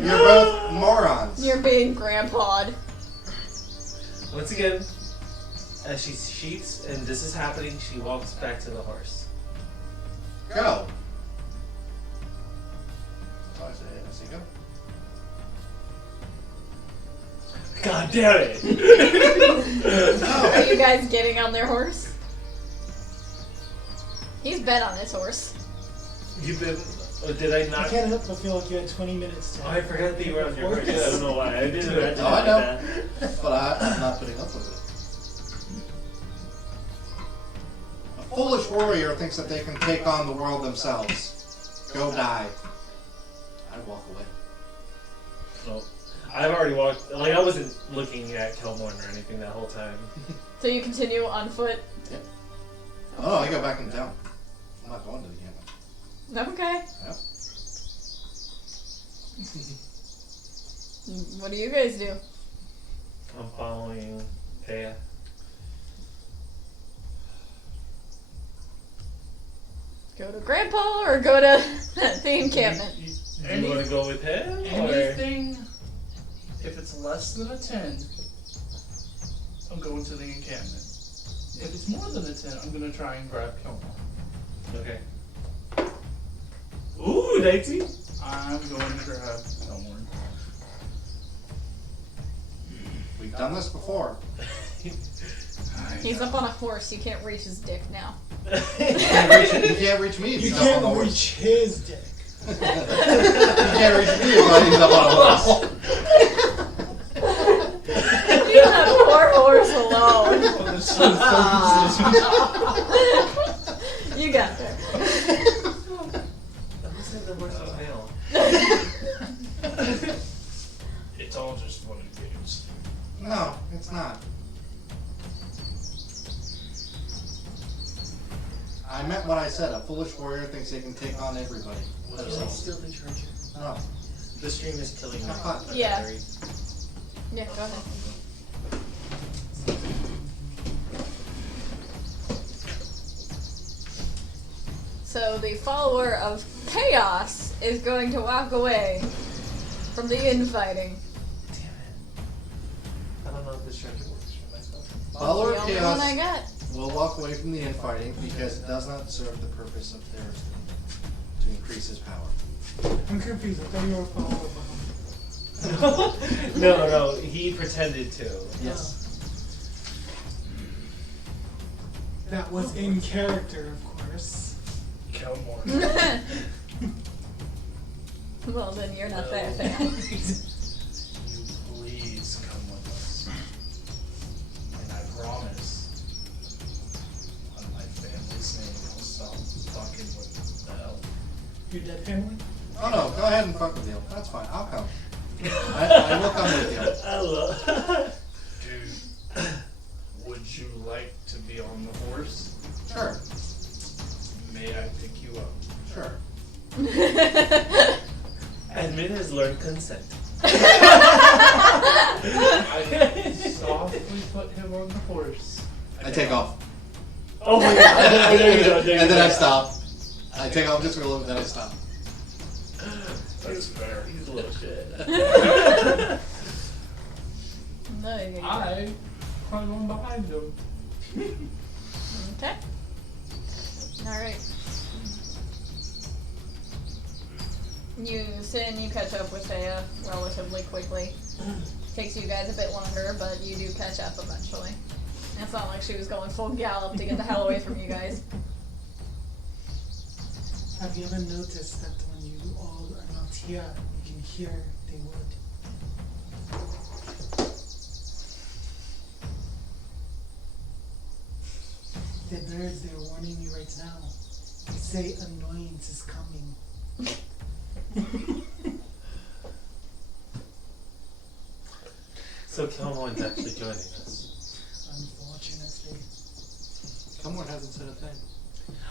You're both morons. You're being grandpa'd. Once again, as she sheets and this is happening, she walks back to the horse. Go. Oh, I say go. God damn it! Are you guys getting on their horse? He's been on his horse. You've been. Oh, did I I not? can't help but feel like you had 20 minutes to. Oh, I forgot that you were on your horse. I don't know why. I didn't. Oh, I know. But I'm not putting up with it. A foolish warrior thinks that they can take on the world themselves. Go die. I'd walk away. No. I've already walked. Like, I wasn't looking at Kelmorn or anything that whole time. So you continue on foot. Oh, no, I go back in town. I'm not going to the camp. Okay. Yep. What do you guys do? I'm following Thea. Go to Grandpa or go to the encampment? Do you want to go with him? Or? Anything, if it's less than a 10, I'm going to the encampment. If it's more than a 10, I'm going to try and grab Kilmore. Okay. Ooh, 19? I'm going to grab Kilmore. We've done this before. He's up on a horse. You can't reach his dick now. You can't reach me if You he's up on the can't horse. reach his dick. You can't reach me if he's up on a horse. You that poor horse alone. You got there. That looks like the horse was male. It's all just fun and games. No, it's not. I meant what I said. A foolish warrior thinks they can take on everybody. Still the charger. No. The stream is killing me. Yeah. Yeah, go ahead. So the follower of Chaos is going to walk away from the infighting. Damn it. I don't know if this charger works for myself. Follower The of only one I Chaos got. will walk away from the infighting because it does not serve the purpose of theirs to increase his power. I'm confused. I thought you were a follower behind. No, he pretended to. Yes. That was in character, of course. Kilmore. Well, then you're not that fan. You please come with us. And I promise, on my family's name, I'll stop fucking with the elf. Your dead family? Oh no, go ahead and fuck with you. That's fine. I'll come. I will come with you. I love. Dude, would you like to be on the horse? Sure. May I pick you up? Sure. Admin has learned consent. I softly put him on the horse. I take off. Oh my god. There you go, there you And then go. I stop. I take off just for a little bit, then I stop. That's fair. He's a little shit. No, you I climb on behind him. Okay. Alright. You sit and you catch up with Thea relatively quickly. Takes you guys a bit longer, but you do catch up eventually. It's not like she was going full gallop to get the hell away from you guys. Have you ever noticed that when you all are not here, you can hear the wood? The birds, they're warning you right now. They say annoyance is coming. So Kelmoin's actually joining us. Unfortunately. Someone hasn't said a thing.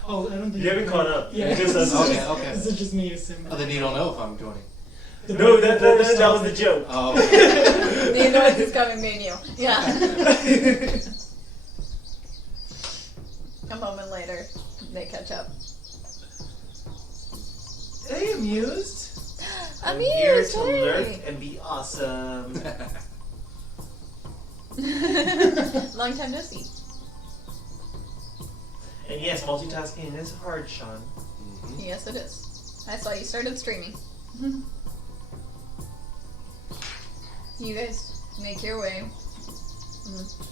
Oh, I don't think You haven't caught up. Yeah, It's just us. Okay. This is just me assuming. Oh, then you don't know if I'm joining. No, that was the joke. Oh. The annoyance is coming, me and you. Yeah. A moment later, they catch up. Hey, amused? I'm here Amused, to hey. lurk and be awesome. Long time no see. And yes, multitasking is hard, Sean. Mhm. Yes, it is. I saw you started streaming. You guys make your way.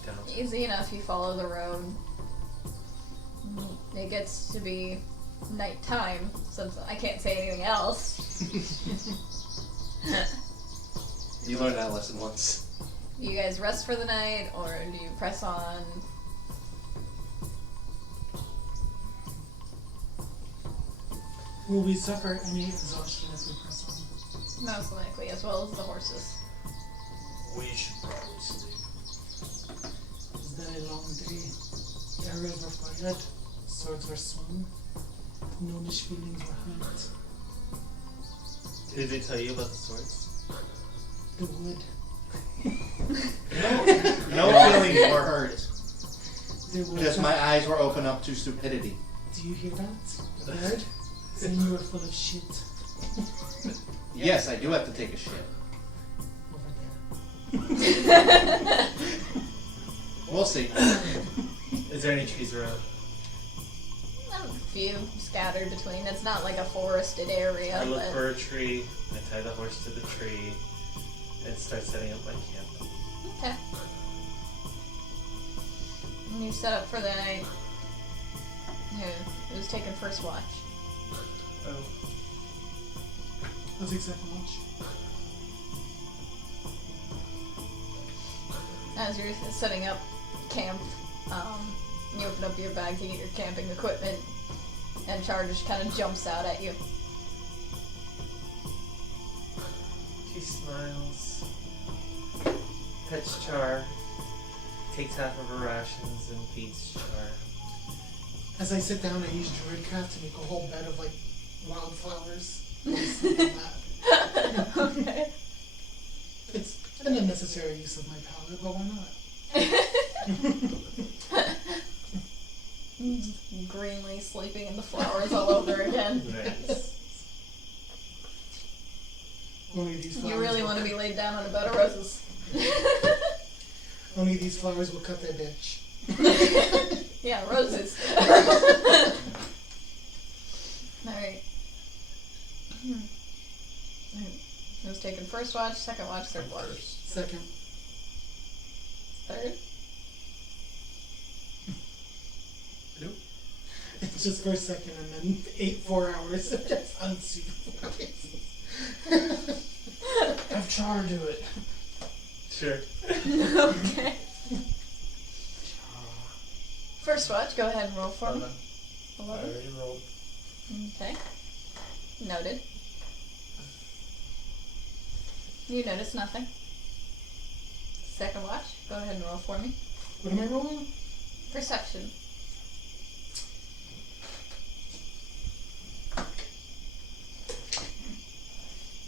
Down. Easy enough, you follow the road. It gets to be nighttime, since I can't say anything else. You learned that lesson once. You guys rest for the night, or do you press on? Will we suffer any exhaustion as we press on? Most likely, as well as the horses. We should probably sleep. It's been a long day. Arrows were fired, swords were swung, gnomish feelings were hurt. Did they tell you about the swords? The wood. No feelings were hurt. The wood. Because my eyes were open up to stupidity. Do you hear that? The bird? Saying you were full of shit. Yes, I do have to take a shit. Over there. We'll see. Is there any trees around? A few scattered between. It's not like a forested area, I look but for a tree, I tie the horse to the tree, and start setting up my camp. okay. And you set up for the night. Who's taking first watch? Oh. I'll take second watch. As you're setting up camp, you open up your bag to get your camping equipment, and Char just kind of jumps out at you. She smiles, pets Char, takes half of her rations and feeds Char. As I sit down, I use Druidcraft to make a whole bed of like wildflowers. That. Okay. It's an unnecessary use of my palette, but why not? Greenly sleeping in the flowers all over again. Nice. Only these flowers. You really want to be laid down on a bed of roses. Only these flowers will cut their bitch. Yeah, roses. Alright. Who's taking first watch, second watch, third watch? Second. Third? It's just for a second and then 4 hours of just unsupervised. Have Char do it. Sure. Okay. First watch, go ahead and roll for me. 11. I 11. already rolled. Okay. Noted. You notice nothing. Second watch, go ahead and roll for me. What am I rolling? Perception.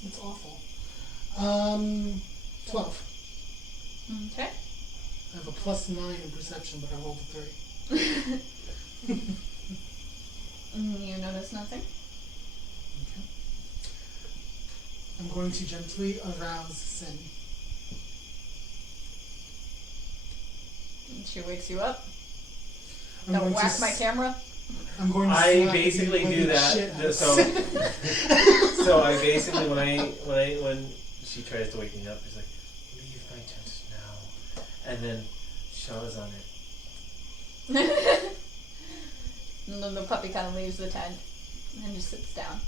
It's awful. 12. Okay. I have a +9 in perception, but I rolled a 3. You notice nothing? Okay. I'm going to gently arouse Sin. And she wakes you up. I'm Don't going to whack my camera. I'm going to I slap basically you do with the that. shit out. So I basically when she tries to wake me up, she's like, "Leave my and then show us on it. And then the puppy kind of leaves the tent and just sits down.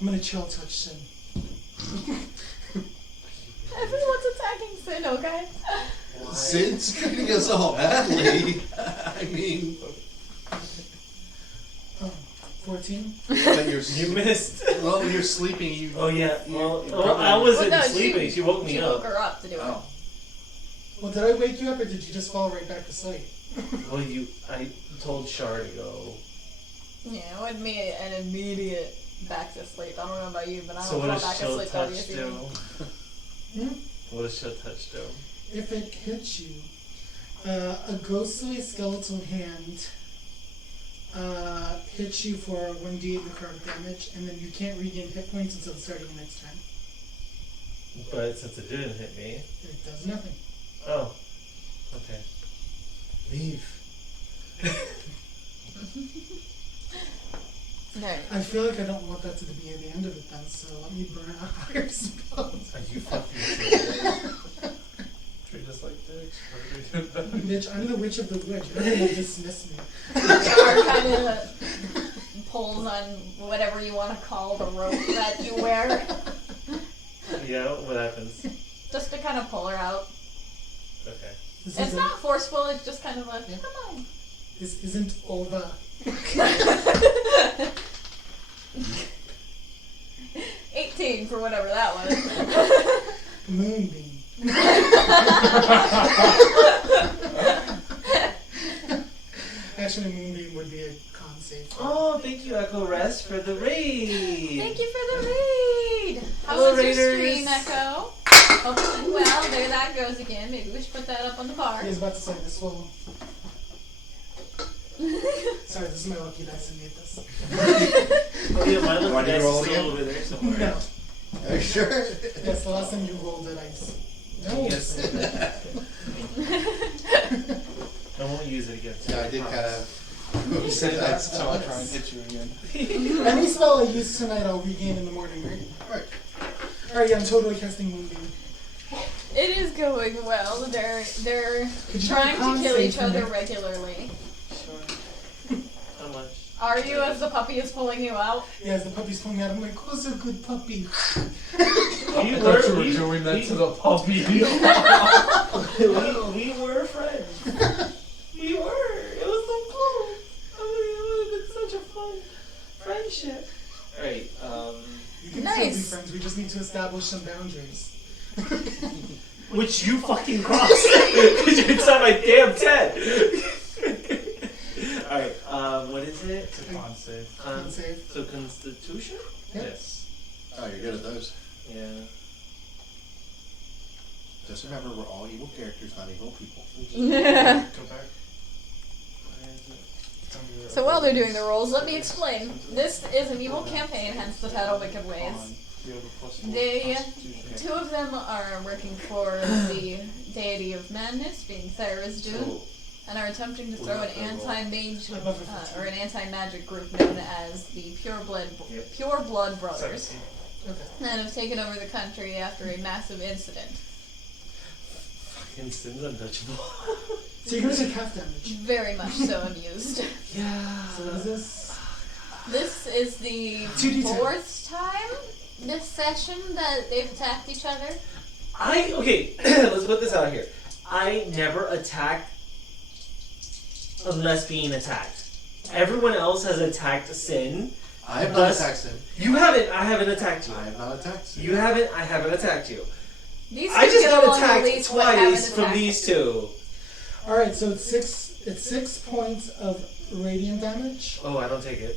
I'm gonna chill touch Sin. Everyone's attacking Sin, okay? Sid's treating us all badly. I mean, 14. but You missed. well, when you're sleeping, you. Oh yeah. Well, you well, probably- I wasn't Well, no, sleeping. She woke me She up. woke her up to do it. Oh. Well, did I wake you up or did you just fall right back to sleep? Well, I told Shar to go. Yeah, it would be an immediate back to sleep. I don't know about you, but I So don't what fall does back to chill sleep touch obviously. do? What does chill touch do? If it hits you, a ghostly skeletal hand hits you for 1d8 necrotic damage, and then you can't regain hit points until the start of the next turn. But since it didn't hit me, It does nothing. oh, okay. Leave. Okay. I feel like I don't want that to be at the end of it then, so let me burn out higher spells. Are you fucking serious? Treat us like dicks. What are we doing? Bitch, I'm the witch of the wood. You're not gonna dismiss me. Jar kind of pulls on whatever you want to call the rope that you wear, Yeah, what happens? just to kind of pull her out. Okay. This It's isn't, not forceful. It's just kind of like, Yeah. come on. this isn't over. 18 for whatever that was. Moonbeam. Actually, Moonbeam would be a con save. Oh, thank you, Echo Rest, for the raid. Thank you for the read. How Hello, was your Raiders. stream, Echo? Hopefully well. There that goes again. Maybe we should put that up on the bar. I was about to say this will. Sorry, this is my lucky dice. I made this. Oh yeah, my Do I lucky need to dice roll is still again? over there somewhere. No. Are you sure? Yes, the last time you rolled the dice. No. Yes. I won't use it against you. Yeah, I did kind of. You said that, so I'll try and hit you again. Any spell I use tonight, I'll regain in the morning, right? Right. Alright, yeah, I'm totally casting Moonbeam. It is going well. They're Could you trying try to kill con each save for other me? regularly. Sure. How much? Are you, as the puppy is pulling you out? Yeah, as the puppy's pulling me out, I'm like, who's a good puppy? We I thought you were doing that to the puppy. we were friends. We were. It was so cool. I mean, it would have been such a fun friendship. Alright, We can Nice. still be friends, we just need to establish some boundaries. which you fucking crossed. Because you're inside my damn tent. Alright, what is it? It's a con save. Con save. So Constitution? Yep. Yes. Oh, you're good at those. Yeah. Just remember, we're all evil characters, not evil people. Go back. So while they're doing the rolls, let me explain. This is an evil campaign, hence the title Wicked Ways. They, two of them are working for the deity of madness, being Thera's Doom, and are attempting to throw an anti-mage or an anti-magic group known as the Pure Blood Brothers, and have taken over the country after a massive incident. Fucking Sin's untouchable. So you're gonna take half damage. Very much so amused. Yeah. So what is this? This is the 2d10. fourth time this session that they've attacked each other. Okay, let's put this out here. I never attack unless being attacked. Everyone else has attacked Sin. I have not attacked him. You haven't. I haven't attacked you. I have not attacked him. You haven't. I haven't attacked you. These I two just go got on the attacked least but haven't twice from attacked. these two. Alright, so it's 6 points of radiant damage. Oh, I don't take it.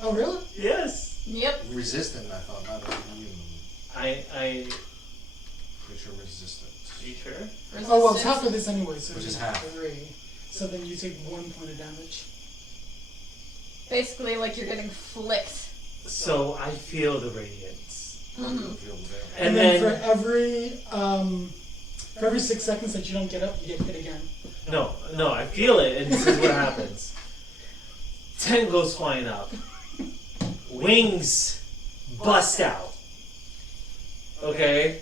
Oh really? Yes. Yep. Resistant, I thought, not immune. I. Pretty sure resistant. Are you sure? Oh well, it's half of this anyway, so Which it's is half. 3. So then you take 1 point of damage. Basically, like you're getting flicked. So I feel the radiance, Mhm. And then for every 6 seconds that you don't get up, you get hit again. no, I feel it, and this is what happens. 10 goes flying up. Wings bust out. Okay?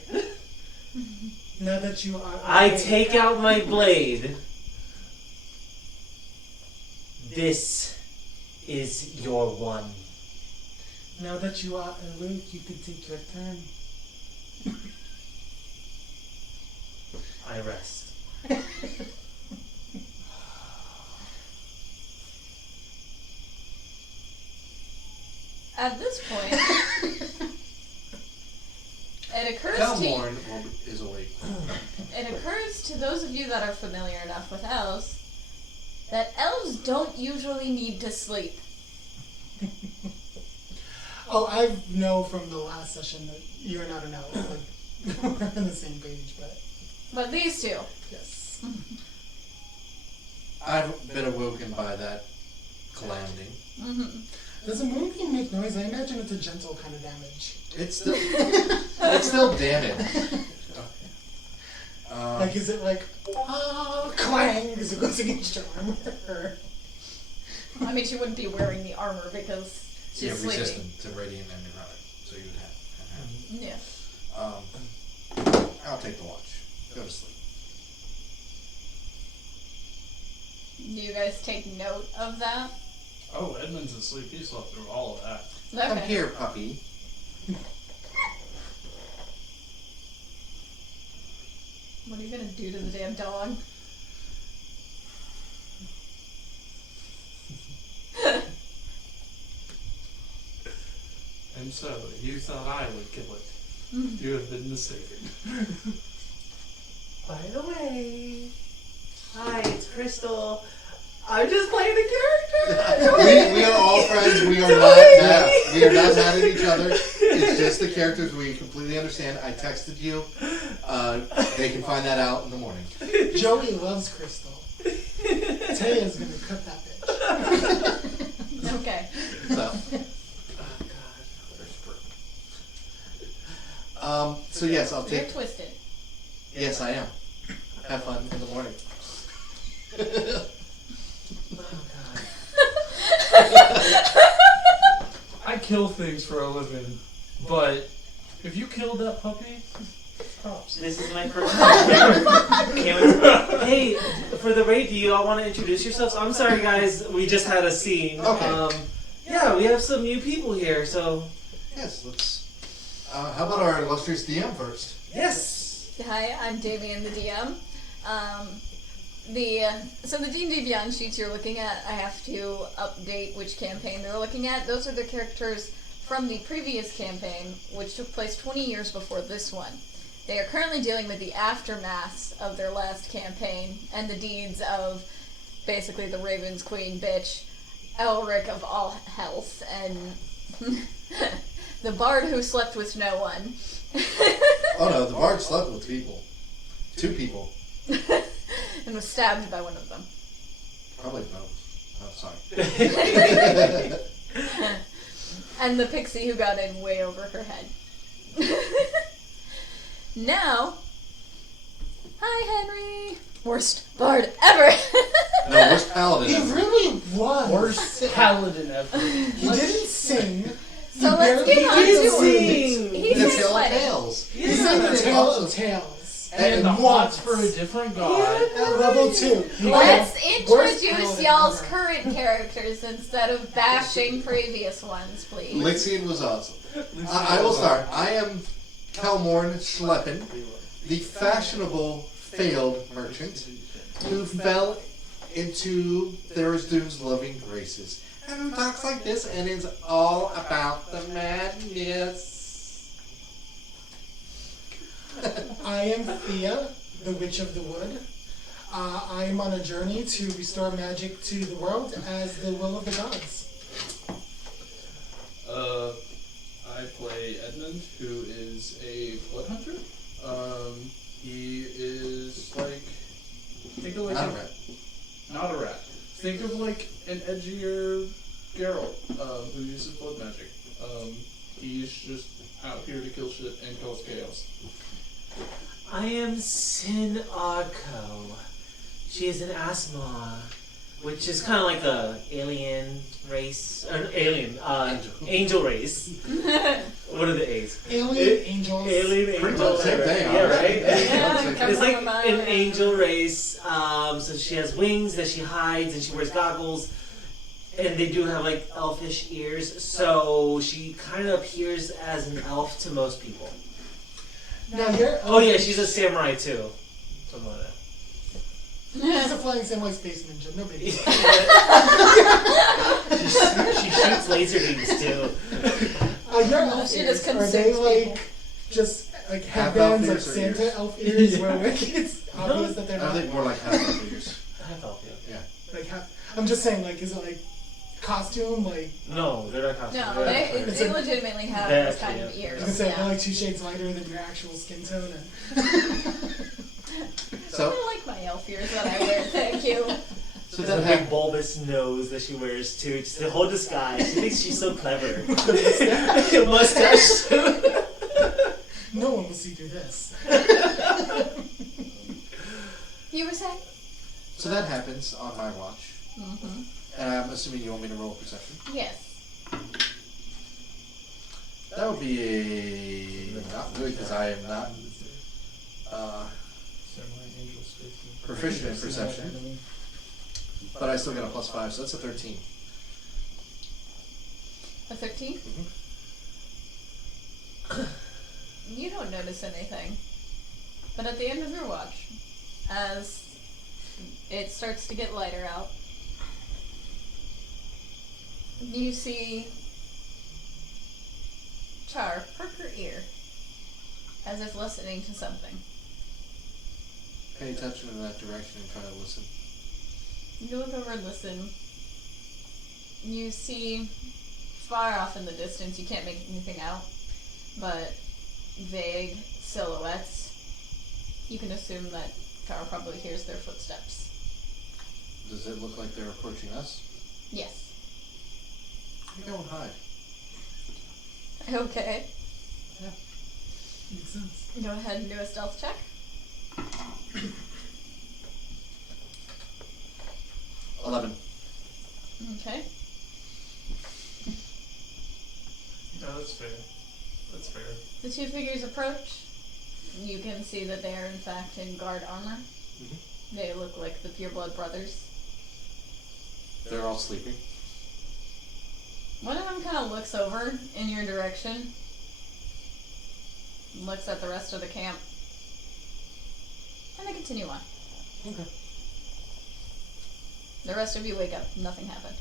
Now that you are. I take out my blade. This is your one. Now that you are awake, you can take your turn. I rest. At this point, it occurs to Calmorn is awake. it occurs to those of you that are familiar enough with elves that elves don't usually need to sleep. Oh, I know from the last session that you're not an elf. Like, we're on the same page, But these two. yes. I've been awoken by that calamity. Mm-hmm. Does a moonbeam make noise? I imagine it's a gentle kind of damage. It's still damage. Like, is it like, clang as it goes against your armor? Or... I mean, she wouldn't be wearing the armor because she's yeah, sleeping. resistant to radiant enemy running, so you would have. Yeah. I'll take the watch. Go to sleep. Do you guys take note of that? Oh, Edmund's asleep. He slept through all of that. Come Okay. here, puppy. What are you gonna do to the damn dog? And so, you thought I would kill it. You have been mistaken. By the way, hi, it's Crystal. I'm just playing a character. We are all friends. We are not mad. We are not mad at each other. It's just the characters we completely understand. I texted you. They can find that out in the morning. Joey loves Crystal. Taya's gonna cut that bitch. Okay. So, so yes, I'll You're take. twisted. Yes, I am. Have fun in the morning. I kill things for a living, but if you killed that puppy, props. This is my first time. Hey, for the raid, do you all want to introduce yourselves? I'm sorry, guys. We just had a scene. Okay. Yeah, we have some new people here, so Yes, let's. How about our illustrious DM first? yes. Hi, I'm Damien, the DM. So the D&D Beyond sheets you're looking at, I have to update which campaign they're looking at. Those are the characters from the previous campaign, which took place 20 years before this one. They are currently dealing with the aftermaths of their last campaign and the deeds of basically the Raven's Queen bitch, Elric of all health, and the bard who slept with no one. Oh no, the bard slept with people. 2 people. And was stabbed by one of them. Probably both. Oh, sorry. And the pixie who got in way over her head. Now, hi Henry! Worst bard ever! No, worst paladin He ever. really was. Worst paladin ever. He didn't sing. So let's get on to sing. He The sang Tale of wedding. Tales. He sang the That's Tale awesome. of Tales. And the once. hots for a different god. At level 2. Let's Worst introduce paladin y'all's ever. current characters instead of bashing previous ones, please. Lixian was awesome. I will start. I am Calmorn Schleppen, the fashionable failed merchant who fell into Therisdun's loving graces, and who talks like this and is all about the madness. I am Thea, the Witch of the Wood. I am on a journey to restore magic to the world as the will of the gods. I play Edmund, who is a blood hunter. He is like, think of like Not a rat. not a rat. Think of like an edgier Geralt, who uses blood magic. He's just out here to kill shit and cause chaos. I am Sin Arco. She is an Asma, which is kind of like the alien race, or angel race. What are the A's? Alien angels. Alien Pretty angel. much the same thing, Yeah, honestly. right? Yeah, hides and she wears goggles, and they do have like elfish ears, so she kind of appears as an elf to most people. Now you're. Oh yeah, she's a samurai too. Something like that. She's a flying samurai space ninja. No big deal. She shoots laser beams too. Your elf She ears, just are consumes they like people. just like Half headbands, elf like ears or Santa ears? elf ears, where like it's obvious that they're I not think more like half elf ears. Half elf, yeah. like half. I'm just saying, like, is it like costume? Like, No, they're not costumes. No, they're they actually- It's a- legitimately have They those actually kind of have- I ears. was gonna say, yeah. they're like 2 shades lighter than your actual skin tone. And So, I like my elf ears that I wear, thank you. so There's that a big happened. bulbous nose that she wears too. It's the whole disguise. She thinks she's so clever. Mustache. no one will see through this. You were saying? So that happens on my watch. Mm-hmm. And I'm assuming you want me to roll perception. Yes. That would be a not good because I am not proficient in perception. But I still got a +5, so that's a 13. A 13? You don't notice anything. But at the end of your watch, as it starts to get lighter out, you see Char perk her ear, as if listening to something. Pay attention in that direction and try to listen. You look over and listen. You see, far off in the distance, you can't make anything out, but vague silhouettes. You can assume that Char probably hears their footsteps. Does it look like they're approaching us? Yes. I think I would hide. Okay. Makes sense. Go ahead and do a stealth check. 11. Okay. No, that's fair. That's fair. The two figures approach. You can see that they are in fact in guard armor. Mhm. They look like the Pureblood brothers. They're all sleeping. One of them kind of looks over in your direction. And looks at the rest of the camp. And they continue on. Okay. The rest of you wake up. Nothing happened.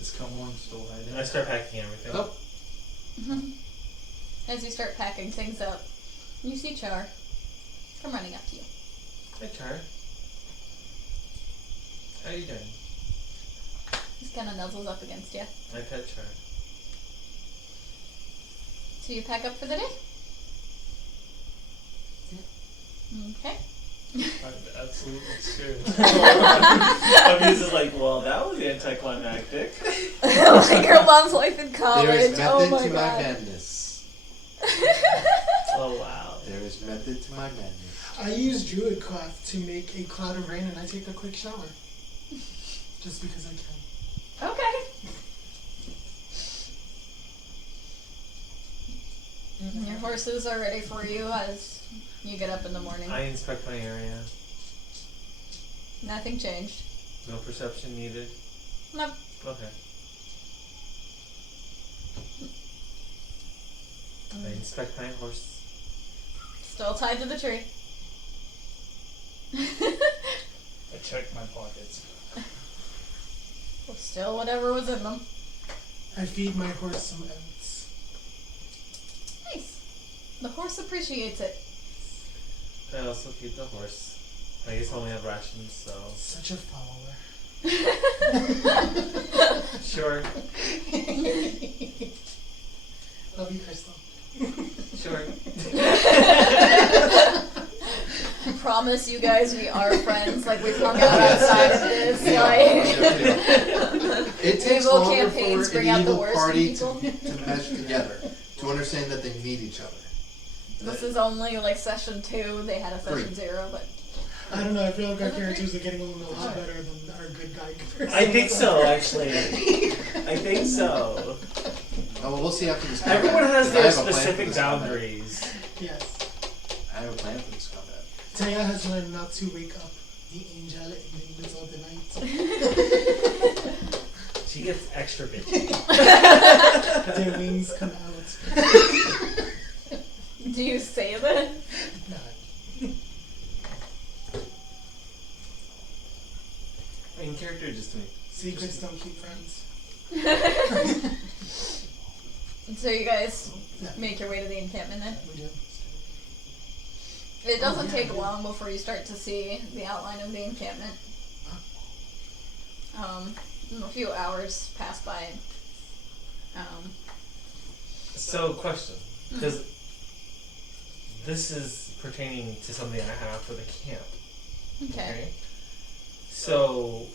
Is Come still hiding? I start packing everything. Nope. As you start packing things up, you see Char come running up to you. Hey, Char. How are you doing? He kind of nuzzles up against you. I pet Char. So you pack up for the day? Okay. I'm absolutely scared. I'm just like, well, that was anticlimactic. Like her mom's life in college. There is Oh method my to my god. madness. Oh, wow. There is method to my madness. I use Druidcraft to make a cloud of rain and I take a quick shower. Just because I can. Okay. Your horses are ready for you as you get up in the morning. I inspect my area. Nothing changed. No perception needed. Nope. Okay. I inspect my horse. Still tied to the tree. I checked my pockets. Still whatever was in them. I feed my horse some oats. Nice. The horse appreciates it. I also feed the horse. I guess I only have rations, so. Such a follower. Sure. Love you, Crystal. Sure. I promise you guys we are friends. Like we've hung out outside of this. Like It takes Evil longer campaigns for bring an out the evil worst in party people. to mesh together, to understand that they need each other. this is only like session 2. They had a session 3. 0, but I don't know, I feel like our characters are getting along a lot better than our good guy person. I think so, actually. I think so. Oh, well, we'll see after this. Everyone combat, has 'cause I their have a plan for specific this combat. boundaries. Yes. I have a plan for this combat. Taya has learned not to wake up the angel in the middle of the night. She gets extra bitchy. Their wings come out. Do you say that? In character, just to me. Secrets don't keep friends. So you guys make your way to the encampment then? We do. It doesn't yeah, take we do. long before you start to see the outline of the encampment. A few hours pass by. So, question. Because this is pertaining to something I have for the camp. Okay. So,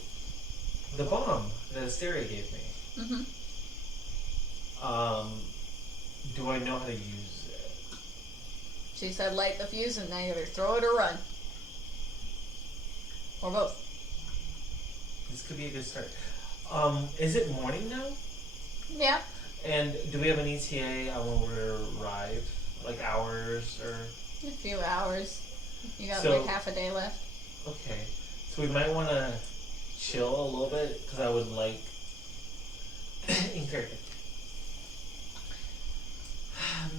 the bomb that Asteria gave me, Mm-hmm. do I know how to use it? She said light the fuse and now you either throw it or run. Or both. This could be a good start. Is it morning now? Yeah. And do we have an ETA on when we're arrive? Like hours or? A few hours. You got So- like half a day left. Okay. So we might want to chill a little bit because I would like in character.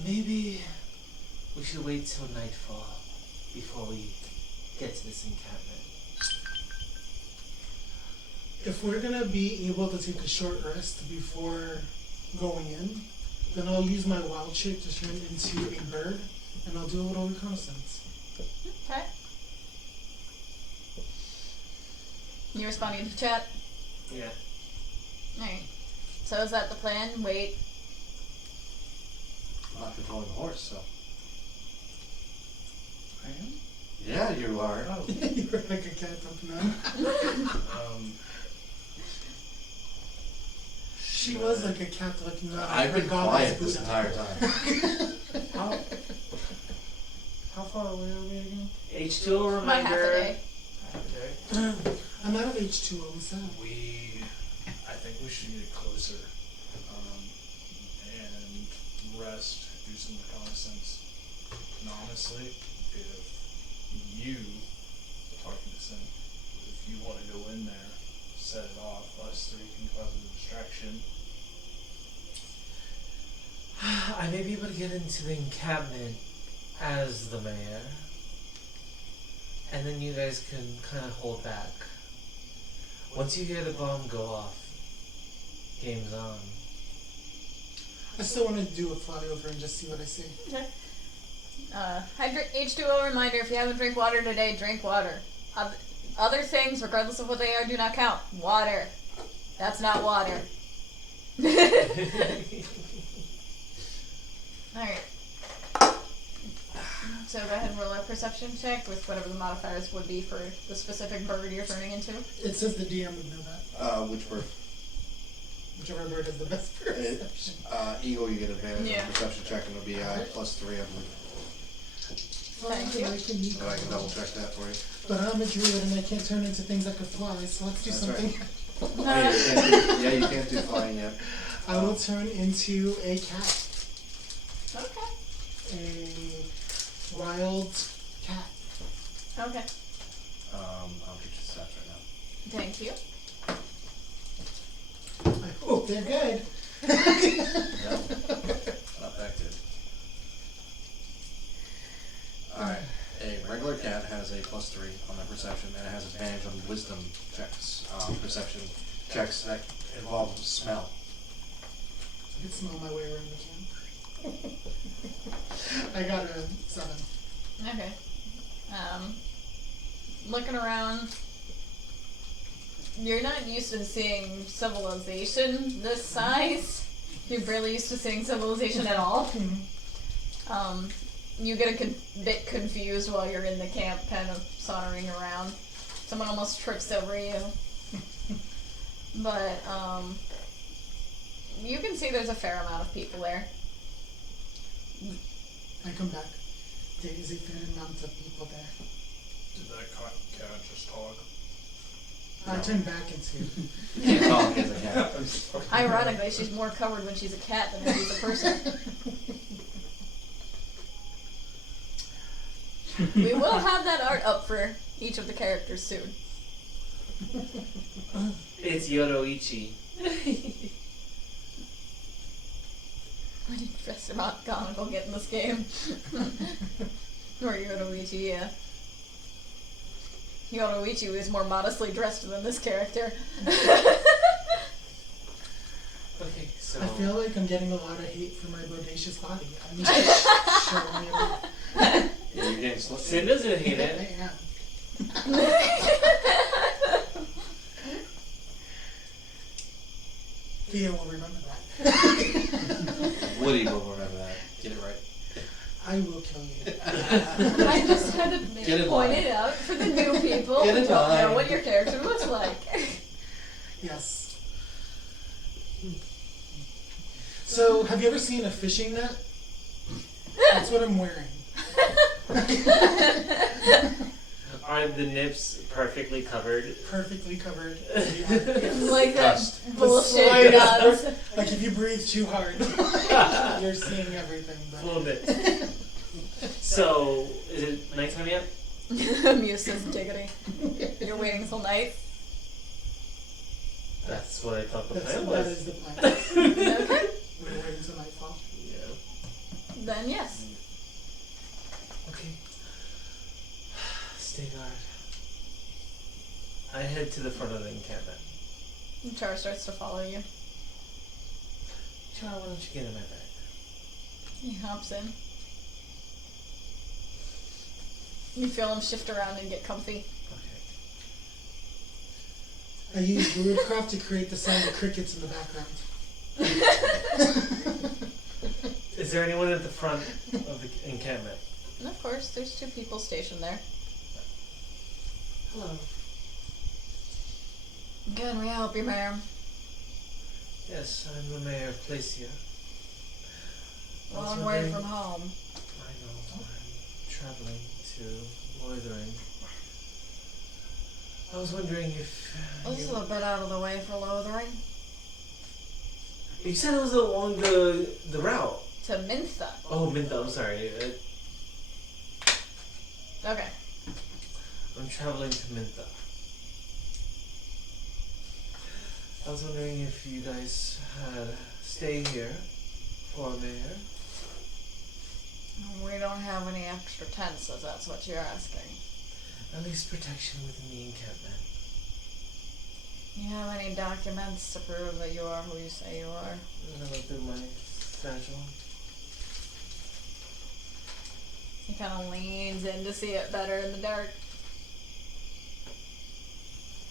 Maybe we should wait till nightfall before we get to this encampment. If we're gonna be able to take a short rest before going in, then I'll use my wild shape to turn into a bird, and I'll do a little reconnaissance. Okay. You responding to chat? Yeah. Alright. So is that the plan? Wait. I'm not controlling the horse, so. I am? Yeah, you are. Oh. You're like a cat jumping on. She was like a cat looking on. I've Her been goggles quiet this booted. entire time. How far away are we again? H2O About half a reminder. day. Half a day. I'm out of H2O, so. I think we should get closer and rest, do some reconnaissance. And honestly, if you, talking to Sin, if you want to go in there, set it off, us three can cause a distraction. I may be able to get into the encampment as the mayor, and then you guys can kind of hold back. Once you hear the bomb go off, game's on. I still want to do a flyover and just see what I see. Okay. H2O reminder, if you haven't drank water today, drink water. Other things, regardless of what they are, do not count. Water. That's not water. Alright. So go ahead and roll a perception check with whatever the modifiers would be for the specific bird you're turning into. It says the DM would know that. Which bird? Whichever bird has the best perception. Eagle, you get advantage Yeah. on the perception check, and it'll be +3, I believe. Thank you. I can eat So I can double check that for you. But I'm a druid and I can't turn into things that could fly, so let's do That's something. You can't do flying yet. I will turn into a cat. Okay. A wild cat. Okay. I'll get you stats right now. Thank you. I hope they're good. No, not that good. Alright, a regular cat has a +3 on their perception, and it has advantage on wisdom checks, perception checks that involve smell. I can smell my way around the camp. I got a 7. Okay. Looking around, you're not used to seeing civilization this size. You're barely used to seeing civilization at all. You get a bit confused while you're in the camp, kind of sauntering around. Someone almost trips over you. But, you can see there's a fair amount of people there. I come back. There is a fair amount of people there. Did that cat just talk? I turn back into. Can't talk as a cat. Ironically, she's more covered when she's a cat than when she's a person. We will have that art up for each of the characters soon. It's Yoroichi. I need Professor McGonagall get in this game. Or Yoroichi, yeah. Yoroichi was more modestly dressed than this character. Okay, so I feel like I'm getting a lot of hate for my bodacious body. I need to show me a bit. Yeah, you're getting slipped. Sin doesn't hate it. I am. Theo will remember that. Woody will remember that. Get it right. I will kill you. I just had to Get in point line. it out for the new people Get who in don't know line. what your character looks like. Yes. So, have you ever seen a fishing net? That's what I'm wearing. Are the nips perfectly covered? Perfectly covered. Like that Dust. bullshit Slightest guns. Like if you breathe too hard, you're seeing everything. But Full nips. So, is it nighttime yet? Muse says diggity. You're waiting till night? That's what I thought the that plan is was. the plan. Okay. We're waiting till nightfall. Yeah. Then yes. Okay. Stay guard. I head to the front of the encampment. Char starts to follow you. Char, why don't you get in my bag? He hops in. You feel him shift around and get comfy. Okay. I use Druidcraft to create the sound of crickets in the background. Is there anyone at the front of the encampment? And of course, there's two people stationed there. Hello. Can we help you, ma'am? Yes, I'm the mayor of Placia. Long way from home. I know. I'm traveling to loitering. I was wondering if This is a bit out of the way for lothering. you said it was along the route. To Mintha. Oh, Minta, I'm sorry. Okay. I'm traveling to Minta. I was wondering if you guys had stay here for a mayor. We don't have any extra tents, if that's what you're asking. At least protection within the encampment. You have any documents to prove that you are who you say you are? I'm gonna look through my satchel. He kind of leans in to see it better in the dark.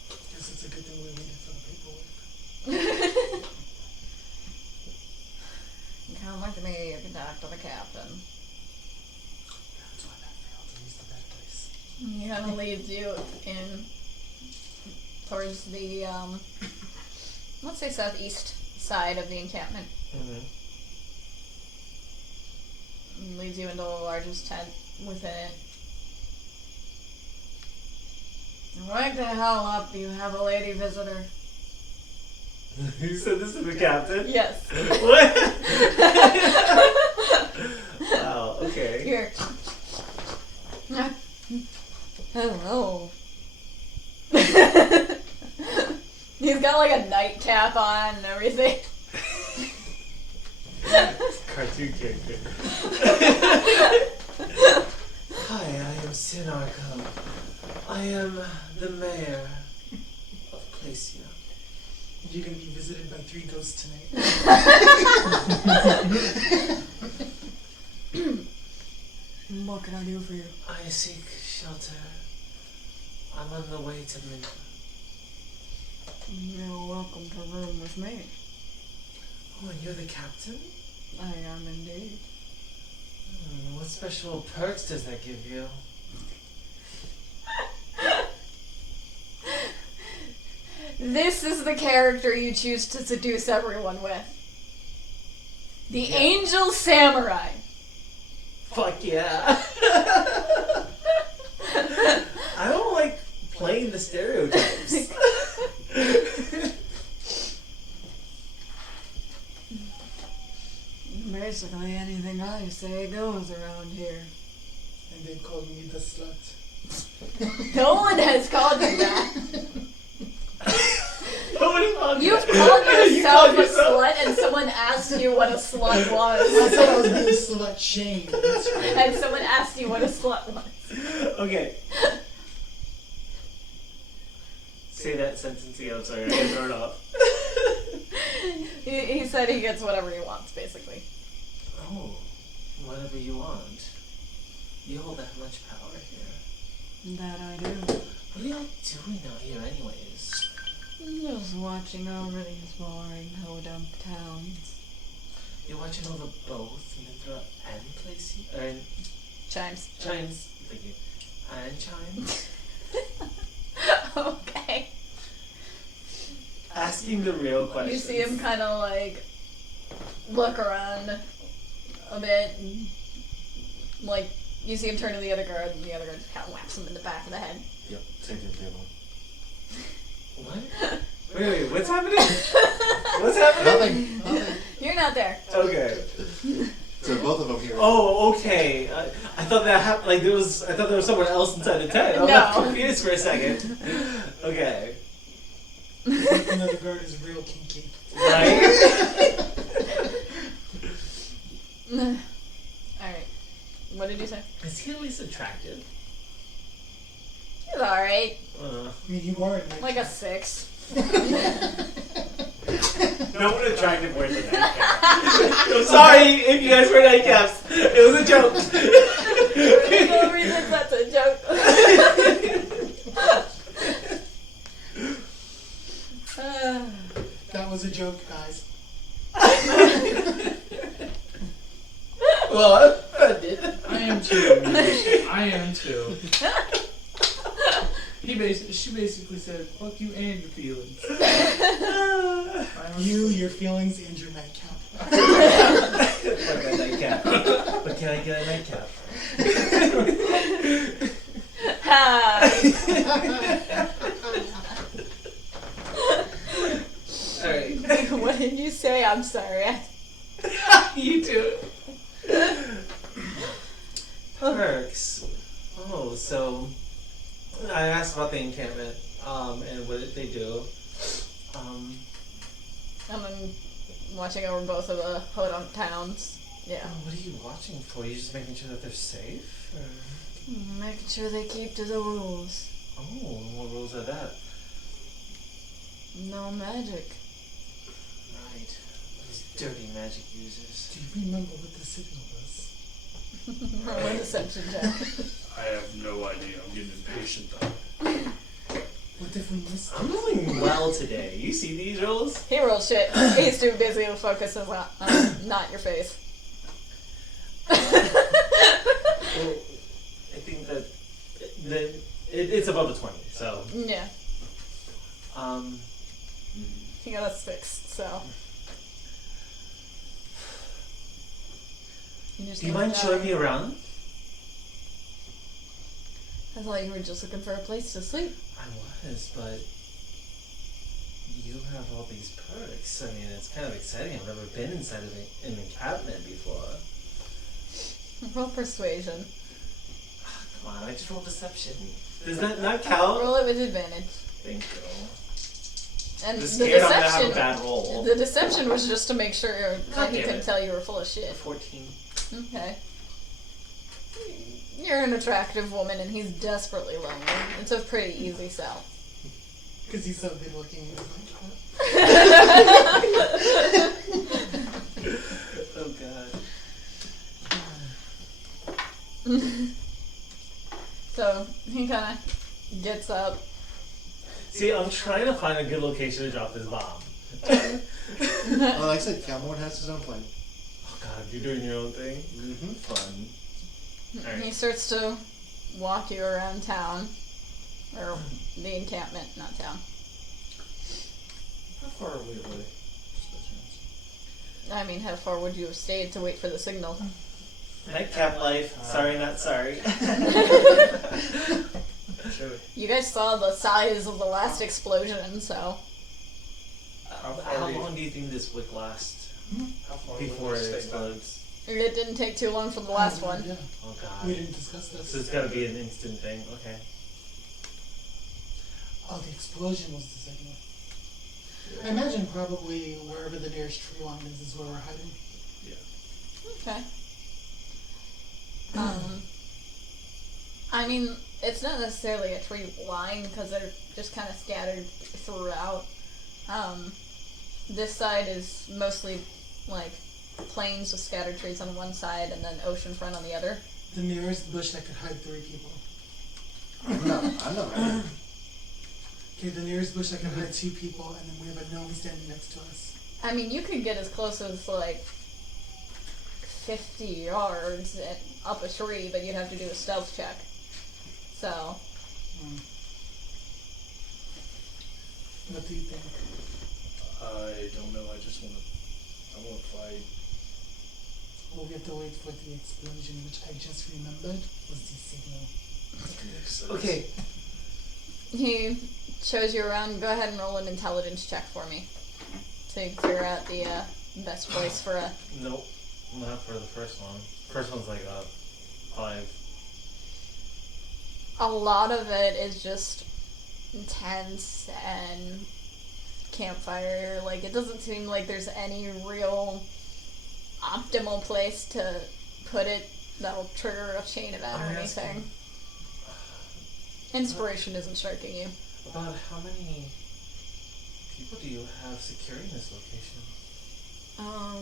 Guess it's a good thing we're waiting for the paperwork. You come with me, you can talk to the captain. That's why that failed. He's the bad place. He kind of leads you in towards the, let's say southeast side of the encampment. Mm-hmm. And leads you into the largest tent within it. Wake the hell up, you have a lady visitor. You said this is the captain? Yes. What? Wow, okay. Here. Hello. He's got like a nightcap on and everything. Cartoon character. Hi, I am Sinarko. I am the mayor of Placia. You're gonna be visited by 3 ghosts tonight. What can I do for you? I seek shelter. I'm on the way to Minta. You're welcome to room with me. Oh, and you're the captain? I am indeed. What special perks does that give you? This is the character you choose to seduce everyone with. The Angel Samurai. Fuck yeah. I don't like playing the stereotypes. called me the slut. No one has called you that. Nobody called You've you. called You yourself called a yourself- slut, and someone asked you what a slut I was. said I was being slut shamed. And someone asked you what a slut was. Okay. Say that sentence again. I'm sorry, I can throw it off. He said he gets whatever he wants, basically. Oh, whatever you want. You hold that much power here. That I do. What are y'all doing out here, anyways? Just watching over these boring ho-dump towns. You're watching over both Mithra and Placey? Chimes. Chimes. Thank you. And Chimes. Okay. Asking the real questions. You see him kind of like look around a bit, and, like you see him turn to the other guard, and the other guard just kind of whaps him in the back of the head. Yep, same thing with the other one. What? Wait, what's happening? What's happening? Nothing. You're not there. Okay. So both of them here. Oh, okay. I thought that happened. Like there was. I thought there was someone else inside the tent. I No. got confused for a second. Okay. Another guard is real kinky. Right. Alright. What did you say? Is he at least attractive? He's alright. Uh, I mean, you are Like a 6. no one attractive wears a nightcap. I'm sorry if you guys wear nightcaps. It was a joke. There's no reason that's a joke. That was a joke, guys. Well, I did. I am too. I am too. She basically said, "Fuck you and your feelings." You, your feelings, and your nightcap. Fuck a nightcap. But can I get a nightcap? Alright. What did you say? I'm sorry. You do it. Perks. Oh, so I asked about the encampment, and what did they do? And then watching over both of the ho-dump towns. Yeah. Oh, what are you watching for? You just making sure that they're safe? Or? Making sure they keep to the rules. Oh, what rules are that? No magic. Right. Those dirty magic users. Do you remember what the signal was? Roll a deception check. I have no idea. I'm getting impatient though. What if we missed I'm doing well today. You see these rolls? He rolls shit. He's too busy to focus on not your face. Well, I think that it's above a 20, so. Yeah. Um, He got a 6, so. do you mind showing me around? I thought you were just looking for a place to sleep. I was, but you have all these perks. I mean, it's kind of exciting. I've never been inside of an encampment before. Roll persuasion. Come on, I just rolled deception. Does that not count? Roll it with advantage. Thank you. And I'm the scared I'm gonna have a deception. bad roll. The deception was just to make sure God that he damn couldn't it. tell you were full of shit. 14. Okay. You're an attractive woman and he's desperately lonely. It's a pretty easy sell. Because he's so good looking. He's like, Oh god. So he kind of gets up. See, I'm trying to find a good location to drop this bomb. Well, like I said, Calmore has his own plan. Oh god, you're doing your own thing? Mm-hmm. Fun. He Alright. starts to walk you around town. Or the encampment, not town. How far are we away? Just by chance. I mean, how far would you have stayed to wait for the signal? Nightcap life. Sorry, not sorry. Sure. You guys saw the size of the last explosion, so. How far How are we- long do you think this would last How far are we before it staying back? explodes? It didn't take too long from the last one. Yeah, Oh we god. didn't discuss this. So it's gotta be an instant thing. Okay. Oh, the explosion was the second one. I imagine probably wherever the nearest tree line is where we're hiding. Okay. I mean, it's not necessarily a tree line because they're just kind of scattered throughout. This side is mostly like plains with scattered trees on one side and then oceanfront on the other. The nearest bush that could hide 3 people. I'm not ready. Okay, the nearest bush that can hide 2 people, and then we have a gnome standing next to us. I mean, you could get as close as like 50 yards and up a tree, but you'd have to do a stealth check. So, What do you think? I don't know. I just want to. I want to fight. Well, we have to wait for the explosion, which I just remembered was the signal. Okay. he shows you around. Go ahead and roll an intelligence check for me to figure out the best place for a. Nope. Not for the first one. First one's like a 5. A lot of it is just tents and campfire. Like, it doesn't seem like there's any real optimal place to put it that'll trigger a chain event or I'm asking- anything. Inspiration isn't striking you. About how many people do you have securing this location?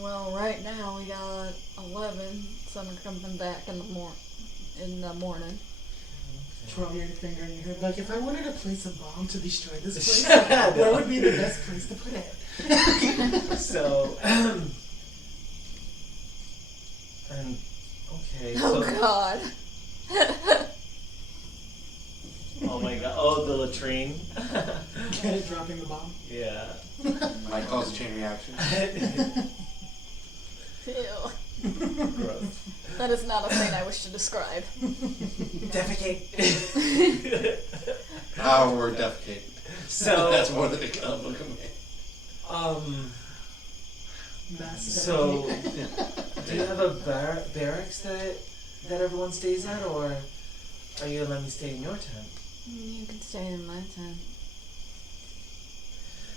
Well, right now we got 11. Some are coming back in the morning. Twirl your finger in your head. Like, if I wanted to place a bomb to destroy this place, No. where would be the best place to put it? So, and okay. Oh So, God. oh my god. Oh, the latrine. Get it dropping the bomb? Yeah. Might cause a chain reaction. Ew. Gross. That is not a thing I wish to describe. Defecate. Our word defecate. So, That's more than a compliment. Mass So, defecate. do you have a barracks that everyone stays at, or are you gonna let me stay in your tent? You can stay in my tent.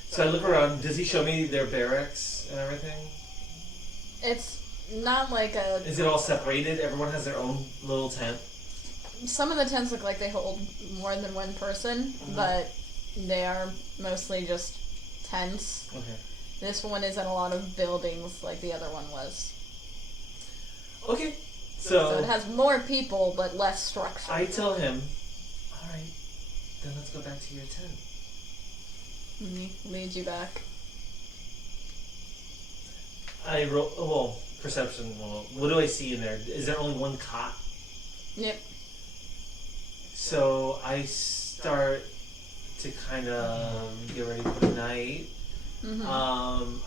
So I look around. Does he show me their barracks and everything? It's not like a. Is it all separated? Everyone has their own little tent. Some of the tents look like they hold more than one person, but they are mostly just tents. Okay. This one isn't a lot of buildings like the other one was. Okay. So it So has more people, but less structure. I tell him, all right, then let's go back to your tent. And he leads you back. I roll. Well, perception. Well, what do I see in there? Is there only one cot? Yep. So I start to kind of get ready for the night. Mm-hmm.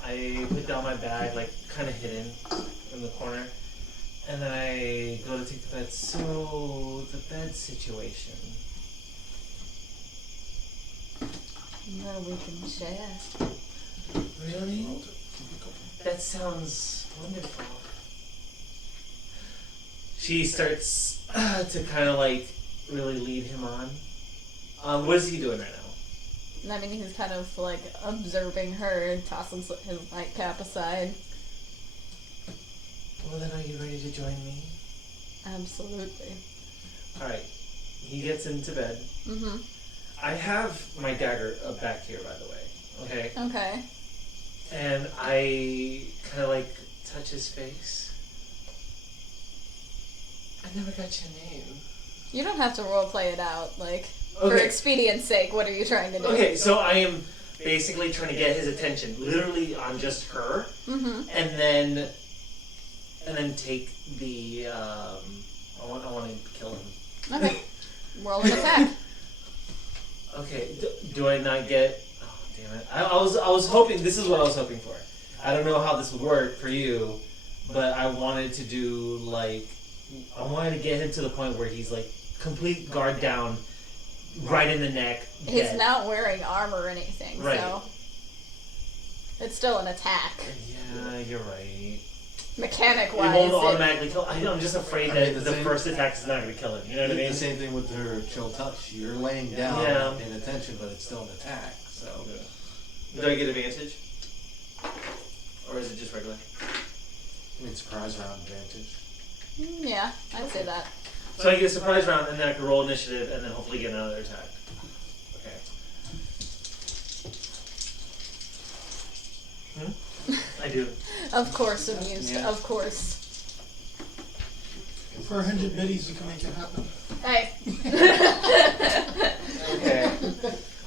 I put down my bag, like kind of hidden in the corner, and then I go to take the bed. So the bed situation. Well, we can share. Really? That sounds wonderful. She starts to kind of like really lead him on. What is he doing right now? I mean, he's kind of like observing her, tossing his nightcap aside. Well, then, are you ready to join me? Absolutely. All right. He gets into bed. Mm-hmm. I have my dagger back here, by the way. Okay. Okay. And I kind of like touch his face. I never got your name. You don't have to roleplay it out, like, for Okay. expedience sake, what are you trying to do? Okay, so I am basically trying to get his attention, literally on just her, Mm-hmm. and then take the. I want to kill him. Okay. Roll an attack. Okay, do I not get? Oh damn it! I was hoping. This is what I was hoping for. I don't know how this would work for you, but I wanted to do like. I wanted to get him to the point where he's like complete guard down, right in the neck. He's dead. not wearing armor or anything, Right. so it's still an attack. Yeah, you're right. Mechanic It wise. won't automatically kill. I'm just afraid I mean, that the the same- first attack is not going to kill him. You know what I mean? The same thing with her chill touch. You're laying down, Yeah. paying attention, but it's still an attack. So Do I get advantage? Or is it just regular? I mean, surprise round advantage. Yeah, I'd say that. So I get a surprise round, and then I can roll initiative, and then hopefully get another attack. Okay. I do. Of course, amused. Yeah. Of course. For 100 biddies, you can make it happen. Hey. Okay.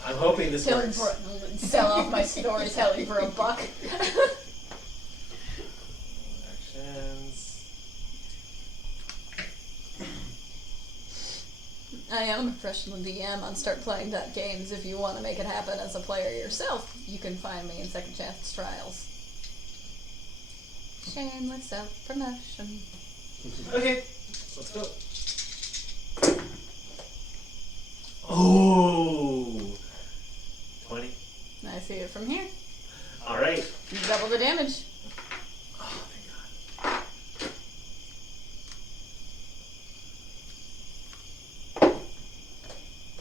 I'm hoping this Killing works. for, sell off my storytelling for $1. Actions. I am a professional DM on StartPlaying.games. If you want to make it happen as a player yourself, you can find me in Second Chance Trials. Shameless self-promotion. Okay. Let's go. Oh. 20. I see it from here. All right. Double the damage. Oh, thank God.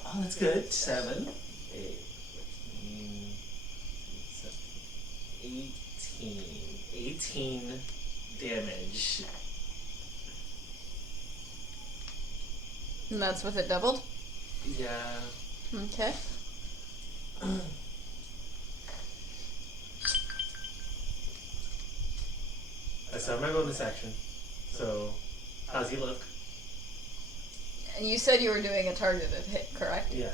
Oh, that's good. 7, 8, 14, 17, 18 damage. And that's with it doubled? Yeah. Okay. I saw my bonus action. So, how's he look? You said you were doing a targeted hit, correct? Yeah.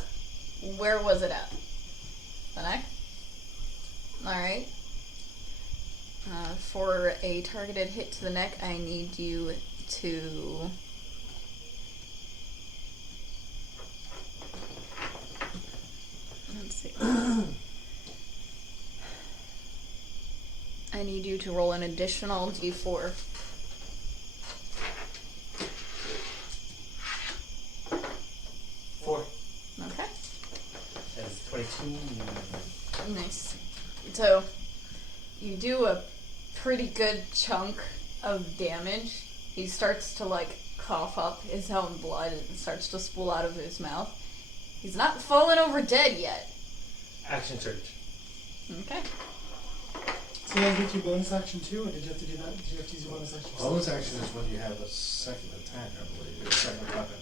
Where was it at? The neck? Alright. For a targeted hit to the neck, I need you to... Let's see. I need you to roll an additional d4. Four. Okay. That's 22. Nice. So, you do a pretty good chunk of damage. He starts to, like, cough up his own blood and starts to spool out of his mouth. He's not fallen over dead yet. Action surge. Okay. So you get your bonus action too, or did you have to do that? Did you have to use your bonus action? Bonus action is when you have a second attack, I believe, or a second weapon.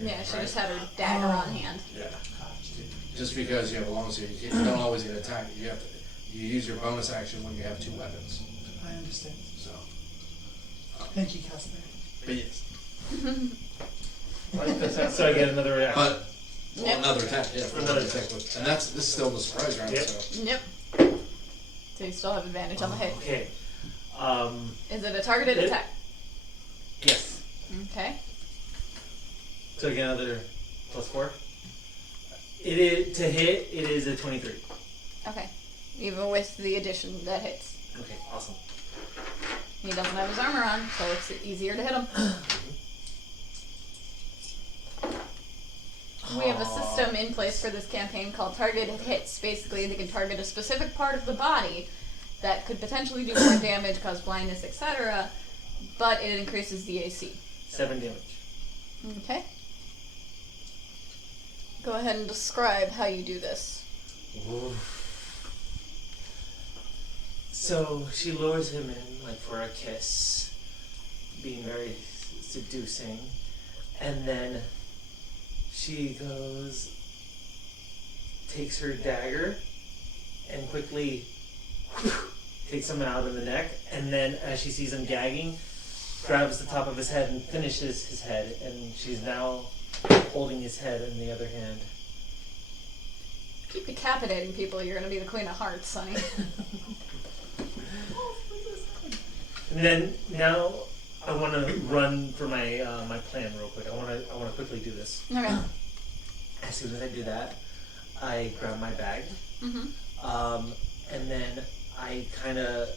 Yeah, she right? just had her dagger on hand. Yeah. Just because you have a long sword, you don't always get attacked. You have to. You use your bonus action when you have two weapons. I understand. So. Thank you, Casper. But yes. So I get another reaction. But Yep. another attack, yeah, Another attack, and this is still the surprise round. Yep. So Yep. So you still have advantage on the hit. Okay. Is it a targeted It- attack? Yes. Okay. So I get another +4. It is to hit. It is a 23. Okay. Even with the addition that hits. Okay. Awesome. He doesn't have his armor on, so it's easier to hit him. We have a system in place for this campaign called targeted hits. Basically, they can target a specific part of the body that could potentially do more damage, cause blindness, etc., but it increases the AC. 7 damage. Okay. Go ahead and describe how you do this. So she lures him in, like, for a kiss, being very seducing, and then she goes, takes her dagger, and quickly takes him out of the neck, and then as she sees him gagging, grabs the top of his head and finishes his head, and she's now holding his head in the other hand. Keep decapitating people, you're gonna be the Queen of Hearts, Sonny. And then now I want to run for my my plan real quick. I want to quickly do this. Okay. As soon as I do that, I grab my bag, and then I kind of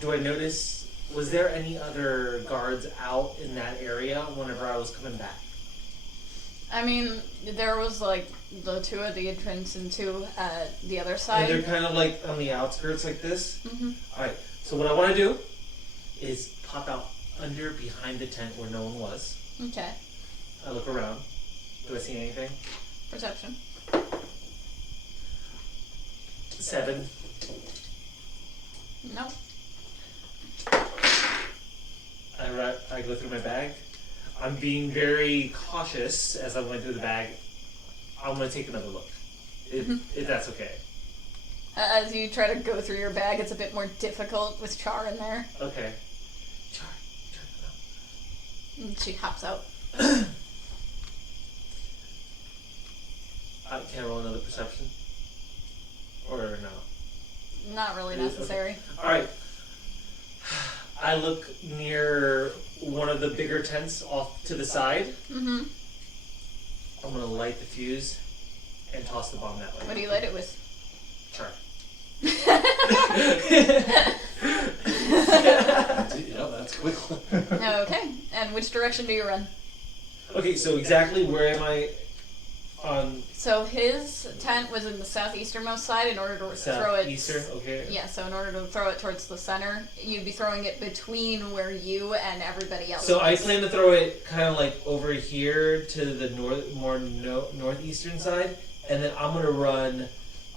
do. I notice, was there any other guards out in that area whenever I was coming back? I mean, there was like the two at the entrance and two at the other And side. they're kind of like on the outskirts like this. Mm-hmm. All right. So what I want to do is pop out under behind the tent where no one was. Okay. I look around. Do I see anything? Perception. 7. Nope. I go through my bag. I'm being very cautious as I'm going through the bag. I'm going to take another look, if that's okay. As you try to go through your bag, it's a bit more difficult with Char in there. Okay. Char, And she hops out. can I roll another perception? Or no? Not really necessary. Alright. I look near one of the bigger tents off to the side. Mm-hmm. I'm going to light the fuse and toss the bomb that way. What do you light it with? Char. Yeah, that's quick. Okay. And which direction do you run? Okay, so exactly where am I on So his tent was in the southeasternmost side. In order to throw it, Eastern? Okay. yeah. So in order to throw it towards the center, you'd be throwing it between where you and everybody else. So I was. plan to throw it kind of like over here to the northeastern side, and then I'm gonna run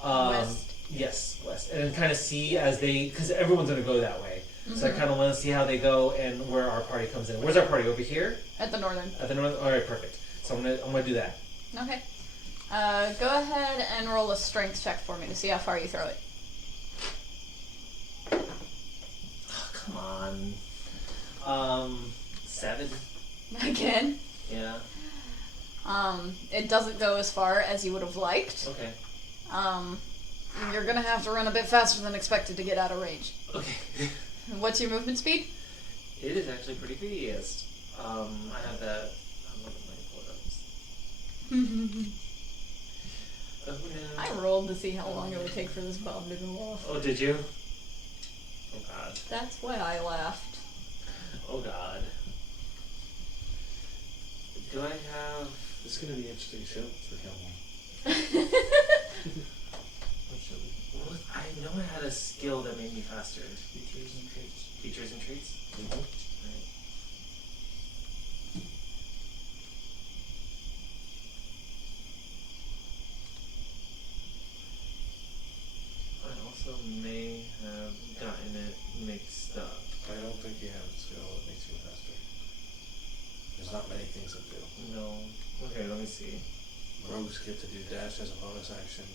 West. Yes, west, and then kind of see as they, because everyone's gonna go that way. So I kind of want to see how they go and where our party comes in. Where's our party? Over here? At the northern. At the north. All right, perfect. So I'm gonna do that. Okay. Go ahead and roll a strength check for me to see how far you throw it. Oh, come on. 7. Again. Yeah. It doesn't go as far as you would have liked. Okay. You're gonna have to run a bit faster than expected to get out of range. Okay. What's your movement speed? It is actually pretty fast. I have that. I'm looking at my photos. Oh no. I rolled to see how long it would take for this bomb to go off. Oh, did you? Oh god. That's why I laughed. Oh god. Do I have? It's gonna be an interesting show for Calhoun. What? I know I had a skill that made me faster. Features and traits. Features and traits. Mm-hmm. Right. I also may have gotten it mixed up. I don't think you have a skill that makes you faster. There's not many things that do. No. Okay, let me see. Rogues get to do dash as a bonus action.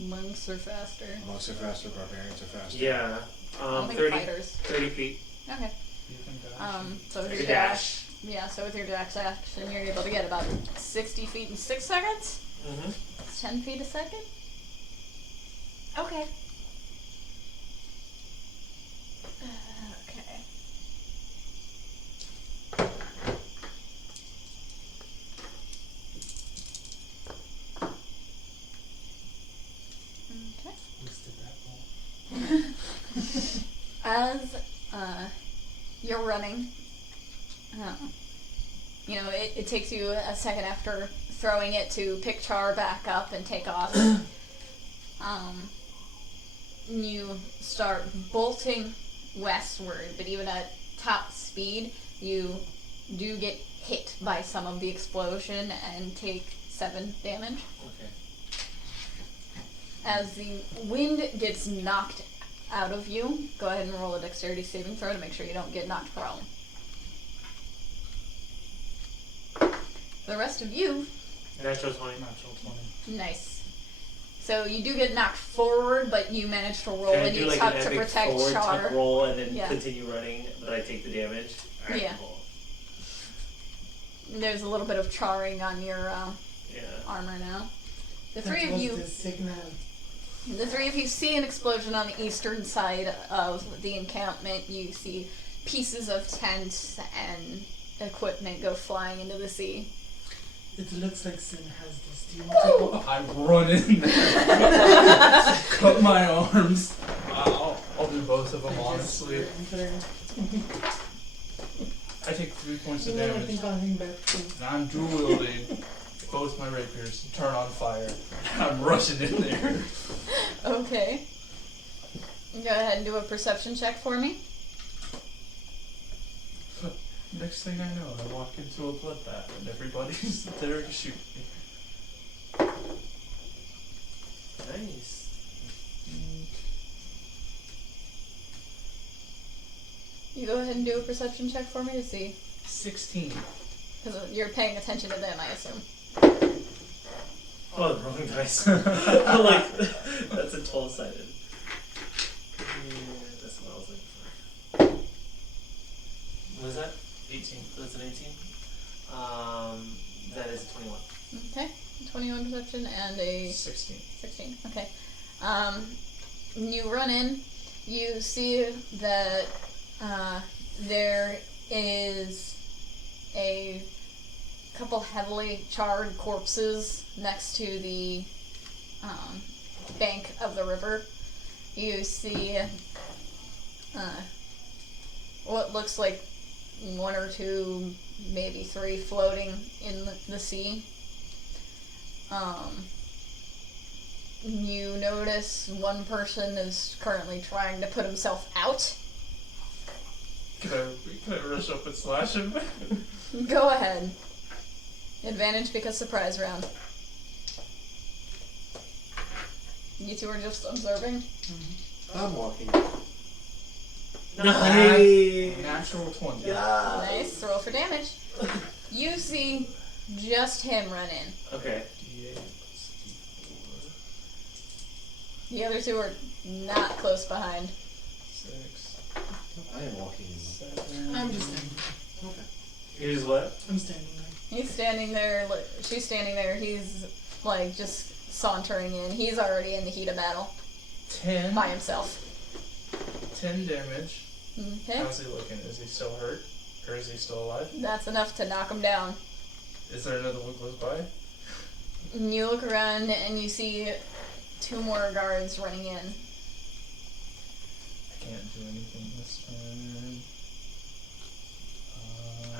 Monks are faster. Monks are faster, barbarians are faster. Yeah. I think 30, fighters. 30 feet. Okay. You can dash. So with Take your a dash. Yeah, so with your dash action, you're able to get about 60 feet in 6 seconds. Mm-hmm. It's 10 feet a second. Okay. Okay. Okay. Listed that ball. As you're running, it takes you a second after throwing it to pick Char back up and take off. You start bolting westward, but even at top speed, you do get hit by some of the explosion and take 7 damage. Okay. As the wind gets knocked out of you, go ahead and roll a dexterity saving throw to make sure you don't get knocked prone. The rest of you, Natural 20. Natural 20. nice. So you do get knocked forward, but you manage to roll Can I and do you like tuck an to epic protect forward Char. tuck roll and then Yeah. continue running, but I take the damage? Alright, Yeah. cool. There's a little bit of charring on your Yeah. armor now. The That three of was you. the signal. The three of you see an explosion on the eastern side of the encampment. You see pieces of tents and equipment go flying into the sea. It looks like Sin has this. Do you want to go up? I run in there. Cut my arms. I'll do both of them, honestly. I take 3 points of I damage. think I'll hang back too. And I'm dual wielding both my rapiers, turn on fire. And I'm rushing in there. Okay. Go ahead and do a perception check for me. Next thing I know, I walk into a bloodbath and everybody's there to shoot me. Nice. You go ahead and do a perception check for me to see. 16. Because you're paying attention to them, I assume. Oh, the wrong dice. I'm like, that's a 12-sided. Yeah, that's what I was looking for. What is that? 18. That's an 18? That is a 21. Okay. 21 perception and a 16. 16. Okay. You run in. You see that there is a couple heavily charred corpses next to the bank of the river. You see what looks like 1 or 2, maybe 3 floating in the sea. You notice one person is currently trying to put himself out. Can I rush up and slash him? Go ahead. Advantage because surprise round. You two are just observing. I'm walking. Nice! Natural 20. Yeah. Nice. Roll for damage. You see just him run in. Okay. D8 plus The other two are not close behind. D4. 6. I am walking. 7. I'm just standing. Okay. Here's what? I'm standing there. He's standing there. She's standing there. He's like just sauntering in. He's already in the heat of battle 10. by himself. 10 damage. Okay. How's he looking? Is he still hurt? Or is he still alive? That's enough to knock him down. Is there another one close by? And you look around and you see 2 more guards running in. I can't do anything this turn.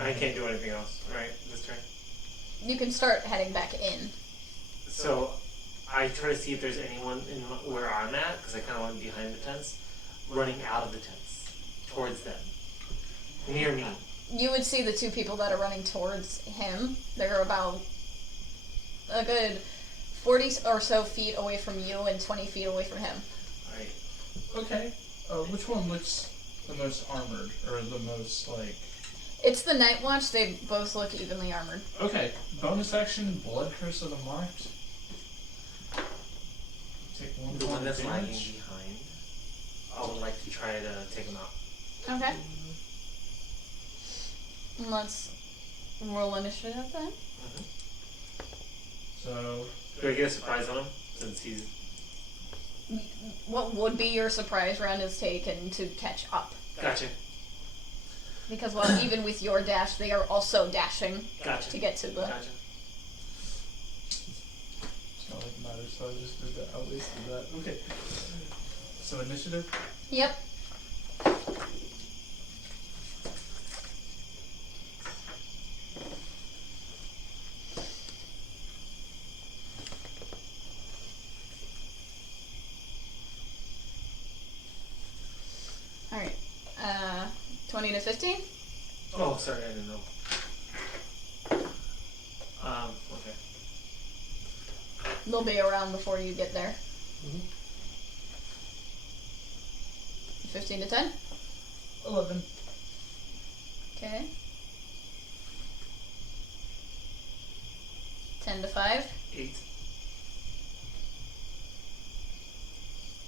I can't do anything else, right, this turn? You can start heading back in. So, I try to see if there's anyone in where I'm at, because I kind of want to be behind the tents, running out of the tents, towards them. Near me. You would see the 2 people that are running towards him. They're about a good 40 or so feet away from you and 20 feet away from him. Alright. Okay. Which one looks the most armored? Or the most, like... It's the Night Watch. They both look evenly armored. Okay. Bonus action, Blood Curse of the Marked. Take 1 The one that's lagging damage. behind, I would like to try to take him out. Okay. Let's roll initiative then. So, Do I get a surprise on him, since he's... What would be your surprise round is taken to catch up. Gotcha. Because while even with your dash, they are also dashing Gotcha. to get to the... Gotcha. it's not like it matters, so I just did that. I wasted that. Okay. So, initiative? Yep. Alright. 20 to 15? Oh, sorry, I didn't know. Okay. They'll be around before you get there. 15 to 10? 11. Okay. 10 to 5? 8.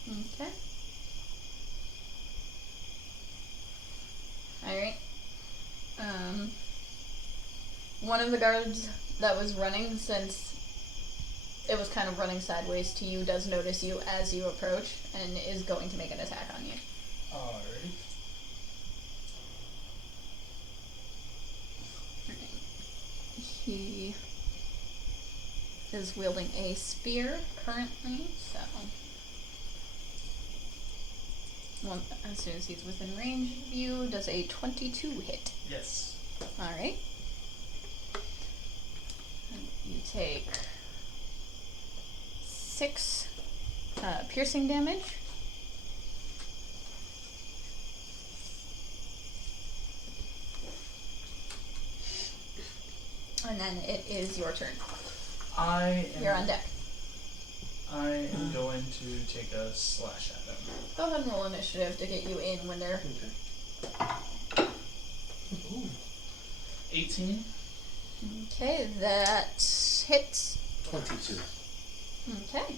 Okay. Alright. One of the guards that was running, since it was kind of running sideways to you, does notice you as you approach and is going to make an attack on you. Alright. He is wielding a spear currently, so well, as soon as he's within range of you, does a 22 hit. Yes. Alright. You take 6 piercing damage. then it is your turn. You're on deck. I am going to take a slash at him. Go ahead and roll initiative to get you in when they're... Ooh. 18. Okay, that hits. 22. Okay.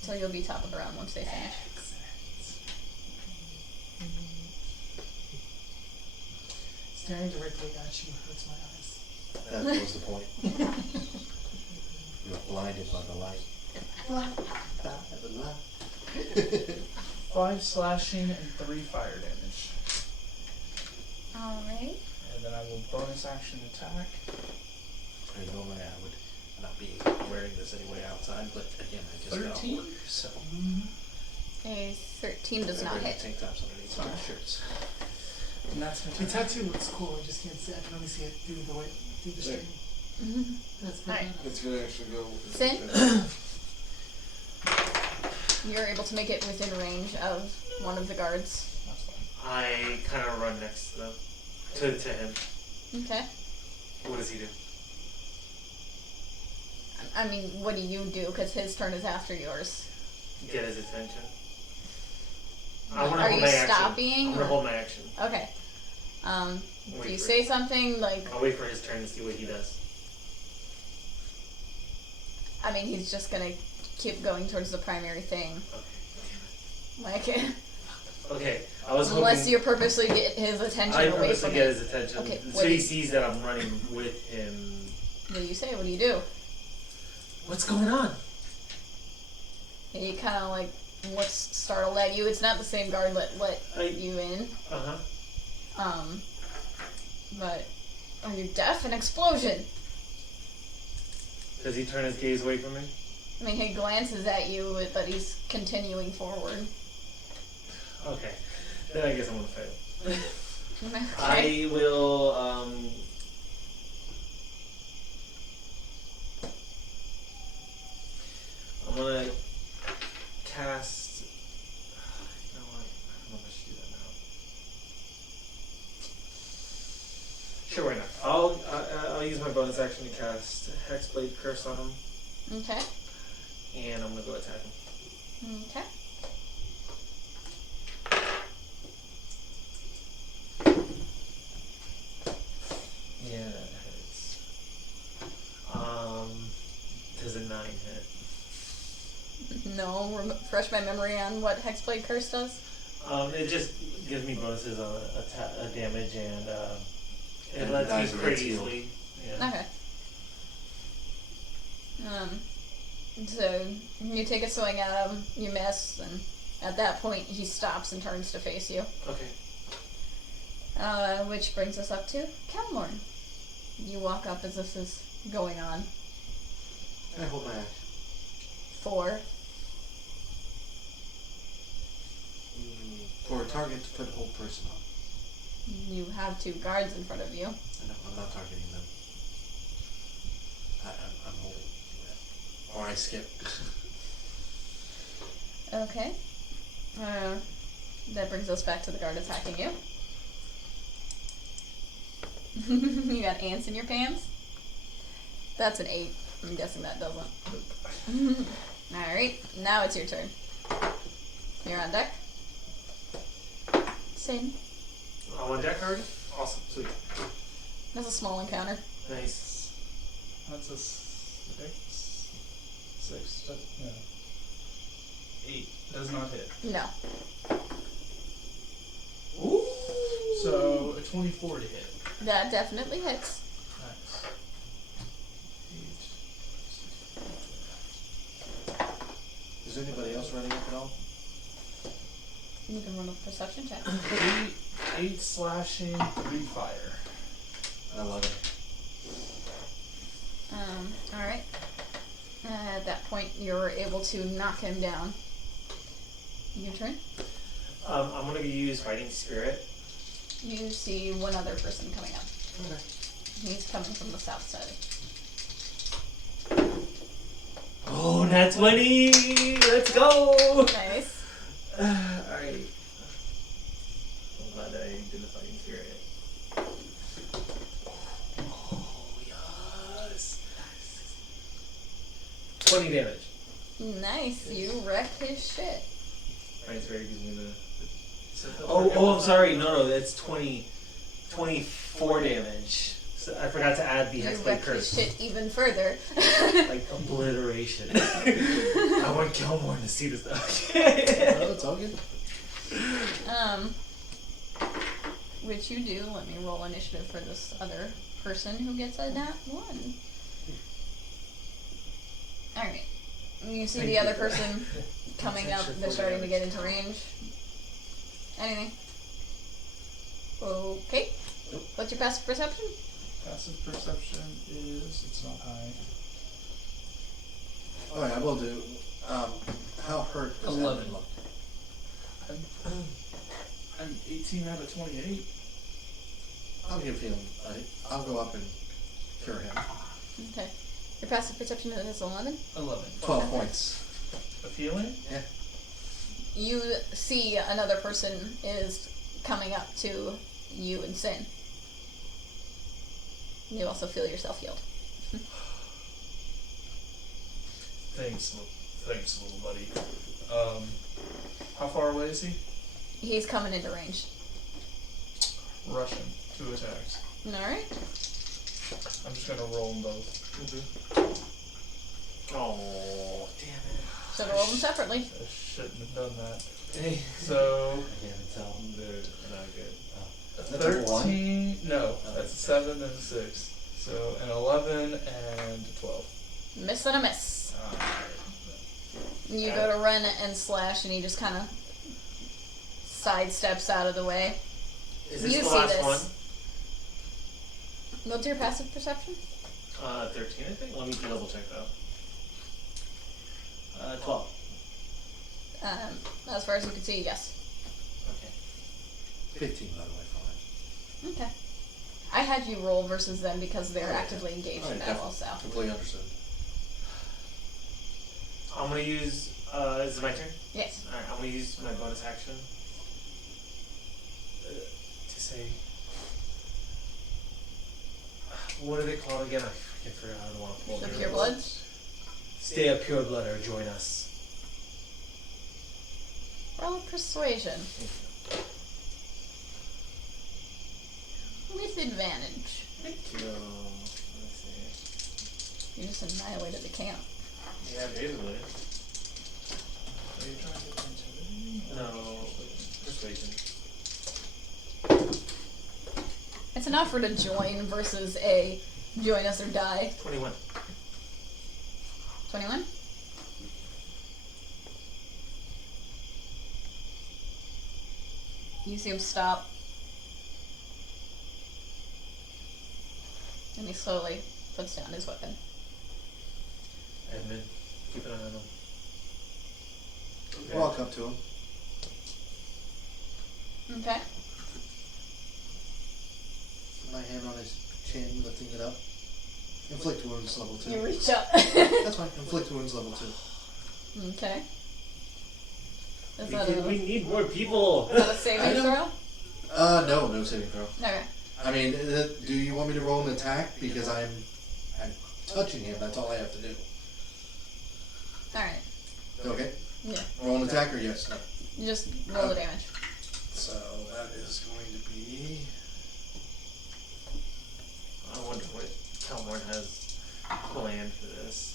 So you'll be top of the round once they finish. Staring directly at you hurts my eyes. That was the point. You're blinded by the light. The light. 5 slashing and 3 fire damage. Alright. And then I will bonus action attack. Normally I would not be wearing this anyway outside, but again, I just got 13? off work, so A 13 does not everybody hit. tank tops underneath my shirts. And that's my The turn. tattoo looks cool. I just can't see. I can only see it through the stream. Mm-hmm. That's pretty Alright. badass. It's gonna actually go. Sin? You're able to make it within range of one of the guards. That's fine. I kind of run next to them, to him. Okay. What does he do? I mean, what do you do? Because his turn is after yours. Get his attention. I want to Are hold you my action. stopping, I'm gonna or- hold my action. Okay. Do Wait you for say it. something like... I'll wait for his turn to see what he does. I mean, he's just gonna keep going towards the primary thing. Okay. Like, Okay. I was unless hoping. you purposely get his attention I away purposely from get it. his attention, Okay, so what he do you- sees that I'm running with him. What do you say? What do you do? What's going on? He kind of like looks startled at you. It's not the same guard that let I- you in. Uh huh. But are you deaf? An explosion. Does he turn his gaze away from me? I mean, he glances at you, but he's continuing forward. Okay. Then I guess I'm gonna fail. I Okay. will, I'm gonna cast, you know what, I don't know if I should do that now. Sure, why not? I'll use my bonus action to cast Hexblade Curse on him, Okay. and I'm gonna go attack him. Okay. Yeah, that hurts. Does a 9 hit? No, refresh my memory on what Hexblade Curse does. It just gives me bonuses on a damage and It And lets dies me in crit its heal. easily. yeah. Okay. So you take a swing at him, you miss, and at that point he stops and turns to face you. Okay. Which brings us up to Calmorn. You walk up as this is going on. I hold my action. 4. For a target to put whole person on. You have 2 guards in front of you. I know, I'm not targeting them. I'm holding. Yeah. Or I skip. Okay. That brings us back to the guard attacking you. You got ants in your pants? That's an 8. I'm guessing that doesn't. Alright, now it's your turn. You're on deck. Same. I'm on deck already? Awesome. Sweet. That's a small encounter. Nice. That's a 6. 6. No. 8. Does not hit. No. Ooh. So a 24 to hit. That definitely hits. Nice. 8. Is anybody else running up at all? You can run a perception check. 8 slashing, 3 fire. I love it. Alright. At that point, you're able to knock him down. Your turn. I'm gonna use Fighting Spirit. You see one other person coming up. Okay. He's coming from the south side. Oh, nat 20! Let's go! Nice. Alright. I'm glad that I did the Fighting Spirit. 20 damage. Nice, you wreck his shit. Right, it's very gives me the. So Oh, I'm sorry. No, that's 24 damage. So I forgot to add the You Hexblade wreck his Curse. shit even further. Like obliteration. I want Gilmore to see this stuff. Oh, it's all good. Which you do. Let me roll initiative for this other person who gets a nat 1. Alright. You see Thank the you other for that. person coming up, Attention they're for starting to damage. get into range. Anything? Okay. Nope. What's your passive perception? Passive perception is it's not high. Alright, I will do. How hurt does 11. Evan look? I'm 18 out of 28. I'll give him. I'll go up and cure him. Okay. Your passive perception is 11. 11. 12 points. Of healing? Yeah. You see another person is coming up to you and Sin. You also feel yourself healed. Thanks, little buddy. How far away is he? He's coming into range. Russian. 2 attacks. Alright. I'm just gonna roll them both. Oh, damn it. So roll them separately. I shouldn't have done that. Hey. So, I can't tell. They're not good. a That's a 13. No, that's a 7 and a 6. So, an 11 and a 12. Miss and a miss. You go to run and slash, and he just kind of sidesteps out of the way. Is this You the see last this. one? What's your passive perception? 13, I think. Let me double check though. 12. As far as you can see, yes. Okay. 15, by the way, fine. Okay. I had you roll versus them because they're Oh, yeah. actively engaged in Alright, battle, so. Completely understood. I'm gonna use. Is it my turn? Yes. Alright, I'm gonna use my bonus action to say. What are they called again? I forgot. I don't want to pull The their Pure names. Bloods? Stay a pure blood or join us. Roll persuasion. With advantage. Thank you. Let's see. You just annihilated the camp. Yeah, basically. Are you trying to get intimidate? No. Persuasion. It's an offer to join versus a join us or die. 21. 21? You see him stop. And he slowly puts down his weapon. Edmund, keep an eye on them. Walk up to him. Okay. Put my hand on his chin, lifting it up. Inflict wounds level 2. You reach up. That's fine. Inflict wounds level 2. Okay. Is We, that, we need more people. is that a saving I throw? No saving throw. Okay. I mean, do you want me to roll an attack? Because I'm touching him. That's all I have to do. Alright. Okay. Yeah. Roll an attack or yes? No. You just roll the damage. So that is going to be. I wonder what Kelmorn has planned for this.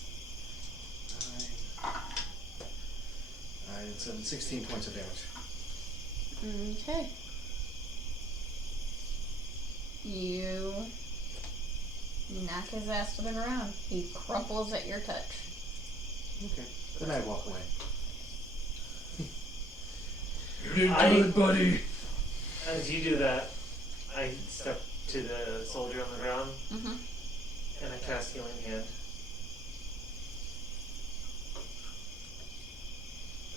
9, 7, 16 points of damage. Okay. You knock his ass to the ground. He crumples at your touch. Okay. Then I walk away. You did I- good, buddy. As you do that, I step to the soldier on the ground Mm-hmm. and I cast Healing Hand.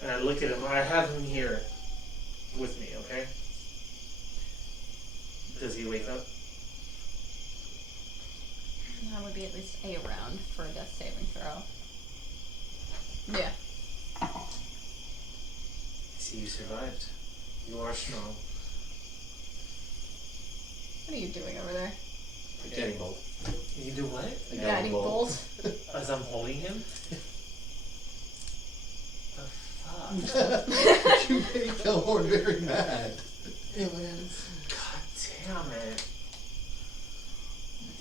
And I look at him. I have him here with me, okay? Does he wake up? That would be at least a round for a death saving throw. Yeah. See, you survived. You are strong. What are you doing over there? Getting bolt. You do what? A Guiding bolt. As I'm holding him? You made Kelhorn very mad. It was. God damn it.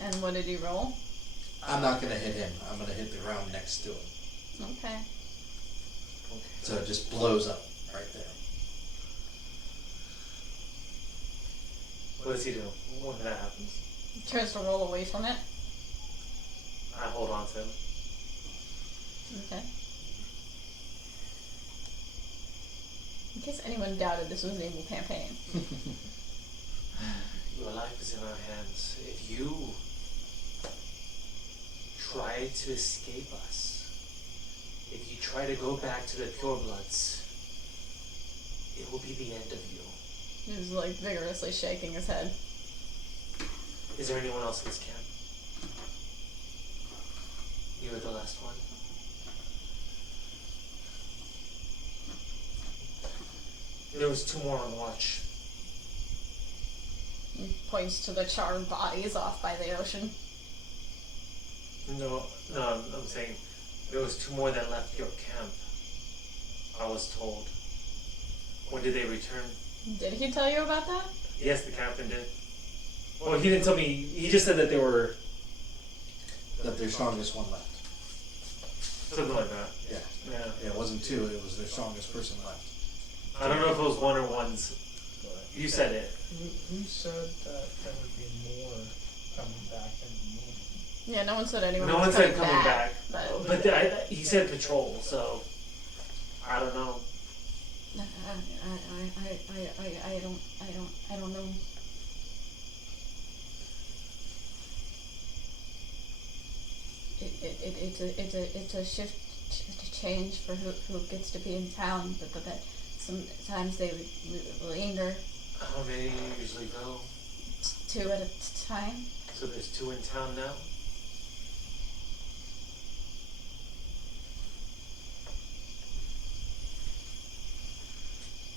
And what did he roll? I'm not gonna hit him. I'm gonna hit the ground next to him. Okay. So it just blows up right there. What does he do when that happens? He tries to roll away from it. I hold on to him. Okay. In case anyone doubted this was an evil campaign. Your life is in our hands. If you try to escape us, if you try to go back to the purebloods, it will be the end of you. He's like vigorously shaking his head. Is there anyone else in this camp? You were the last one. There was 2 more on watch. He points to the charred bodies off by the ocean. No, I'm saying there was 2 more that left your camp. I was told. When did they return? Did he tell you about that? Yes, the captain did. Well, he didn't tell me. He just said that they were That their strongest one left. something like that. Yeah. Yeah. Yeah, it wasn't 2, it was their strongest person left. I don't know if it was 1 or 1's. You said it. Who said that there would be more coming back in the movie? Yeah, no one said anyone No was one said coming coming back. back. But But he said patrol, so I don't know. I don't know. It's a shift, it's a change for who gets to be in town, but sometimes they linger How many usually go? 2 at a time. So there's 2 in town now?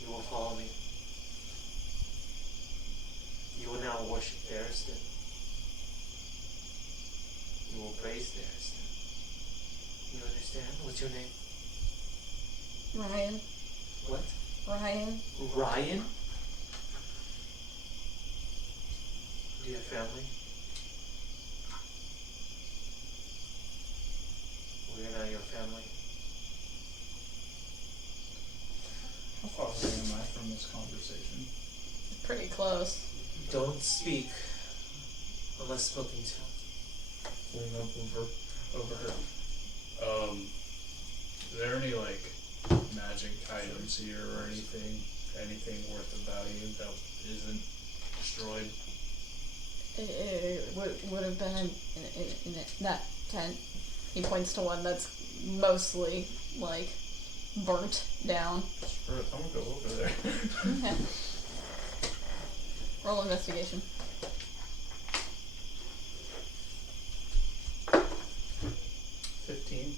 You will follow me. You will now worship Theriston. You will praise Theriston. You understand? What's your name? Ryan. What? Ryan. Ryan? Do you have family? We're not your family. How far away am I from this conversation? Pretty close. Don't speak unless spoken to. Pulling up over her. Is there any like magic items here or anything worth of value that isn't destroyed? It would have been in that tent. He points to one that's mostly like burnt down. Sure, I'm gonna go over there. Okay. Roll investigation. 15.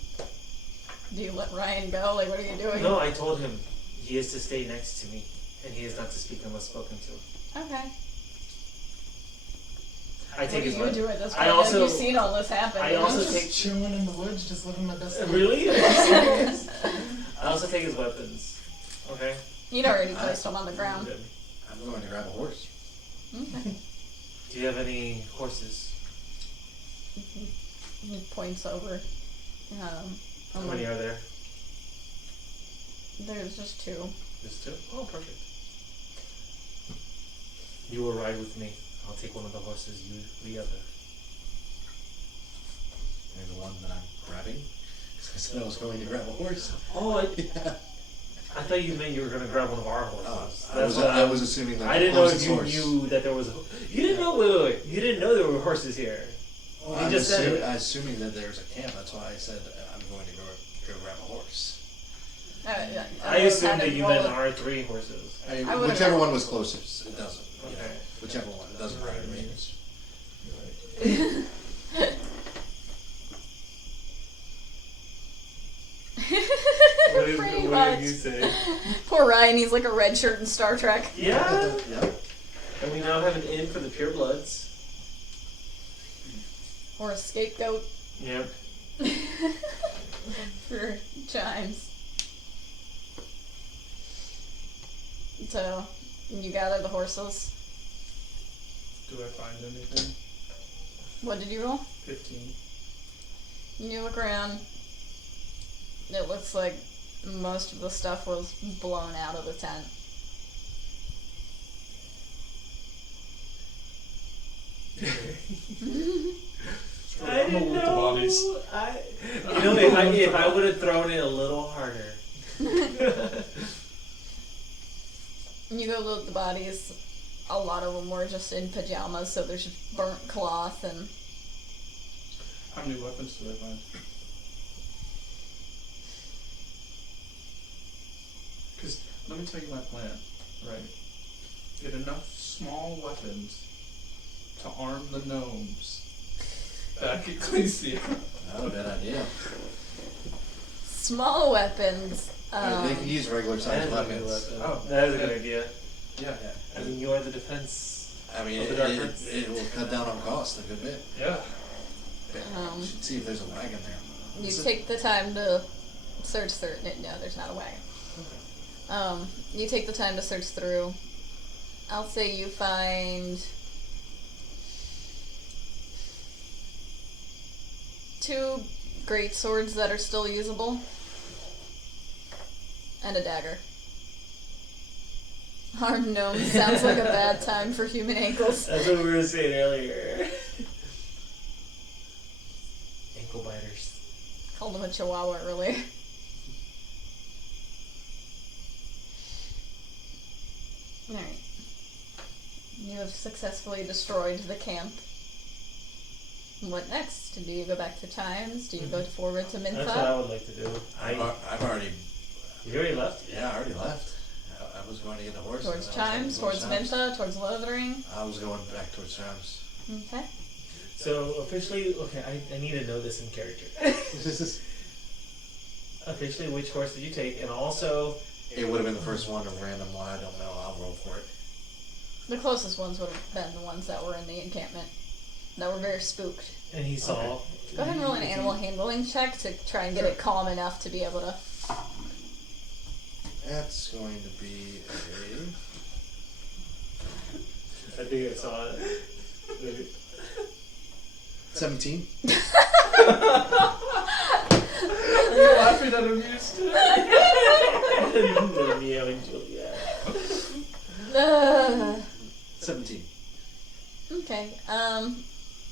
Do you let Ryan go? Like, what are you doing? No, I told him he is to stay next to me, and he is not to speak unless spoken to. Okay. I take his What do word. you do at this I point? also- Have you seen all this happen? I also I'm just take- chilling in the woods, just living my best life. Really? I also take his weapons. Okay. You'd already placed him on the ground. I'm going to grab a horse. Okay. Do you have any horses? He points over. How many are there? There's just 2. Just 2? Oh, perfect. You will ride with me. I'll take one of the horses, you the other. And the one that I'm grabbing. Because I said I was going to grab a horse. Oh, Yeah. I thought you meant you were going to grab one of our horses. I was assuming that I didn't know if horse's you horse. knew that there was a... You didn't know... Wait. You didn't know there were horses here. Well, You I'm just said it. assuming that there's a camp. That's why I said I'm going to go grab a horse. I assumed that you meant our 3 horses. I would've- Whichever one was closest, it doesn't. You know, Okay. whichever one, it doesn't matter to me. Pretty what much. did you say? Poor Ryan, he's like a red shirt in Star Trek. Yeah. Yep. And we now have an inn for the purebloods. Or a scapegoat Yep. for Chimes. So, you gather the horses. Do I find anything? What did you roll? 15. You look around. It looks like most of the stuff was blown out of the tent. I I'm gonna didn't loot the know. bodies. If I would have thrown it a little harder. You go loot the bodies. A lot of them were just in pajamas, so there's just burnt cloth and... How many weapons do I find? Because let me tell you my plan, right? Get enough small weapons to arm the gnomes back at Ecclesia. Not a bad idea. Small weapons. They can use regular sized weapons. Oh. That is a good idea. Yeah. I mean, you are the defense. I mean, Of the it, Dark it, Prince. it will cut down on cost a good bit. Yeah. You should see if there's a wagon there. You Is it- take the time to search through. No, there's not a wagon. You take the time to search through. I'll say you find 2 great swords that are still usable, and a dagger. Armed gnome sounds like a bad time for human ankles. That's what we were saying earlier. Ankle biters. Called him a chihuahua earlier. Alright. You have successfully destroyed the camp. What next? Do you go back to Chimes? Do you go forward to That's what I Mintha? would like to do. I've already. You already left? Yeah, I already left. I was going to get the horse. Towards and I was Chimes, going towards Chimes. Mintha, towards Lothering? I was going back towards Chimes. Okay. So officially, okay, I need to know this in character. Officially, which horse did you take? And also, It would have been the first one, a random one. I don't know. I'll roll for it. The closest ones would have been the ones that were in the encampment. That were very spooked. and he saw. Okay. Go ahead and roll an animal handling check to try and get it calm enough to be able to... That's going to be I think I saw it. a 17. Are you laughing at amused? Romeo and Juliet. 17. Okay.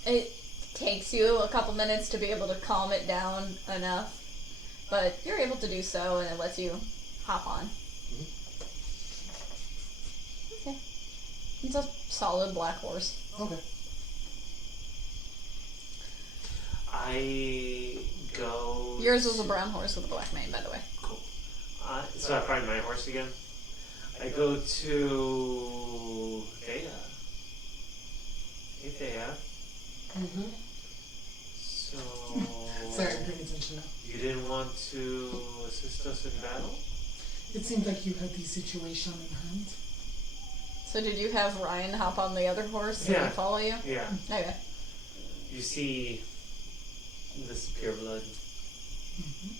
It takes you a couple minutes to be able to calm it down enough, but you're able to do so, and it lets you hop on. Okay. It's a solid black horse. Okay. I go. Yours was a brown horse with a black mane, by the way. Cool. So I find my horse again. I go to Thea. Hey Thea. Mm-hmm. So Sorry, I'm paying attention now. you didn't want to assist us in battle? It seemed like you had the situation in hand. So did you have Ryan hop on the other horse Yeah. and follow you? Yeah. Okay. You see this pure blood. Mm-hmm.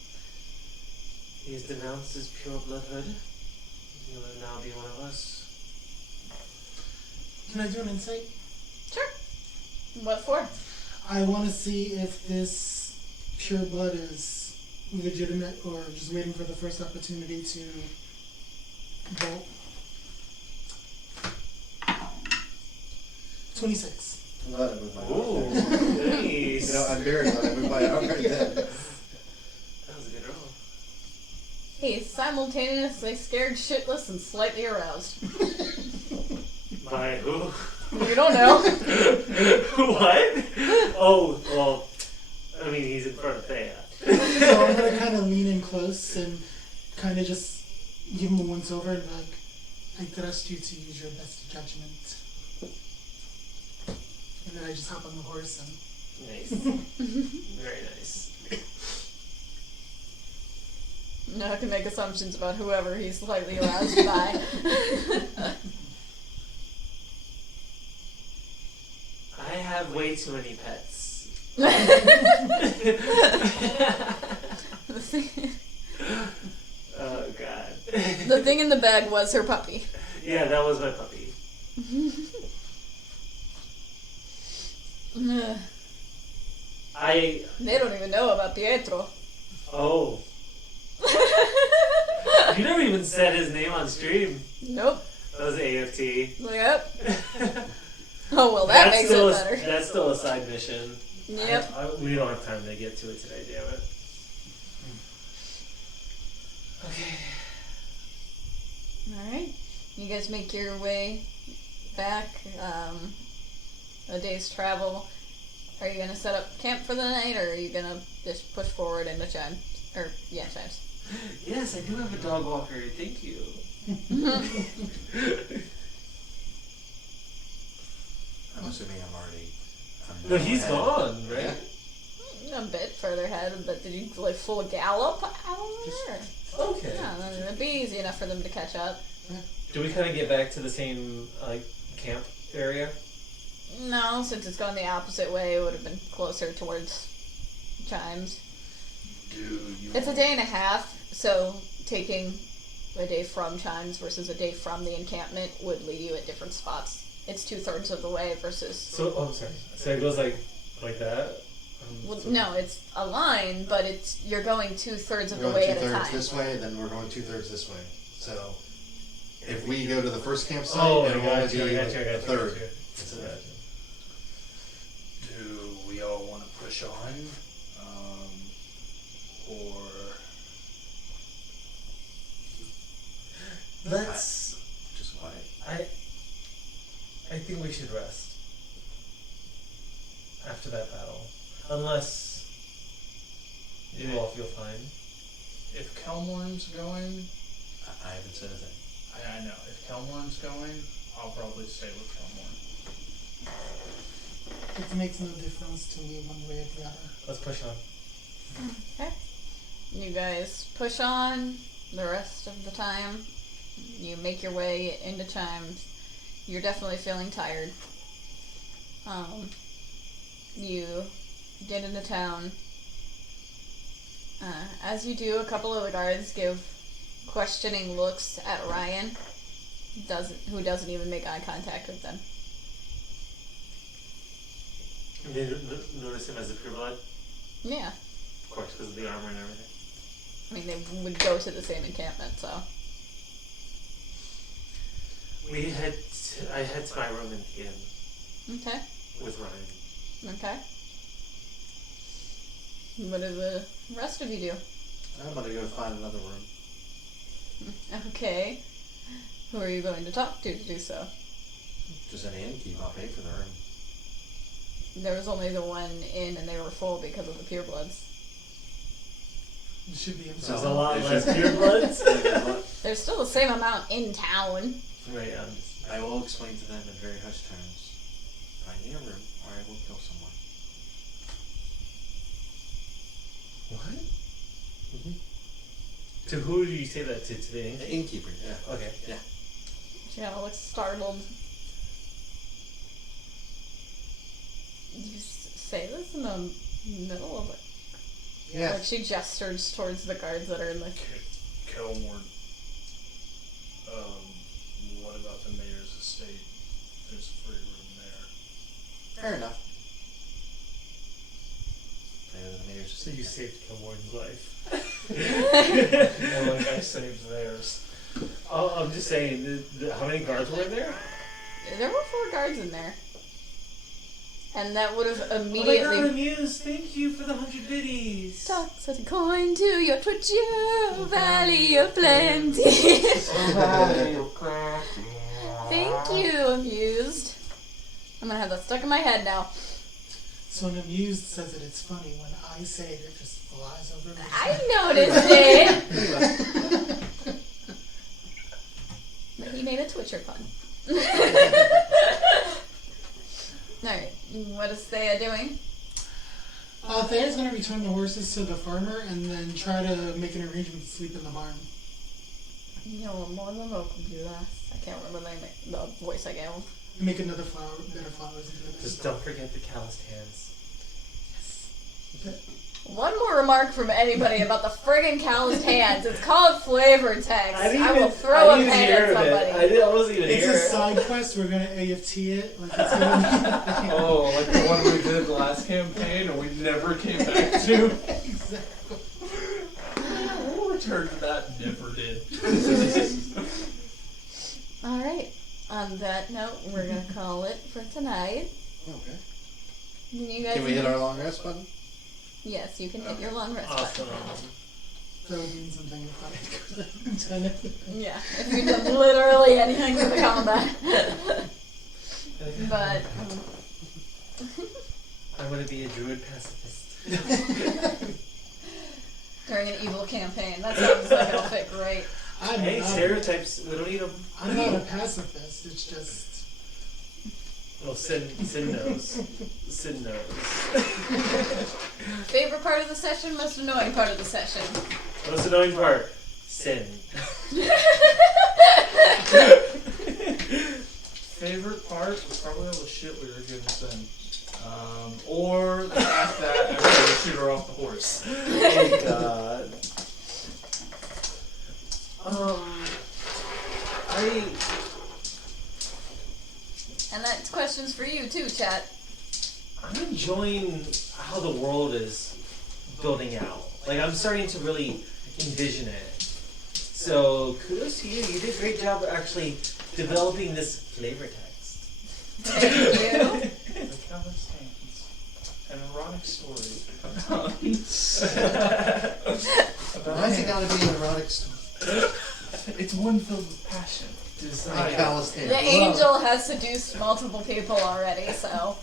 He has denounced his pure bloodhood. He will now be one of us. Can I do an insight? Sure. What for? I want to see if this pure blood is legitimate or just waiting for the first opportunity to bolt. 26. I'm glad I moved my Ooh, horse. nice. You know, I'm very glad I moved my horse right then. That was a good roll. He's simultaneously scared shitless and slightly aroused. By who? You don't know. What? Oh, well, I mean, he's in front of Thea. So I'm gonna kind of lean in close and kind of just give him a once over and be like, I trust you to use your best judgment. And then I just hop on the horse and Nice. Very nice. No, I can make assumptions about whoever he's slightly aroused by. I have way too many pets. Oh, God. The thing in the bag was her puppy. Yeah, that was my puppy. I They don't even know about Pietro. oh. You never even said his name on stream. Nope. That was AFT. Yep. Oh well, that makes it better. That's still a side mission. Yep. We don't have time to get to it today, damn it. Okay. Alright. You guys make your way back. A day's travel. Are you gonna set up camp for the night, or are you gonna just push forward into Chimes? Or, yeah, Chimes. Yes, I do have a dog walker. Thank you. I'm assuming I'm already. No, he's gone, right? A bit further ahead, but did you like full gallop out there? Okay. Yeah, then it'd be easy enough for them to catch up. Do we kind of get back to the same camp area? No, since it's gone the opposite way, it would have been closer towards Chimes. It's a day and a half, so taking a day from Chimes versus a day from the encampment would lead you at different spots. It's 2/3 of the way versus. So, oh, sorry. So it goes like that. Well, no, it's a line, but you're going 2/3 of We're the way going at a 2/3 time. this way, then we're going 2/3 this way. So if we go to the first campsite, Oh, it'll only be I got a you. third. Do we all want to push on? Or Let's. Just quiet. I think we should rest after that battle, unless you all feel fine. if Kelmorn's going, I haven't said a thing. I know. If Kelmorn's going, I'll probably stay with Kelmorn. It makes no difference to me one way or the other. Let's push on. Okay. You guys push on the rest of the time. You make your way into Chimes. You're definitely feeling tired. You get into town. As you do, a couple of the guards give questioning looks at Ryan, who doesn't even make eye contact with them. They notice him as a pureblood? Yeah. Of course, because of the armor and everything. I mean, they would go to the same encampment, so. I head to my room in the inn Okay. with Ryan. Okay. What do the rest of you do? I'm gonna go find another room. Okay. Who are you going to talk to do so? Just an innkeep. I'll pay for the room. There was only the one inn, and they were full because of the purebloods. It should be There's himself. a lot less purebloods. There's still the same amount in town. Right, I will explain to them in very hushed tones. Find me a room, or I will kill someone. What? To who do you say that to? To the The innkeeper? innkeeper. Yeah. Okay. Yeah. She kind of looks startled. You say this in the middle of it? Yeah. Like she gestures towards the guards that are in the... Kelmorn, what about the mayor's estate? There's a free room there. Fair enough. The mayor's So you saved Kilmorden's life. More like I saved theirs. Oh, I'm just saying, how many guards were in there? There were 4 guards in there. And that would have Oh my immediately... god, Amuse, thank you for the 100 biddies. Toss a coin to your Twitcher, Valley of Plenty. Thank you, Amused. I'm gonna have that stuck in my head now. So an amused says that it's funny. When I say it, it just flies over me. I noticed it! But he made a Twitcher pun. Alright, what is Thea doing? Thea's gonna return the horses to the farmer and then try to make an arrangement to sleep in the barn. You're more than welcome to do that. I can't remember the voice I gave him. And make another flower, better flowers into the Just don't forget the calloused hands. Okay. One more remark from anybody about the friggin' calloused hands. It's called flavor text. I will throw a pen at somebody. I wasn't even It's here. a side quest. We're gonna AFT it. Like it's gonna be. Oh, like the one we did the last campaign and we never came back to. Exactly. We'll return to that. Never did. Alright. On that note, we're gonna call it for tonight. Okay. You guys Can we hit our long rest button? Yes, you can hit your long rest Awesome. button. That would mean something if I could have done it. Yeah, if you did literally anything to the combat. But I want to be a druid pacifist. during an evil campaign, that sounds like it'll fit great. I'm Hey, not, stereotypes. We don't need them. I'm not a pacifist. It's just. Well, Sin knows. Sin knows. Favorite part of the session, most annoying part of the session. Most annoying part? Sin. Favorite part was probably all the shit we were giving Sin. Or the fact that I was going to shoot her off the horse. Oh God. And that's questions for you too, chat. I'm enjoying how the world is building out. Like, I'm starting to really envision it. So, kudos to you. You did a great job of actually developing this flavor text. Thank you. The Calvin's hands. An erotic story. Why is it gotta be an erotic story? It's one filled with passion. And Desire. calloused The hands. angel has seduced multiple people already, so.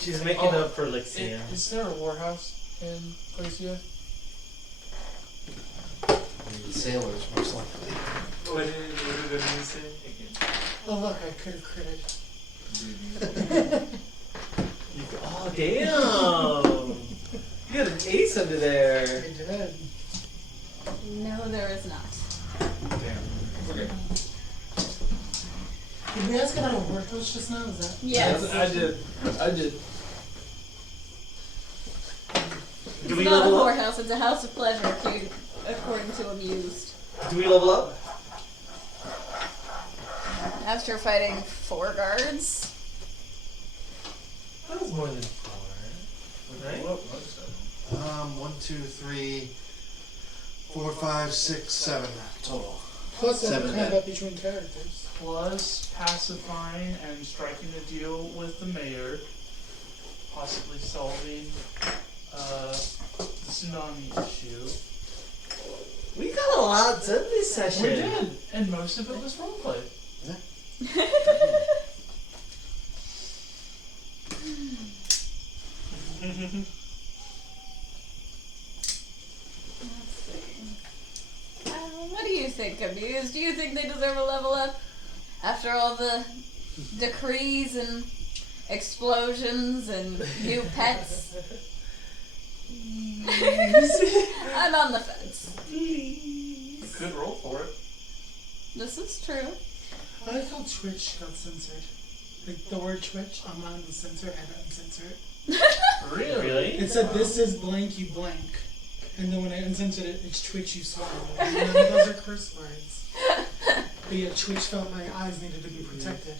She's making up for Lixian. Is there a warehouse in Glacia? Sailors, most likely. What did he say? Oh look, I could have critted. Oh, damn! You got an ace under I there. did. No, there is not. Damn. Okay. Did we ask about a workhouse just now? Is that? Yes. I did. Do It's we not a level up? whorehouse, it's a house of pleasure, according to Amused. Do we level up? After fighting 4 guards. That was more than 4. Right? 1, 2, 3, 4, 5, 6, 7 total. Plus Seven the combat between characters. Plus pacifying and striking a deal with the mayor. Possibly solving the tsunami issue. We got a lot done this session. We did, and most of it was roleplay. What do you think, Amuse? Do you think they deserve a level up? After all the decrees and explosions and new pets? I'm on the fence. Good roll for it. This is true. I like how Twitch got censored. Like the word Twitch, I'm on the censor and uncensor it. Really? It said this is blank, you blank. And then when I uncensored it, it's Twitch, you swallow. None of those are curse words. But yeah, Twitch felt my eyes needed to be protected.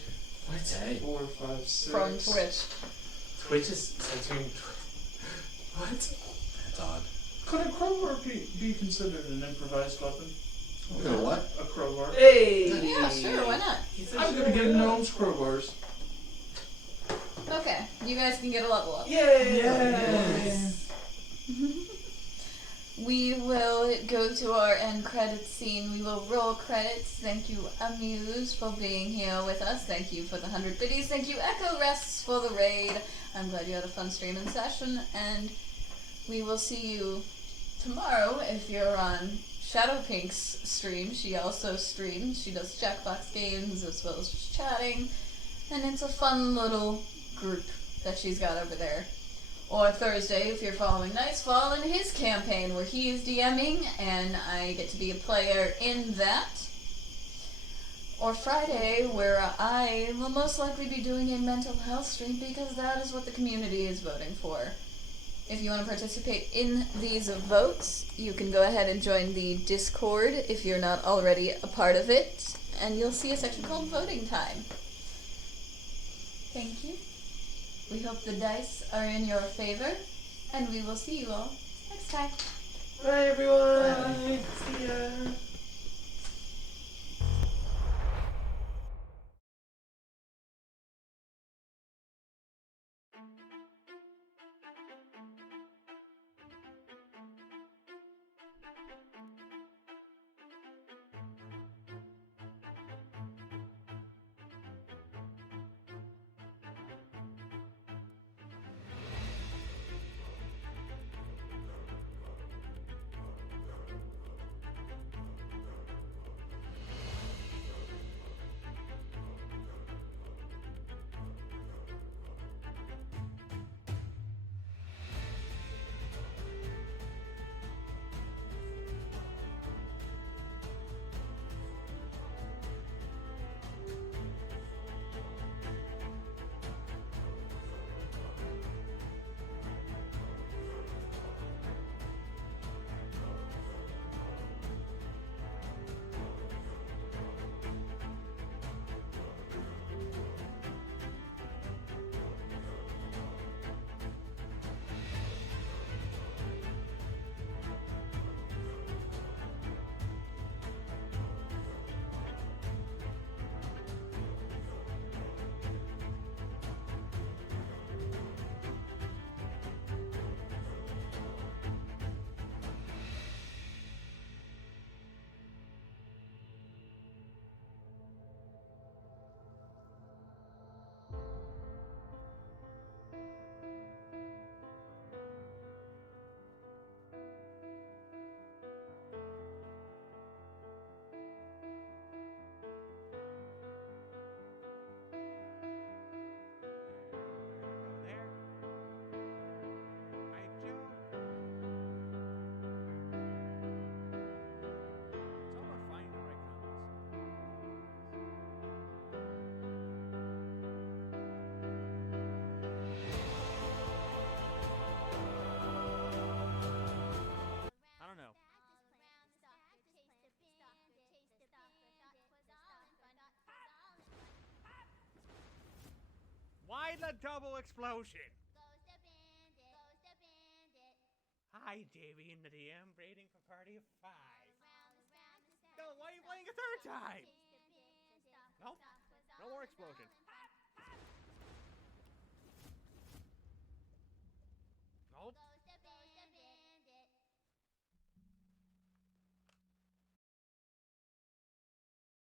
What? 4, 5, 6. From Twitch. Twitch is censoring. What? That's odd. Could a crowbar be considered an improvised weapon? What? A crowbar? Hey! Yeah, sure, why not? I'm gonna get gnomes crowbars. Okay, you guys can get a level up. Yay! Yes. We will go to our end credits scene. We will roll credits. Thank you, Amuse, for being here with us. Thank you for the 100 biddies. Thank you, Echo Rests, for the raid. I'm glad you had a fun streaming session. And we will see you tomorrow if you're on Shadow Pink's stream. She also streams. She does Jackbox games as well as just chatting. And it's a fun little group that she's got over there. Or Thursday, if you're following Nicefall in his campaign, where he is DMing, and I get to be a player in that. Or Friday, where I will most likely be doing a mental health stream, because that is what the community is voting for. If you want to participate in these votes, you can go ahead and join the Discord if you're not already a part of it, and you'll see a section called Voting Time. Thank you. We hope the dice are in your favor, and we will see you all next time. Bye, everyone. See ya. I don't know. Why the double explosion? Hi, Davey and the DM, rating for party of 5. No, why are you playing a third time? Nope, no more explosions.